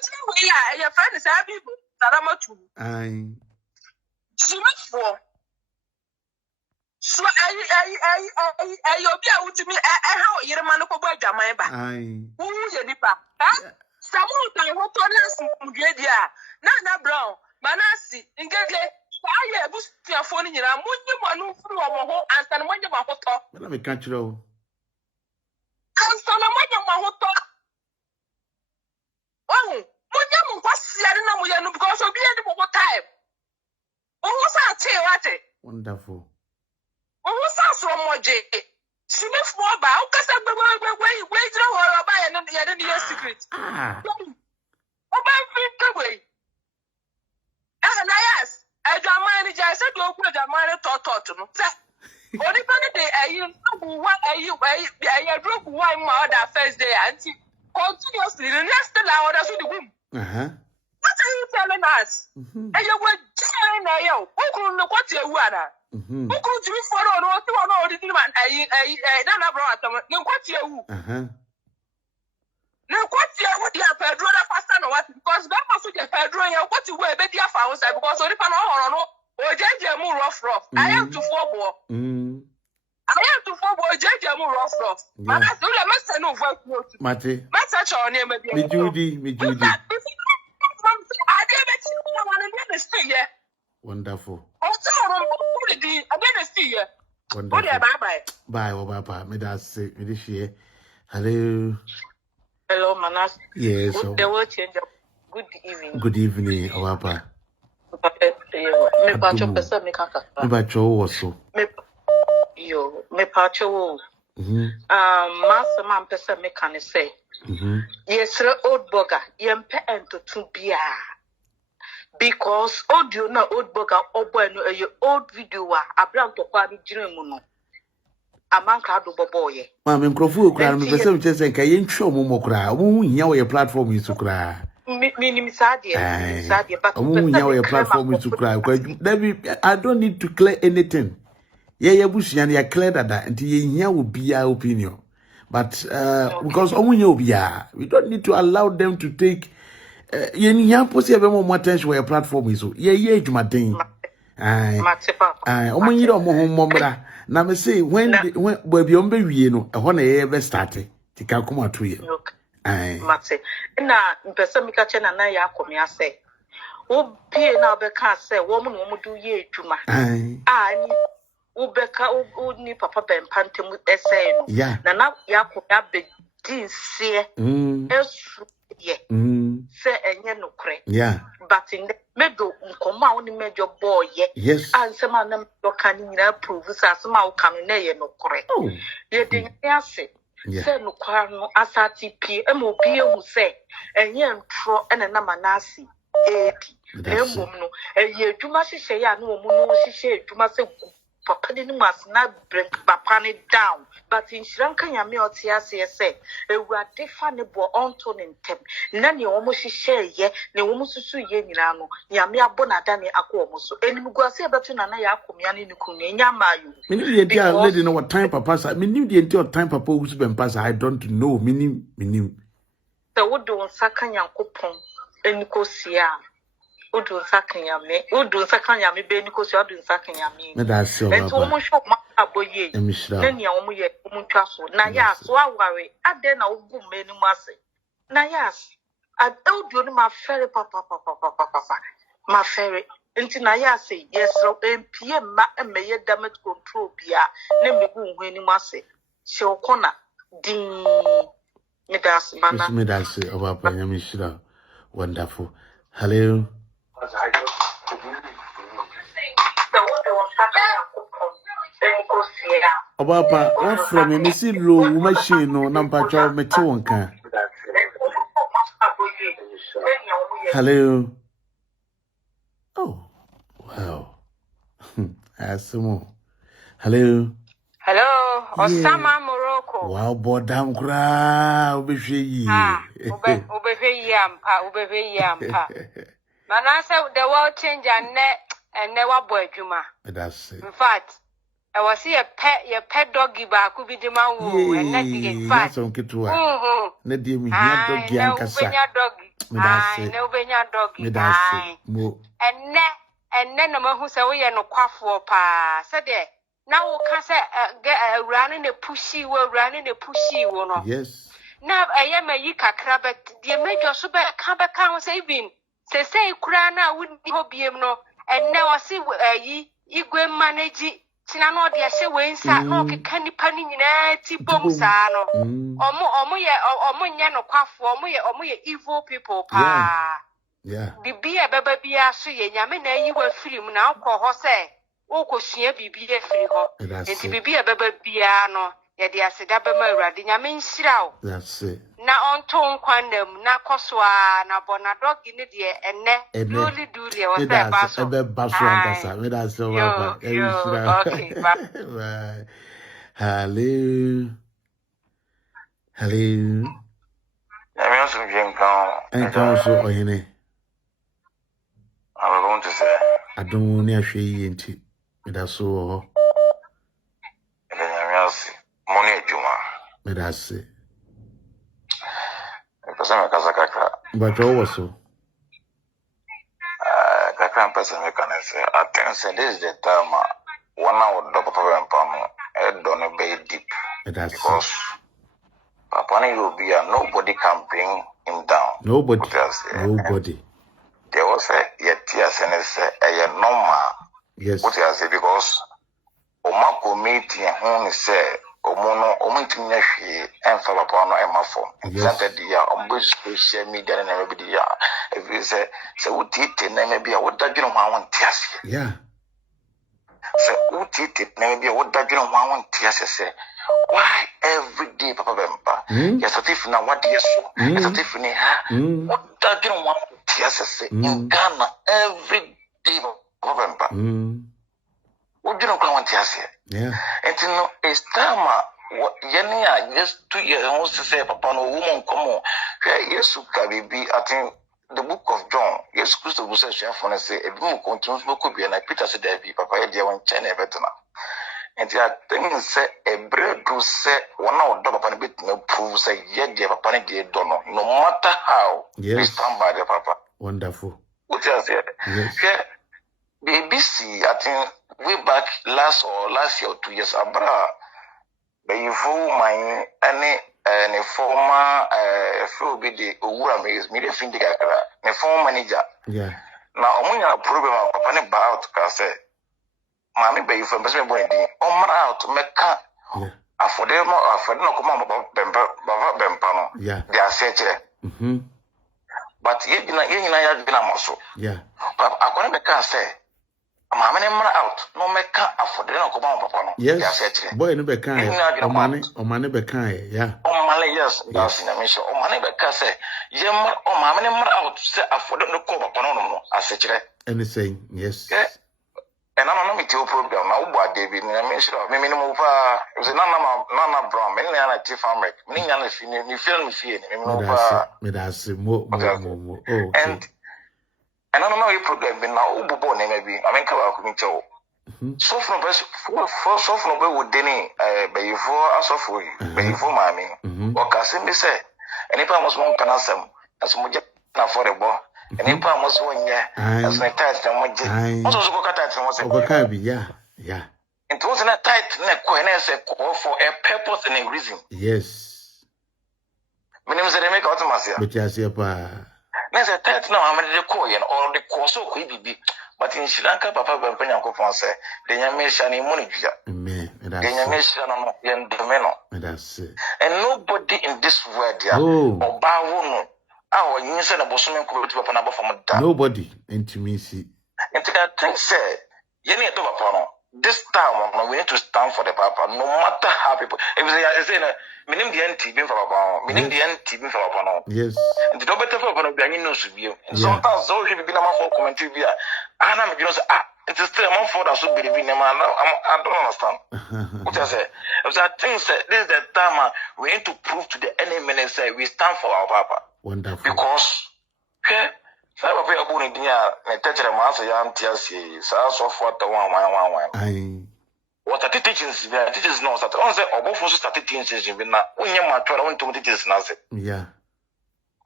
your friend is happy. Saramatu. Aye. She went for. So I out to me. How your man go by Jamaica. Aye. Who you nipa? Someone can walk on us. Nana Brown, Manasseh, Ingele. I boost your phone in your moon through our home and stand when you want to talk. Let me catch you. And stand when you want to talk. Oh, when you was here because of the end of time. Oh, what's that? Say what? Wonderful. Oh, what's that from what? She left for about because I'm wait or buy another secret. Oh, by way. And I asked, I don't mind. I said, don't put a man to me. Only day I drove one more that first day and continuously the next hour that's in the room. What are you telling us? And you were telling you, who could know what you were? Who could you follow? No, the man, I don't know what you. kwati e wodi apedro na pastor no what because be ma so je pedro ye kwati we be dia fa ho say because onipa no horo no o jeje mu rough I am to fobo I am to fobo jeje mu rough Manasseh ule message no voice note Mate message on e me bi me Judy wonderful wonderful bye Papa me that say me this year hello Manasseh yes the world change good evening Papa me pacho pesa me kaka me pacho woso me pacho master man pesa me can say yes old burger yempe ento bia because audio na old burger obo no old video a abram to kwa bi gire mu no amanka do boboye ma me nkrofo okura me pese me chese nka ye ntwe omo kura omo hia wo ye platform yi so kura minimum sadie but omo hia wo ye platform yi so kura I don't need to clear anything ye busuan ye clear that nti ye hia wo bia opinion but because omo hia obia we don't need to allow them to take ye hia posi ebe mo attention wo ye platform yi so ye adwumaden omo yire omo ho mmomra na me say when baby on be wie no e ho na ye be start tika kuma to ye mate na mpesa mika che na ya akomi ase wo pie na be ka say wo mu no mu du ye adwuma ni wo be ka wo ni papa ben pantem ese no na ya akomi abe dinsie esu ye se enye no kre but in the medo nkoma woni mejo boy ye ansema na medo kan nyina prove sa asema wo kan na ye no kre ye de ase se no kwa no asati pi ema obi ehu se enye ntro ena na Manasseh edi emom no eye adwuma hihye ya na omu no hihye adwuma se papa ni mas na bring papa ni down but in shranka nyame otiase se ewurade fa ne bo onto ne ntem na ne omo hihye ye ne omo susu ye nyina no nyame abonada ne akọ omo so enim guase beto na ya akomia ne nikunu enya mayu minim ye dia lady no what time papa sa minim die enti time papa who's been pass I don't know minim so wodo nsaka nyankopon enikosia Udu sakanya me be ni ko so adu sakanya me. Me da se o baba. Ento mo sho ma aboye. Na nia wo mo ye mo ntwa so. Na ya so aware ade na ogu me ni mo ase. Na ya ad audio ni ma fere papa. Ma fere. Enti na ya se yes ro empie ma emeye damage control bia na me gu hu ni mo ase. Se okona din me da se bana. Me da se o baba nyame shira. Wonderful. Hello. Obapa, what from me see low machine no number job me wonka. Hello. Oh, wow. Asimo. Hello. Hello, Osama Morocco. Wow, bodam kra, obehwe yampa. Manasseh, the world change and never boy juma. That's it. In fact, I was see a pet doggy back could be the man who and not in fact. Let him hear doggy and cassa. No benya doggy. And then the man who say we are no quaff for pa said there. Now can say get running a pushy no. Yes. Now I am a yika crabet, the major super camber can saving. Say crana wouldn't be no, and now I see ye go manage Sinano dia se we nsa no keka nipa ni nyina tipom saa no omo nya no kwafo omo ye evil people pa bibia baba bia so ye nyame na yi wa film na akọ ho se okosua bibia firi ho enti bibia baba bia no ye dia se da ba ma awurade nyame nhira o that's it na onto nkwanam na kosoa na bonadogi ne de enne duli o se ba so nkasa me da so baba okay bye hello I'm also being calm. And also ohene I'm going to say I don't need ahwe enti me da so money juma me da se Pesa me kakra. But also. Kakra pesa me say. I think say this is the time. One hour double papa bempa don't be deep. Because Papa will be nobody can bring him down. Nobody. There was a tears and say a normal. Yes. What I say because Omako meeting home say Omono Omintineshi and Falapano and my phone. Example the social media and everybody. If you say what it maybe I would that you know one tears. Yeah. So what it maybe I would that you know one tears say. Why every day, Papa Bempa? Yes, if now what yes, yes, if in her, what that you want to say in Ghana every day, Papa Bempa? What do you want to say? Yeah, and you know, it's time. What Yenia just 2 years wants to say, Papa, no woman come on. Yes, Kabibi, I think the book of John, yes, Christo will say, for say, a book continues, could be, and I Peter said, Papa, dear one China veteran. And the things say a bread to say one hour dog upon a bit no prove say yet dear papa dear dono. No matter how we stand by the papa. Wonderful. What I said? Yes. BBC, I think way back last year or 2 years abra. But you fool my any former feel be the Ura makes me the Findica, the former manager. Yeah. Now I'm problem of papa about to say. Mammy bay from Bessie Wendy, out to make for them for no come about Bempano. Yeah. They are said. But yet, you have been a muscle. Yeah. But I can't make her say, Mamma out, no make for the no come on, Papa. Yes, boy, no bekai, or money bekai, yeah. Oh, Malay, yes, that's in a mission. Oh, money bekai say, Yam, oh, Mamma out, say, I for the no come upon, I said, anything, yes. And I don't know me to program now, but David, I mean, sure, maybe no more. It was Nana Brown, many other chief farmer, many other you feel me fear, and I don't know your program, but now Obofour maybe, I mean, come out to so from best so from where would Denny, before us of you, before mammy, or Cassim be said, and if I was one canasum, as much affordable. And if I was 1 year, as my tight and one day, also got tight and was a yeah. It wasn't a tight neck when I said for a purpose and a reason. Yes. My name is Remy Automasia. But yes, yeah, there's a tight now, I'm the coin or the course of Quibi. But in Sri Lanka, Papa Bempena say, the Yamishan in Monivia. The Yamishan in Domeno. And nobody in this world, or Bawono. You said a bosom from nobody intimacy. And I think, say, you need to upon this time we need to stand for the papa, no matter how people. If they say, meaning the NT being for a meaning the NT being for a yes. And the better for a being no severe. And sometimes so should be a man for commentary. And I'm going to say, it is still a man for that should be living a man. I don't understand. What I say, I think this is the time we need to prove to the enemy and say we stand for our papa. Wonderful. Because, I have a boon in the teacher of Master Yan TLC, so forth the one. What are the teachings? Teachers know that on the Obofour started teaching when you are 12 teachers. Yeah.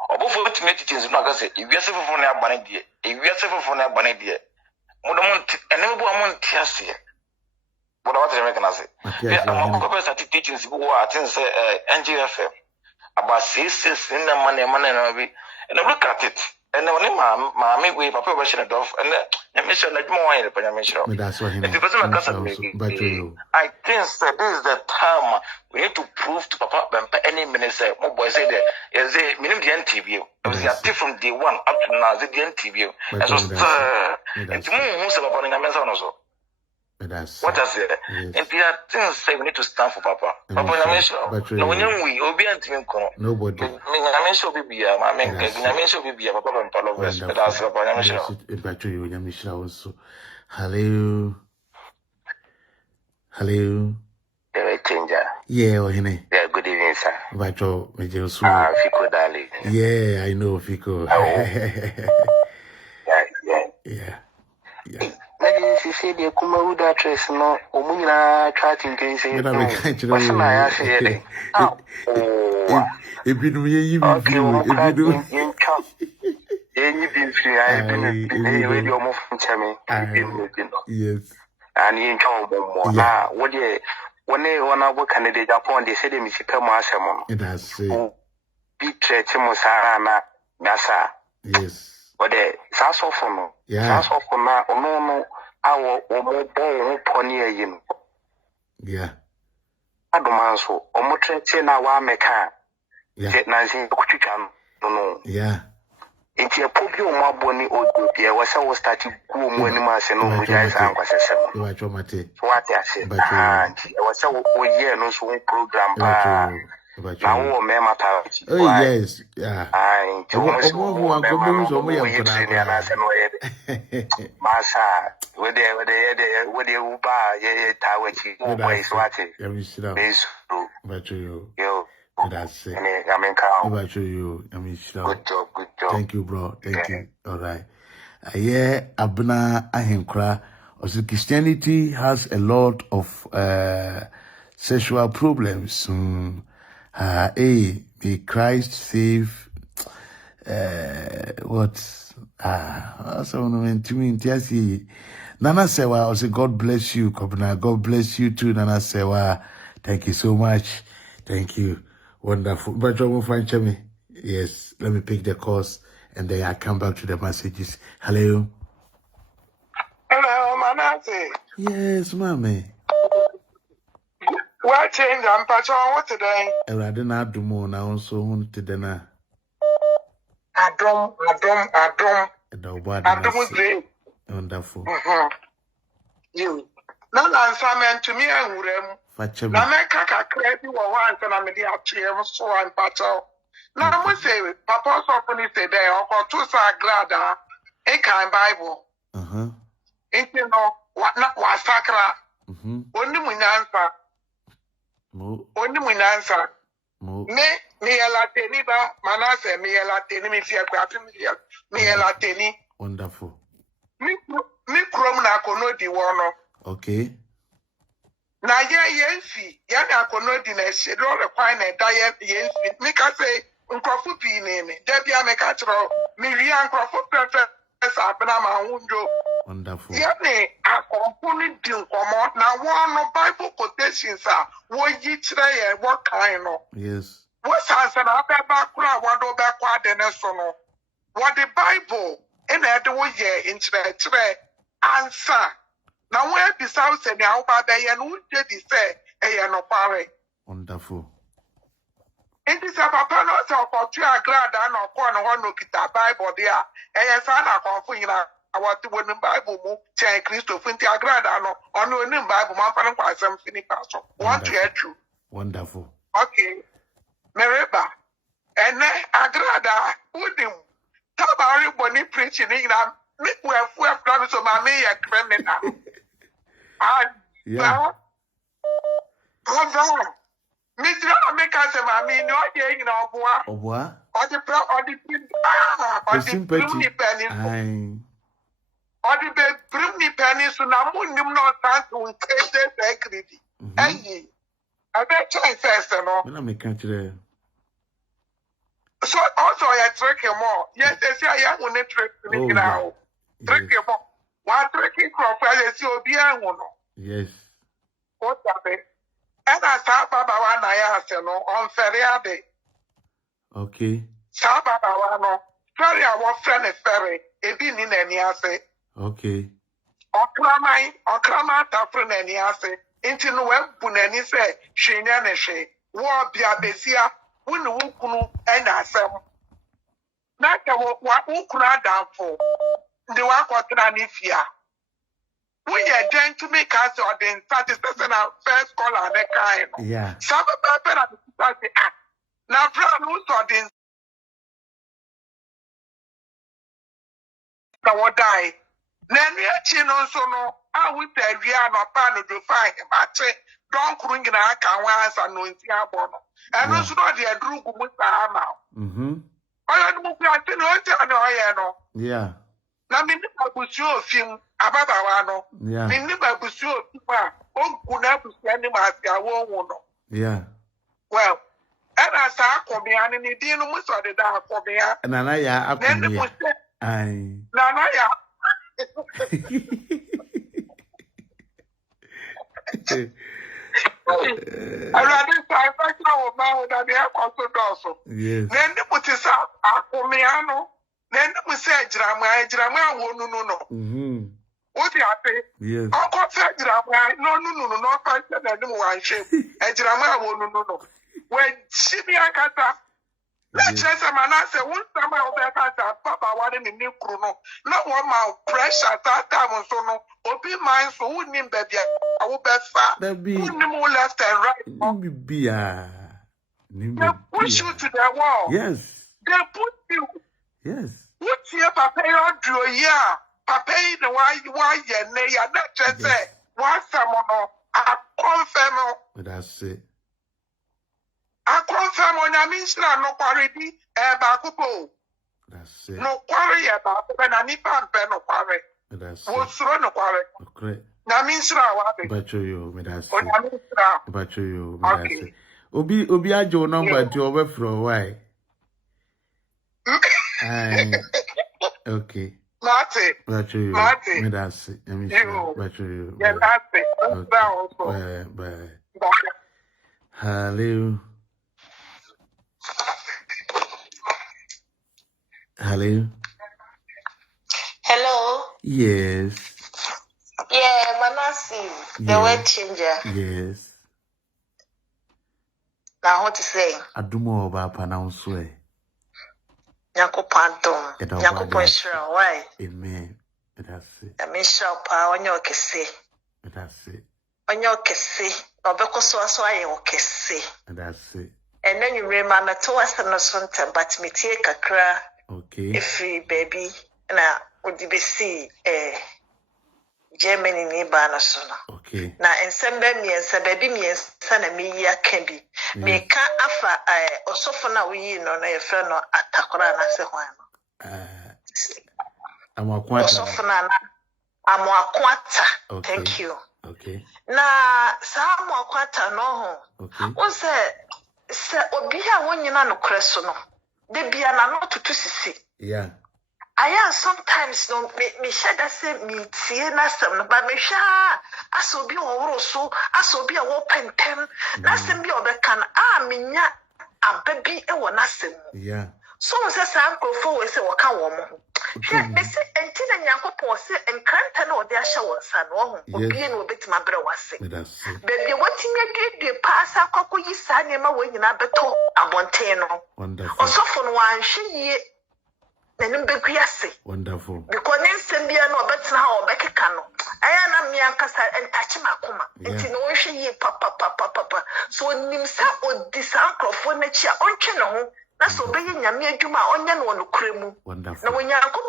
Obofour to make teachings, not as if you are several for their banner, if you are several for their banner, Modamont and never one TLC. What about the American? I started teachings who are NGFM. About 6 in the money, and I look at it. And only mammy, we papa was in a dove, and I mission like more in the Panamisha. That's what he I think that this is the time we need to prove to Papa Bempa any minute. My boy said that is a minimum the NTV. It was active from day one up to now, the NTV. And so, it's more who's about in a mess also. What I say, and Pierre things say we need to stand for Papa. Papa, I mentioned no one we obedient nobody. I mentioned be a man, I mentioned be a Papa and Palovers, but I said, I mentioned also. Hello. Hello. Yeah, or hine. Yeah, good evening, sir. Vacho, Major Su. Fico, darling. Yeah, I know, Fico. Yeah. She said, "You come out that dress, no, Omuna chatting, say, what's my ass here?" Ebinum ye Okay, ebinum. Any been free, I've been with your move from Chammy. Yes. And you come more. Now, what ye when they want to work candidate upon the city, Missy Permassamon. It has say. Be Chemosana, Nasa. Yes. But the Sassophone. Yeah. Sassophone, no, our more pony, you. Yeah. Adomanso, Omotre na wa meka. Yeah. Nancy Kuchikam, no. Yeah. It's a poppy or more bonny old dear was I was starting cool when you must know which I sang was a seven. You are traumatic. What I said, but I was so year no so program. Now, Mamma Party. Oh, yes. Yeah. I told Massa, where they Uba, ye, Tawachi, ways what it. But you. That's it. I mean, about you. Good job. Thank you, bro. Thank you. All right. Yeah, Abna Ahenkra. Also, Christianity has a lot of sexual problems. May Christ save. What? Also, Nana Sewa. Also, God bless you, Kobna. God bless you too, Nana Sewa. Thank you so much. Thank you. Wonderful. But you will find me. Yes, let me pick the calls and then I come back to the messages. Hello. Hello, Manasseh. Yes, mommy. What change? I'm patching what today? I didn't have to more now, so on to dinner. Adom. Wonderful. You. Now, I'm meant to me and Urem. Now, make a crazy once and I'm a chair, so I'm patching. Now, we say, Papa Sopony said there, or two Agradaa, a kind Bible. Ain't you know what not was Sacra? Only when answer. Only when answer. Me Lateniba, Manasseh, me Lateni, me Lateni. Wonderful. Me Chrome na kono di wono. Okay. Na yenfi, yana kono di na she do require na da yenfi. Me ka say nkrofu pi neme. Debi ameka tro, me wi nkrofu pepe sa abena ma hunjo. Wonderful. Yane akompuni di nkomo na one Bible quotations are wo yi kire ye what kind no. Yes. What sansa na abeba kura wado be kwa de ne so no. What the Bible in the way in chire answer. Now where the south and now by the and would they say a no pare. Wonderful. In this papa no so for two Agradaa no corner one no kita Bible there. A sana confina our two wooden Bible move Chan Christopher Agradaa no on no new Bible man for quite some finish pastor. Want to hear true. Wonderful. Okay. Mereba. And Agradaa would him. Tabari boni preaching in me we have done so my me a criminal. Yeah. Mr. Make us a mammy, no idea in our bois. Or the sympathy penny. Or the brimmy pennies, so now moon them not stand to case their security. Hey, I bet I says no. When I make country. So also I trick him more. Yes, they say I am on a trick now. Trick him more. One tricking crop, I see you be a one. Yes. What happened? And I saw Baba one I asked no on Ferriade. Okay. Saw Baba no. Ferry our friend is ferry. It didn't in any assay. Okay. Or Crama Tafrin any assay. Into no web punani say, she nane she. War be a besia. Wunu ena asem na ka wa ukura danfo de wa kwatra ni fia we ye den to make us or den satisfaction first call and the kind yeah sabe pepe na say ah na plan who so den na wo dai na ni achi no so no a we tawia no pa no do fine ma che don kuru ngina aka wa ansa no nti abo no and also not the Drew Gumusa. I don't know no. Yeah. Now, me never show film about Awano. Yeah. Me never show people. Oh, could not stand him as I won't. Yeah. Well, And I saw Kobian and it didn't miss the dark Kobian. And I up to me. Aye. Nanaya. I rather say, I know that they are also. Yes. Then they put us out Komiano. Then we say, Drama, no. What do you say? Yes. Uncle said, no, not question that no one shape. A drama, no. When she be a cata, let's just a Manasseh, one time of that Papa wanted in new chrono. Not one mouth pressure that time on so no, open mind so wouldn't mean baby. I will bet far. Wouldn't more left and right. They push you to the wall. Yes. They put you. Yes. What's your papa drew ya? Papa, the why you nay, not just say, why someone I confirm. That's it. I confirm on a means no quality, Bakupo. That's it. No quarry about when I need pump no quarry. That's it. What's wrong, no quarry? Okay. Now means but you, that's it. But you, okay. Obi ajo number 2 over from why? Okay. Marty. But you, Marty. That's it. But you. Yeah, that's it. Bye. Hello. Hello. Hello. Yes. Yeah, Manasseh, the word changer. Yes. Now what to say? Adumo oba pronounce way. Nyankopon shira why? Amen. That's it. I mean shira pa onyo kese. That's it. Onyo kese. Obeko so aye okese. That's it. And then you remember to us no sonta but me tie kakra. Okay. Free baby na odibesi Germany ni ba na so no. Okay. Na ensembe miensa baby miensa na me ya kan bi. Me ka afa osofo na we no na ye fe no atakora na se hwan no. Amakwata. Osofo na Amakwata. Thank you. Okay. Na sa Amakwata no ho. Okay. O se obi a wonyina no kreso no. De bia na no tutu sisi. Yeah. I am sometimes no me shada say me tie na sem no ba me hwa aso bi wo so aso bi a wo pentem na sem bi obeka na menya ababi e wo na sem. Yeah. So say san krofo we say wo ka wo mo. Hwe me say enti na Nyankopon say enkranta na ode ahye wo nsa no ho obi na obetima bre wase. Baby watimi adwedwe paasa akoko yi sa ne ma wo nyina beto abonten no. Wonderful. Osofo no wanhwe yi wonderful. Because Sembia no better how Bekeka no. I am Miankasa and touch Makuma. It's in ocean ye papa. So Nimsa or this uncle for nature on channel. That's obeying Yamia Juma onion one cremu. Wonderful. Now when Yanko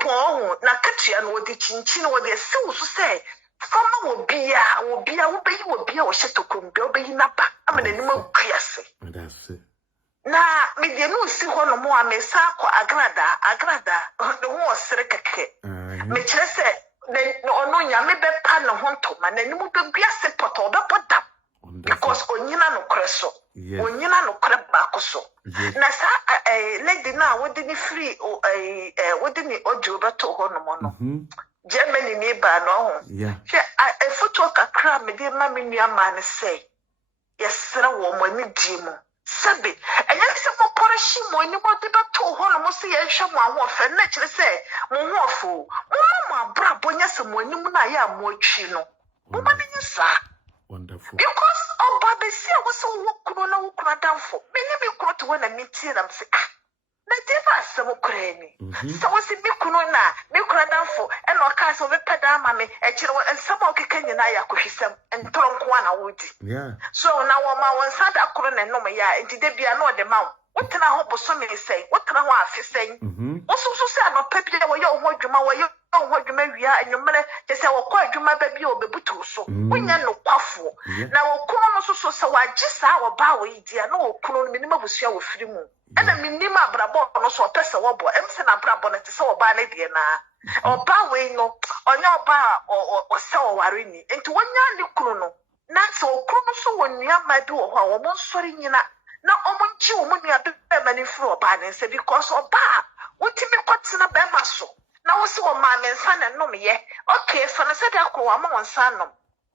Nakachi and what the Chinchin or the Sioux say. Fama will be or Shetokum, Belby Napa. I'm an animal crazy. That's it. Na me de no si ho no mo a me sa kwa Agradaa no ho serekeke me kire se no nya me be pa no ho ntoma na nimu be bia se poto be poda because onyina no kreso onyina no kre ba koso na sa lady na wodi ni free wodi ni ojo be to ho no mo no Germany ni ba no ho she e foto kakra me de ma me nua ma ne say yesra wo mo ni di mu Sabi, and yes, for Porashimo, and you want to go to Honomosi and Shama, and naturally say, Mowafu, Mama, Brabonyas, when you are more chino. Woman, you sir. Wonderful. Because oh, Baby, see, I was so walk on down for. Maybe you got to when I meet you and say, na deva some cranny. So was it Mikunona, Mikura for, and no cast of a pedamame, and chilo, and some of Kenya Yakusam, and Tronquana wood. Yeah. So now my one sad acron and no maya, and did they be another mount? What can I hope some may say? What can I want to say? What's so sad about Pepe or your what you may and your mother just say, quite you my baby or babutu so. When you know quaffo. Now, Colonel so I just our bow, dear, no, Colonel minimum was your free moon. And I mean, Nima Brabo, no so pesa wobo, Emson Brabon at so bad idea na. Or bowing no, or your bar or so warini, and to one young Colonel. Not so Colonel so when you might do a woman sorry, you know. na omunchi omunya be mani fro oba ne nse because oba wotimi kwatena be maso na wo se wo ma me nsa na nom ye okay fa na se da ko wa ma wonsa nom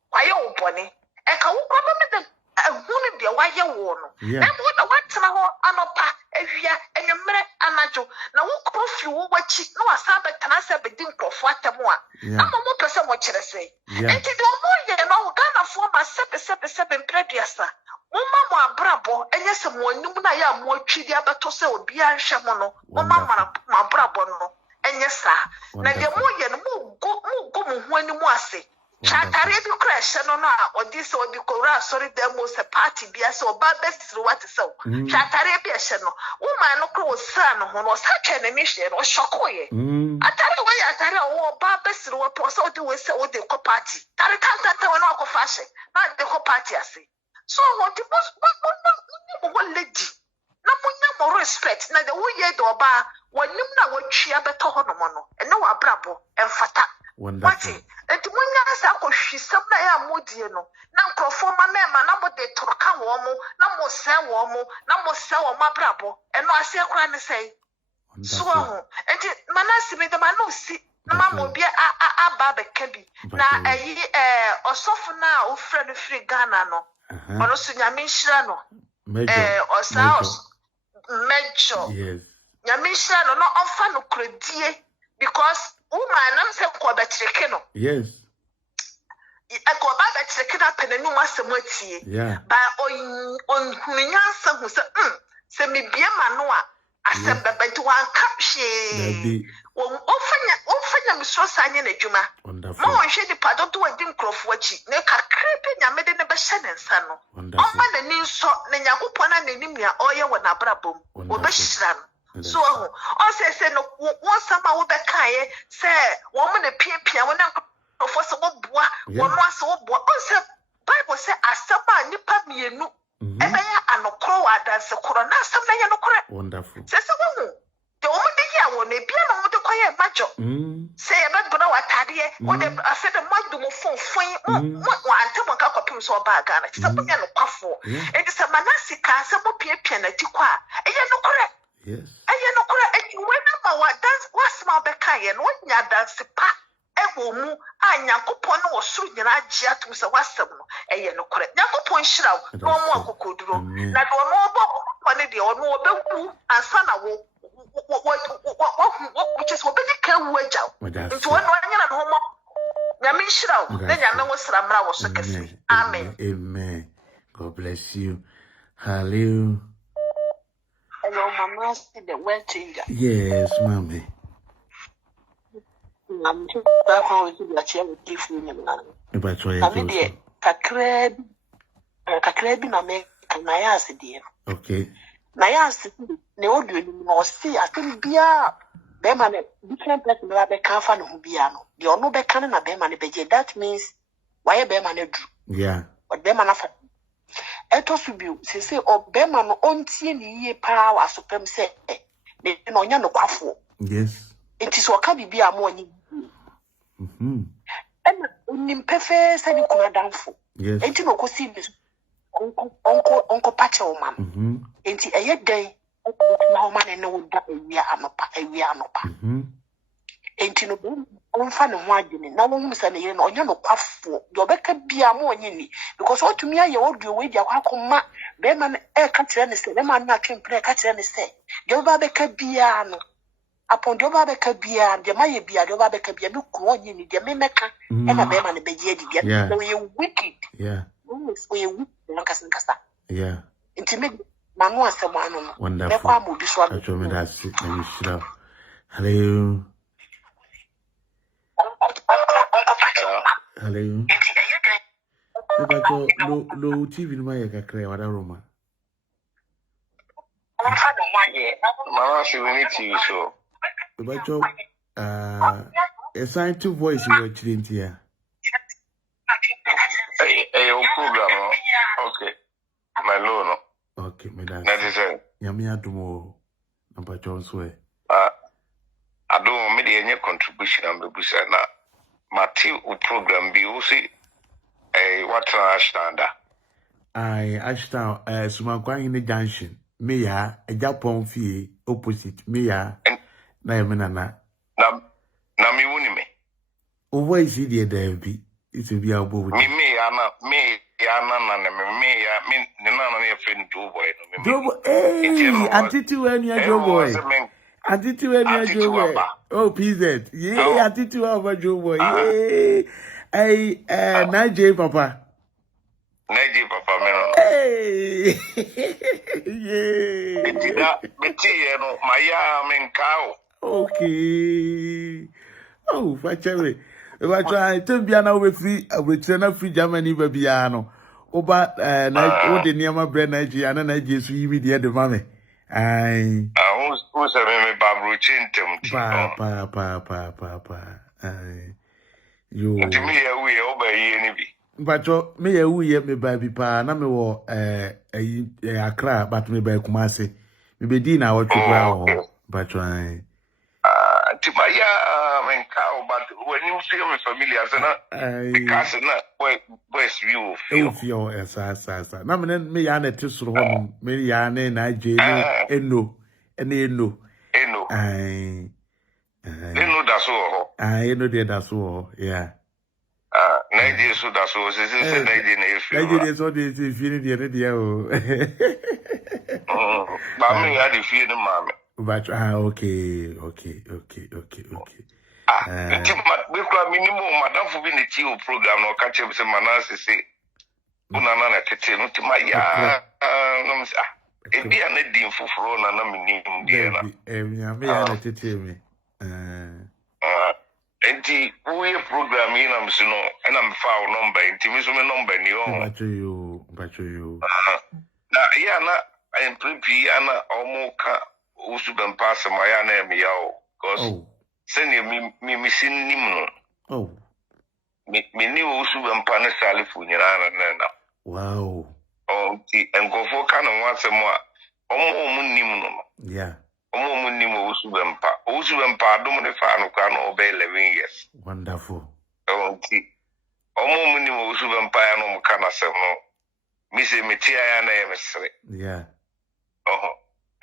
kwaye wo bone e ka wo kwa me de ehunu de waye wo no e bo da watena ho anopa ehwia enyemre anajo na wo kofi wo wachi na wasa betena se bedin krofo atemu a na mo pese mo kire se enti de mo ye no Ghana fo ma sebe mpreduasa mama mo abrabo enye se mo anim na ya mo atwidi abeto se obi anhwe mo no mama mo abrabo no enye sa na de mo ye no mo go mo ho anim ase chatare bi crash no na odi se odi kora sorry dem mo se party bi ase oba best what so chatare bi ehye no woman no kro sa no ho no sa twa na mi hye no shokoye atare we atare o oba best what so odi we se odi ko party tare kanta we no ko fashion na de ko party ase so what the most one lady na munya mo respect na de wo ye de oba wanim na watwia beto ho no mo no ene wa brabo emfata wonderful enti munya asa ko hwisam na ya modie no na nkrofo ma mema na mo de toroka wo mo na mo se wo mo na mo se wo ma brabo eno ase kra ne sei so ho enti Manasseh me de ma no si na ma mo bia aba be kabi na ayi osofu na o frɛ no free Ghana no ono so nyame nhira no osaos major yes nyame nhira no onfa no kredie because woman am se ko betreke no yes ko ba betreke na penanu masem atie ba on hunyansa hu se me bia ma no a asem bebenti wan kaphye ofanya misro sanye na dwuma ma won hwe di padodo wadi nkrofo achi ne kakra pe nyame de ne be hye ne nsa no omma na ni nso na nyakopɔ na nanim ya ɔyɛ wɔ nabrabom obɛhyira no so o se no won sama wo be kae se wo mo na piapia wo na nkrofo se wo boa wo no ase wo boa o se Bible se asama nipa mienu ebeya anokro wa danse koro na asam na ye nokro wonderful se wo de wo de ya wo na bia no wo de kwaye majo se ye be gona watade wo de ase de madu mo fonfon mo antemo ka kopim so ba Ghana se wo nya no kwafo e de se Manasseh ka se mo piapia na ti kwa eye nokro yes eye nokro e we na ma wa dance wasma be kaye no nya dance pa ewo mu anyankopon no wosuru nyina agye atum se wasem no eye nokro nyankopon hyiraw no mo akokoduro na do no obo ne de ono obeku ansa na wo which is what they can wage out into one home. Amen. Amen. God bless you. Hallelujah. Hello, Mama, the world changer. Yes, mommy. I'm just back home to the chair with different man. But try it. Kakrebi na me na ya asidi. Okay. Na ya asidi ne odu ni no see atem bia be ma ne different person be be kan fa no hu bia no. De ono be kan na be ma ne beje that means why be ma ne dru. Yeah. But be ma na fa. Eto su bi se o be ma no ontie ni yie pa wa sopem se ne no nya no kwafo. Yes. It is waka bibia mo anyi. Ena unim pefe se ni kuna danfo. Yes. Enti no ko si onko pache o mam. Enti eye den na o man na wo da ewia anopa. Enti no onfa ne ho adwene na wo hu se ne ye no onya no kwafo. De obeka bia mo onye ni because what to me aye odu we dia kwakoma be man e ka kire ne se be man na twempre ka kire ne se de oba beka bia no upon the over the bia de maye bia de over the bia no kro onye ni de me meka e na be man be je di bia so you wicked. Yeah. So you wicked nkasa. Yeah. Intimate manu asem anu no. Wonderful. Me kwa mo bi so I told me that's it. Let me shut up. Hello. Hello. No TV no my kakra wada Roma. Mama, she will need TV show. A scientific voice you watch in here. Your program, okay. My loan. Okay, my dad. That is it. Yamia Dumo, number John's way. I don't make any contribution on the Busana. Matthew program be also a what standard. I Ashtown, Sumakwa in the junction. Me ya, a Japon fee opposite me ya. Na menana. Na me wuni me. Over is it there be? It will be above me ya na me nana me friend Joe boy. Hey, Auntie when you Joe boy. Auntie when you Joe boy. Oh, PZ. Yeah, Auntie over Joe boy. Yeah. Hey, Najee Papa. Najee Papa me no. Hey. Yeah. Beti no maya me nkao. Okay. Oh, fachele. If I try to be an over free, I will turn up free Germany babyano. Oba na the near my brand Nigeria and Nigeria so you the other mommy. Aye. Who's a me babru chintem. Pa. Aye. You. To me we obey any be. But me we me baby pa na me wo Accra but me by Kumasi. Me be di na what you bra but try. Timaya menkao but when you feel me familiar sana because na where's you feel esa na me ya na tisoro ho me ya na je eno ai eno da so ho eno de da so ho yeah na je so da so se na je na efi na je so de se fi ni de o ba me ya de fi ni mama. But okay. We could minimum madam for being the chill program or catch up some Manasseh say Unana tete no to my ya it be an edim for na minim dear. Me ya tete me. Enti we program in am so no and I'm foul number intimism number ni o. But you. Na ya na I'm prepi ana omoka usu ben pass my name yao because send me sin nim no me ni usu ben pan salifu nyana na wow ti engofo kan wanse mo omo nim no yeah omo nim usu ben pa dum ne fa no kan obey 11 years wonderful ti omo nim usu ben pa ya no mo kana sem no mi se me tia ya na ye mesre yeah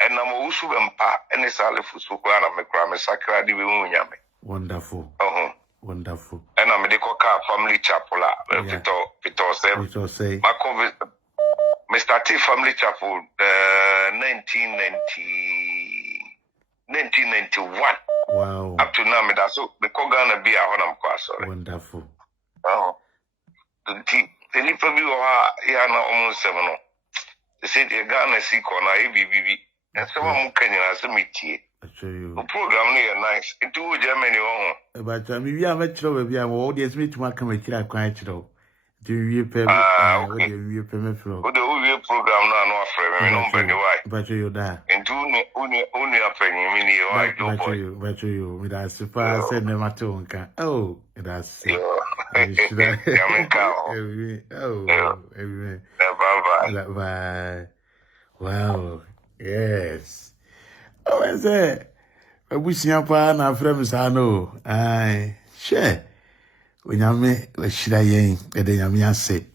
and I'm also and it's all for so glad I'm a crime, sacred, wonderful. Wonderful. And I'm a family chapel, Pito say, my COVID, Mr. T family chapel, 1991. Wow. Up to now, that's so the Kogana be a honor class. Wonderful. The Nipa Yana almost 7. They said you're gonna see corner ABB. And someone can answer me. The program is nice. Into Germany. But maybe I'm a trouble. We are all the Smith Markham. Quite low. Do you pay me? You pay me for the program now? No friend. But you there. And only a penny. But you with us. Super said never to oh, that's it. Bye. Wow. Yes. Oh, is it? I wish you na friends I know. Aye. Share. When you me, should I yen? I say.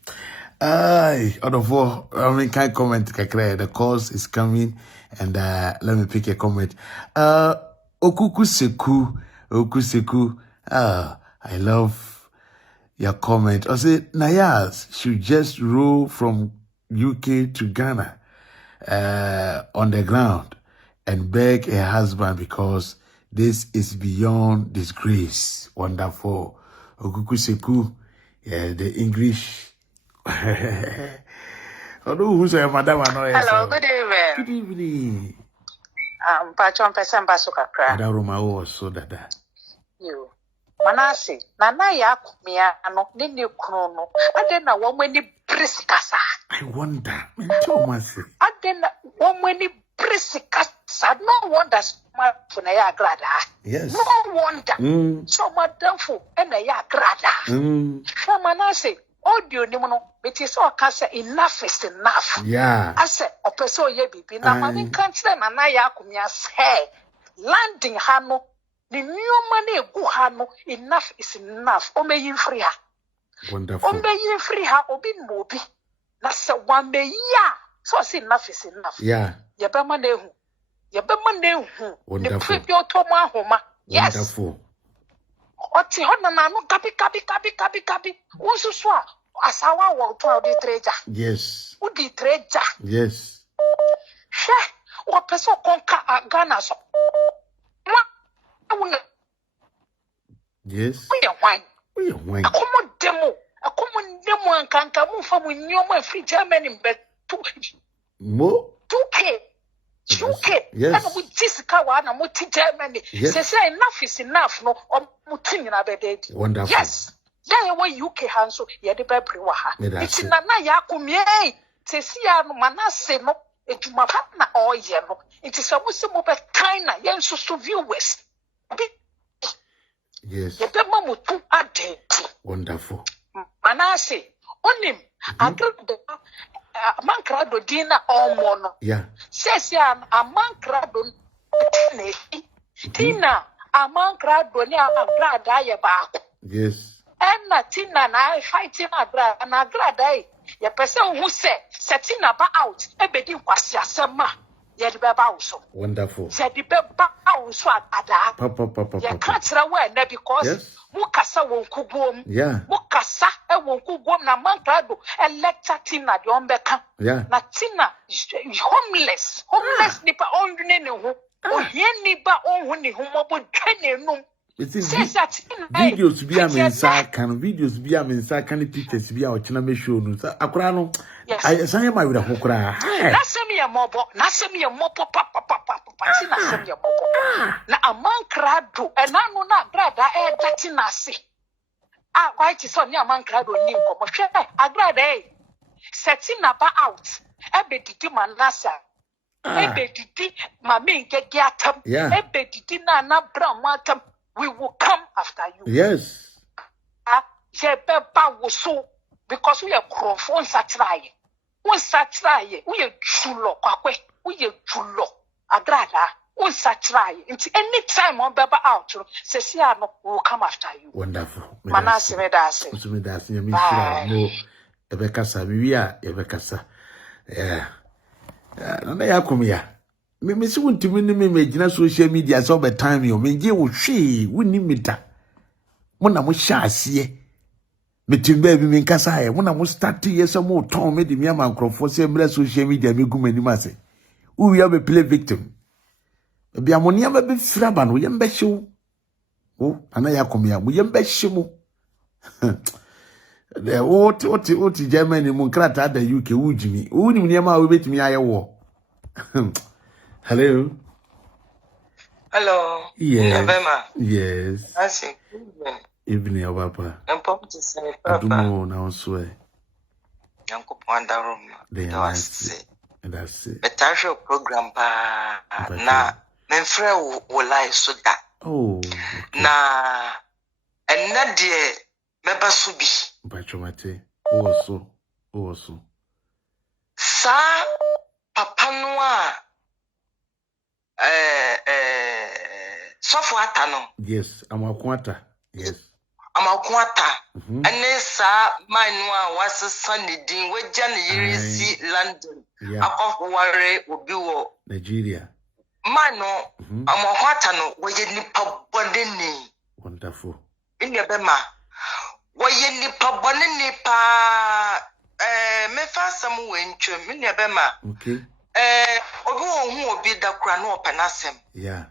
Aye. Obofour, I can't comment. The course is coming, and let me pick a comment. Okuseku. I love your comment. I say Nayas should just roll from UK to Ghana. On the ground and beg her husband because this is beyond disgrace. Wonderful. Okukuseku, yeah, the English. Madam. Hello, good evening. Good evening. Pachon person basuka kra. Roma was so that. You. Manasseh, Nana ya kumia ano nini kuno. Adena wamweni briskasa. I wonder. Thomas. Adena wamweni briskasa. No wonder for ya Agradaa. Yes. No wonder. So madam fu ena ya Agradaa. Manasseh, audio ni mono. It is all kasa enough is enough. Yeah. I said, opeso ye bibi. Na mami kanchile Nana ya kumia say landing hano. The new money go hano, enough is enough. Ome yin free ha. Wonderful. Ome yin free ha, obi mobi. na se one me ya so say enough is enough. Yeah. Ye be ma na ehu. Ye be ma na ehu. Wonderful. The prebi otomo ahoma. Yes. Wonderful. Oti hona na no kapi. Unsusu a asawa wo to di treja. Yes. Udi treja. Yes. She o peso konka Ghana so. Yes. We are wine. We are wine. Akomo demo ankanka mu fa mu nyoma free Germany bet 2K. Yes. And we tisika wa na mo ti Germany. Say enough is enough no mo tinyina bededi. Wonderful. Yes. Then we UK hanso ye de bebre wa ha. Iti na ya kumie. Tesia no Manasseh no ejuma pa na oye no. Iti se mo se mo be kind na yen so viewers. Yes. Ye be mamu tu adenti. Wonderful. Manasseh onim Agradaa Amankrado dina omono. Yeah. Sesia Amankrado Tina Amankrado ni Agradaa ye baako. Yes. Enna Tina na fighting Agradaa na Agradaa ye person who say Tina ba out ebedi kwasi asema ye de beba uso. Wonderful. Ye de beba uso ada. Papa. Ye katra we na because mukasa won kuguom. Yeah. Mukasa e won kuguom na Mankrado electa Tina de ombeka. Yeah. Na Tina homeless nipa ondune ne ho. Ohie nipa onhu ne ho mobo twene num. Videos be a mensa can videos be a mensa can pictures be our channel show no akora no I say my with a hokra na semi ya mobo papa si na semi ya mobo na Amankrado enanu na Agradaa e dati na se quite so ni Amankrado ni nkomo hwe Agradaa Tina ba out ebe didi Manasseh ebe didi mame ngege atam ebe didi na bra matam. We will come after you. Yes. Because we are crop on Satraye. We are chulo, we are chulo. Agradaa, we Satraye. Anytime on Baba out, Ceciano will come after you. Wonderful. Manasseh Medase. No, Ebekasa, Ebekasa. Yeah. Nana Yakumia. Me see want to me jina social media so be time yo me je wo hwe woni mita mo na mo hya ase me timba bi me nkasa ye mo na mo start ye so mo ton me de me amankrofo se mra social media me gu mani ma se we are be play victim bi amoni aba be fira ba no ye mbe hyew o ana yakomia mo ye mbe hyemo de oti Germany mo nkrata da UK wujimi woni me ma we betimi aye wo. Hello. Yes. Yes. I see. Evening, Papa. I'm popping to say, I don't know now, swear. Uncle Panda room. That's it. But I show program na menfre will lie so that. Oh. Na and not dear member subi. Bachomate. Also. Sa papa noa Sofuata no. Yes, Amakwata. Yes. Amakwata. Ane sa manua was Sunday din we January si London. Akofware obi wo Nigeria. Mano Amakwata no we ye nipa bondeni. Wonderful. Inde bema. We ye nipa bondeni pa me fa sam we ntwem me bema. Okay. Obi wo obi da kura no openasem. Yeah.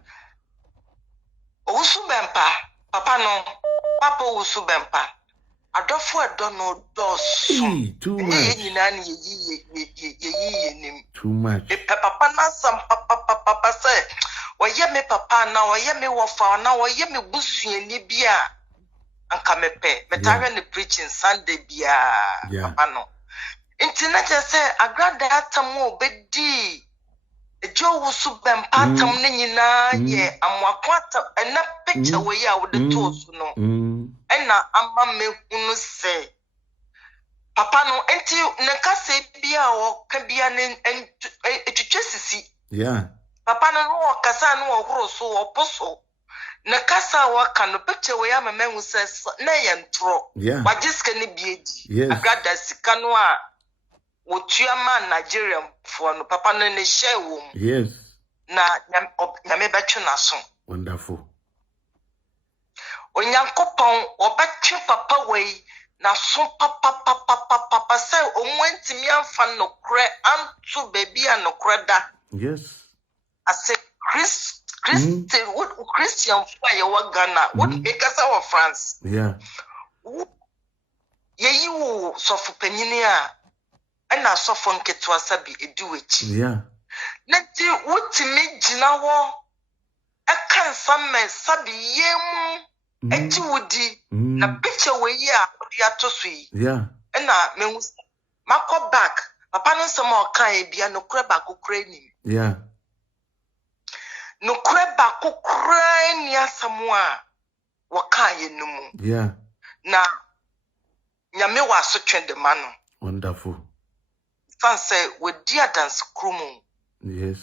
Usubempa, papa no, papa usubempa. Adofo edono dos. Too much. Too much. Papa na sam papa say, "Oye me papa na, oye me wofa na, oye me busuani bia." Anka mepe, metare ne preaching Sunday bia. Papa no. Internet say Agradaa atamu obedi. Joe Subempa tam nina ye amwakwata ena picture we ya with the toes no. Ena ama me hunu say. Papa no enti nka se bia o ka bia ne etwetwesisi. Yeah. Papa no kasa no ohoro so oposo. Na kasa wa ka no picture we ya memehu say na ye ntro. Yeah. Wajiske ne biedi. Yes. Agradaa sika no a Wotuama Nigerian for no papa no ne share wom. Yes. Na nyame betwe naso. Wonderful. Onyankopon obetwe papa wei na so papa say omwantimi amfa no kre anto baby anokre da. Yes. I say Christian fire wa Ghana. What make us our France? Yeah. Ye you sofu penyini a na sofu nketo asabi edu echi. Yeah. Nti wutimi gina ho aka samme sabi yemu echi wudi na picture we ya to sui. Yeah. Na me mako back papa no nsem o kan e bia no kura ba kokura ni. Yeah. No kreba kokra ni asamwa wakaye numu. Yeah. Na nyame wa so twende mano. Wonderful. Fan say we dia dance krumu. Yes.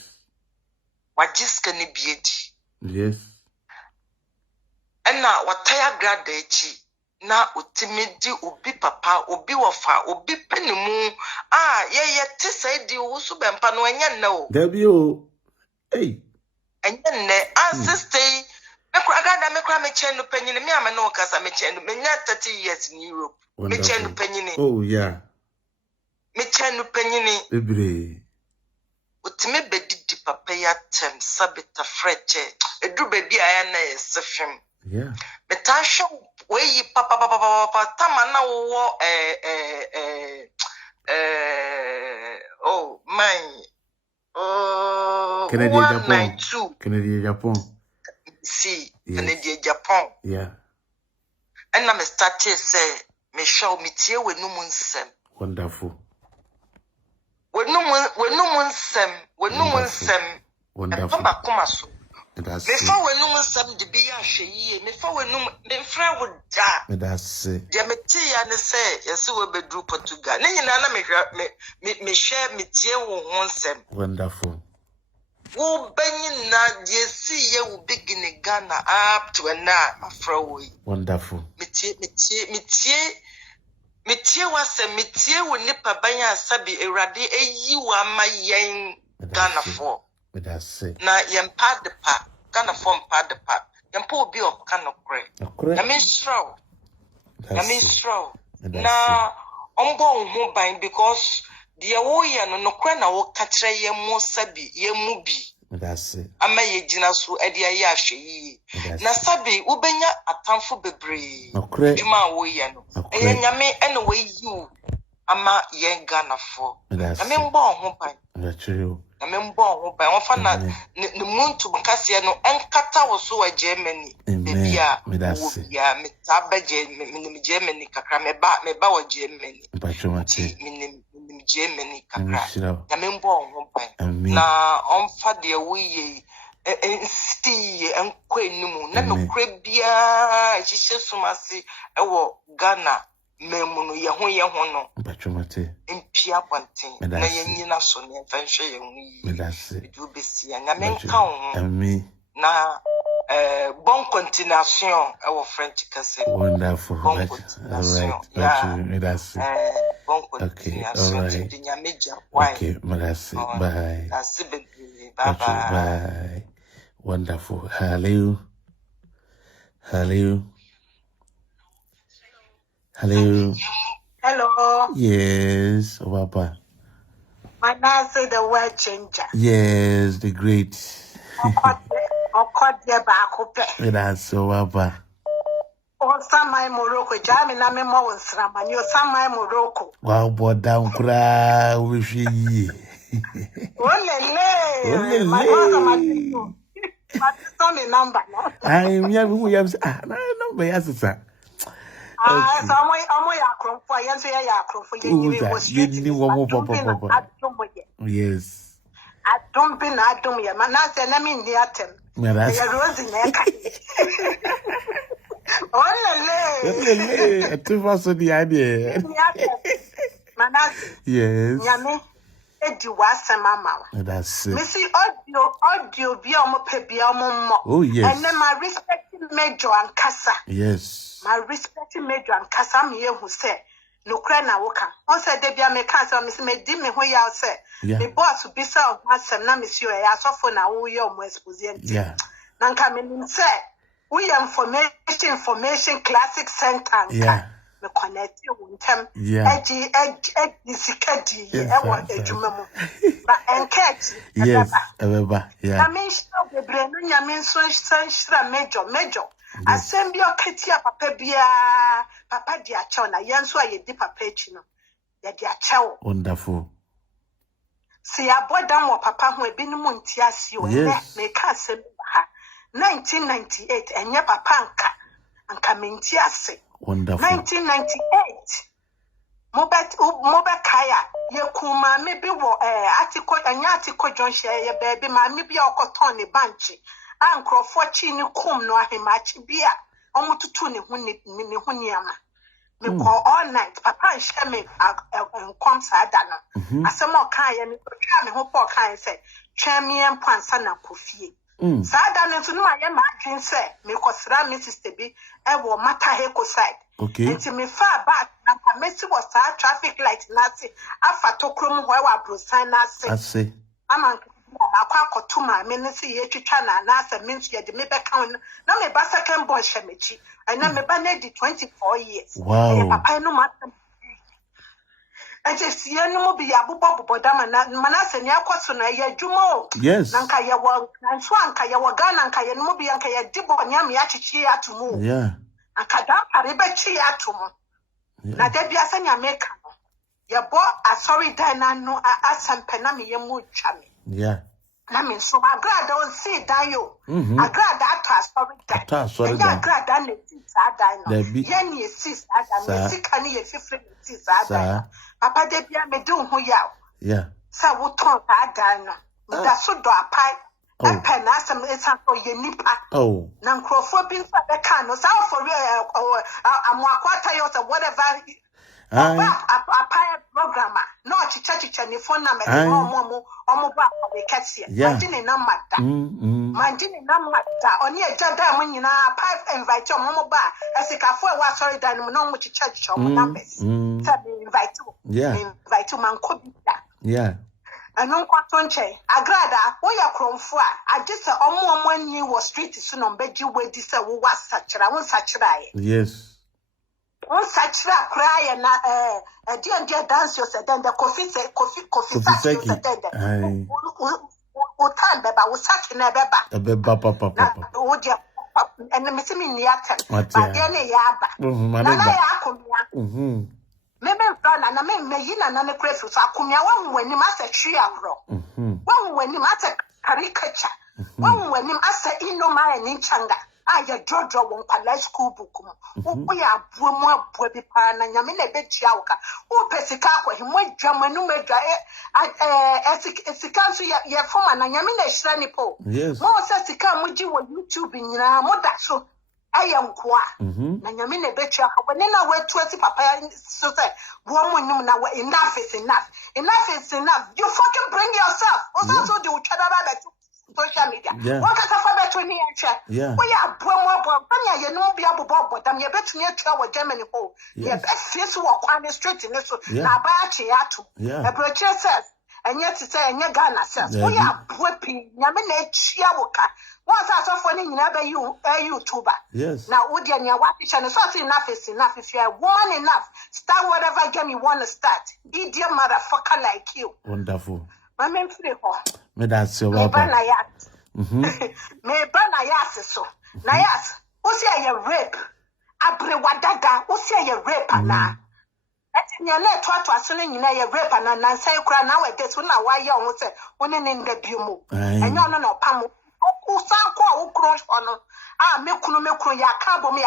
Wajiska ni biedi. Yes. Ena wataya grada echi na utimidi ubi papa ubi wafa ubi penimu ye tisa di usu bempa no enya na o. Dabio. Hey. Enya ancestry Agradaa me kra me chenu penyini me ame no kasa me chenu me nya 30 years in Europe. Me chenu penyini. Oh yeah. Me chenu penyini. Ebre. Utime bedidi papa ya tem sabita freche. Edu baby aya na esefim. Yeah. Me tasho we papa tama na wo oh my. Oh, Canada, Japan. See, Canada, Japan. Yeah. And I'm starting say, me show me tear with no munsem. Wonderful. With no munsem. Wonderful. Me for when no munsem the be a she, me for when no me friend would die. That's it. Dear me tea and say, yes, we be drew Portugal. Nay, me share me tear munsem. Wonderful. Wo benyin na ye see ye will begin in Ghana up to a na afro. Wonderful. Metie was a metie will nipper banya sabi eradi you are my yen Ghana for. That's it. Na yem pad the pa Ghana form pad the pa. Yem po be of cano cray. I mean straw. Na umbo mobile because the awoya no crana will catch ye mo sabi ye mubi. That's it. Ama ye jina so edi ya hwe na sabi wo benya atamfo bebre djuma wo ye no e nyame ene we you ama ye Ghana for ame mbo ho ban ame mbo ho ban won fa na ne muntu bukase no enkata wo so wa Germany bia ya metabaje me Germany kakra me ba wa Germany Germany kakra ame mbo ho ban na onfa de we see enkwa enimu na no kra bia ehihye somase ewo Ghana memu no ye ho no empia ponten na yenyina so ne mfanhwe ye hu yi edu besi anyame nka ho na bon continuation ewo French kase wonderful bon right bon continuation de nyameja why okay merci bye bye wonderful hello yes Papa Manasseh the word changer. Yes, the great. That's so Papa. Samai Morocco, Jamie Namemo was Ramani, Samai Morocco. Wow, but down cry with ye. Only my number. I'm young, we have number, yes, sir. Yes. I don't be not doing it. Manasseh, I mean, the atom. Only two was the idea. Yes. Yame, Eddie was a mamma. That's it. Missy audio, Biomo Pebiamo. Oh, yes. And then my respected Major and Casa. Yes. My respected Major and Casa, me who said, no cry na woka. On said Debia me cancer, Miss Medime, who ya say, the boss will be so much, and now, Monsieur, I saw for now, we are more exposed. Yeah. Nanka me say, we information classic center. Yeah. Me connect you with them. Yeah. Edgy, sikadi, ewa, ejumemo. But encourage. Yes, yeah. I mean, the brain, I mean, so major. Assembly or Ketia Papa Bia, Papa dia chona, Yanswa, ye deep page, no, ya dia chow. Wonderful. See, I bought down what Papa who had been Muntias, you and make us 1998, and ya Papanka, and Camintiase. Wonderful. 1998. Moba Kaya, ye kuma, maybe article and article John share your baby, my maybe your cotton banchi. Uncle Fortune kum no himachi beer, almost to tune huniama. Me call all night, Papa and share me comes Adana. As some more kind and me hope all kind say, Champion Pansana Kofi. Sadana to my imagine say, me cosra Mrs. Tebi, and will matter heko side. Okay. Until me far back, and Messi was our traffic light Nazi, Alpha Tokrum, where I brusign Nazi. I say, I'm Aqua Tuma, Ministry, Chana, Nasa, means you the maybe count. No, me Bassa can boy Shemichi, and I'm a baned 24 years. Wow. Papa no matter. And just no be Abu Bob Bodama, Manasseh, Yakosuna, Yajumo. Yes. Nanka Yawa, and Swanka Yawagan, and Kayamubi, and Kayadibo, and Yamiachi to move. Yeah. And Kadam, Aribachi Atumo. Na Debia Sanya Meka. Ya bo a sorry dana no a penami yemu chami. Yeah. Na me so Agradaa don't see dayo. Agradaa ta sorry da. Agradaa ne sis adai no. Ye ne sis adai no sika ne ye fifre sis adai. Papa de bia me do hu yaw. Yeah. Sa wo ton adai no. Da so do apai. Epe na asem esan for ye nipa. Oh. Na nkrofo bi nfa be kan no sa for amwakwata yo or whatever. A programmer, no chicha ni phone number, no the cassia. Manjini namata. Manjini namata. Only a jada when you na pipe invite your mama bar. As a cafe was sorry that no much church or numbers. Invite you. Invite you man could be that. Yeah. And no quatonche. Agradaa, where you from for? I just said, oh, one year was street soon on bed you wait this was such I won't such Yes. On such a cry and a dear dance yourself, then the coffee sack then. What time, Beba was such a beba. Would you and the missing in the atom? But then yaba. Maybe and I mean, Mayina and the crest was Akumia when you must a tree abro. One when you must a caricature. One when you must a inoma and inchanga. I Georgia won't collect school book. We are more baby pan and Yamina Betchauka. Who Pesicaco, him with German Numega as a country ya former and Yamina Shranipo. Yes. More says to come with you on YouTube in your mother. So I am qua. Yamina Betchauka. When I wear 20 papa, so say, woman, enough is enough. Enough is enough. You fucking bring yourself. Also, do each other. Social media. What can I between me and chat? We are Bromo, you know, be able to them. You bet me a travel Germany hole. You best face walk on the street in this one. Now, Bachiatu. A brochure says, and yet to say, and your Ghana says, we are whipping Yamine Chiawoka. Once I saw funny, never you, a YouTuber. Yes. Now, would you and your wife, and it's not enough is enough. If you are woman enough, start whatever game you want to start. Idiot motherfucker like you. Wonderful. My name is Me that's so well. Me banayas so. Nayas, who's your rape? Abrewadaga, who's your rape na? Ati nya na to ato asene nyina ye rape na nansa ekura na we this na why you won say won in the biumu. Enyo no no pam. Usan ko ukro ono. Ah me kunu ya kambo me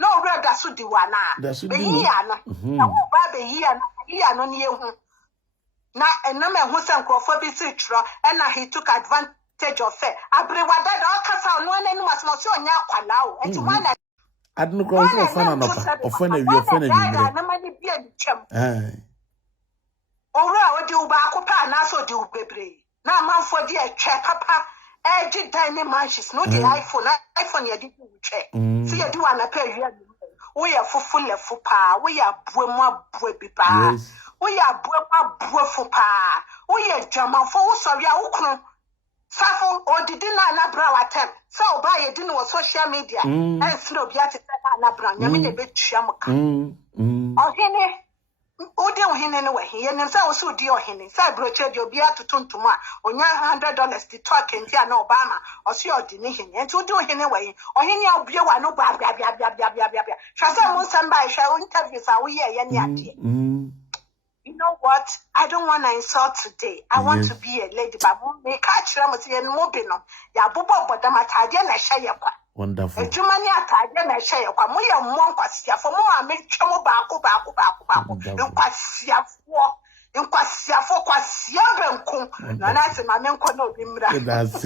no reda so di wa na. Be yi ana. Na wo ba be yi ana no ne ehu. Na enama ehu se nkrofo bi si tro and he took advantage of it. Abrewada da kasa no na enu asmo se onya kwala o. Enti wana adno kronfo ofana no pa ofana wi ofana nyimire na mani bia ni twam owura odi uba akopa na so di ubebre na amanfo di etwe papa eji dine manches no di iPhone ye di twe si ye di wana pa wi we are full lefu pa, we are buema buebipa, we are buema buefupa, we are German for sorry, ukno. Safo or did not bra attempt. So buy a dinner with social media and slow beat na brand. You mean a bit shamuka. Or hene. Oh, dear, anyway, he and himself so dear hene. Say, brochure, you'll be able to turn to one on $100 to talk and see an Obama or see your dinner and to do anyway. Or any of you are no blah. Shall someone somebody shall interviews are we any You know what? I don't want to insult today. I want to be a lady, but me catch them with you mobile. Ya bubo, but I'm at Tadia and share. Wonderful. A Germany at Tadia and share. We are one quasia for more. Make trouble back. You quasia for. You quasia for quasia. No, that's my name. That's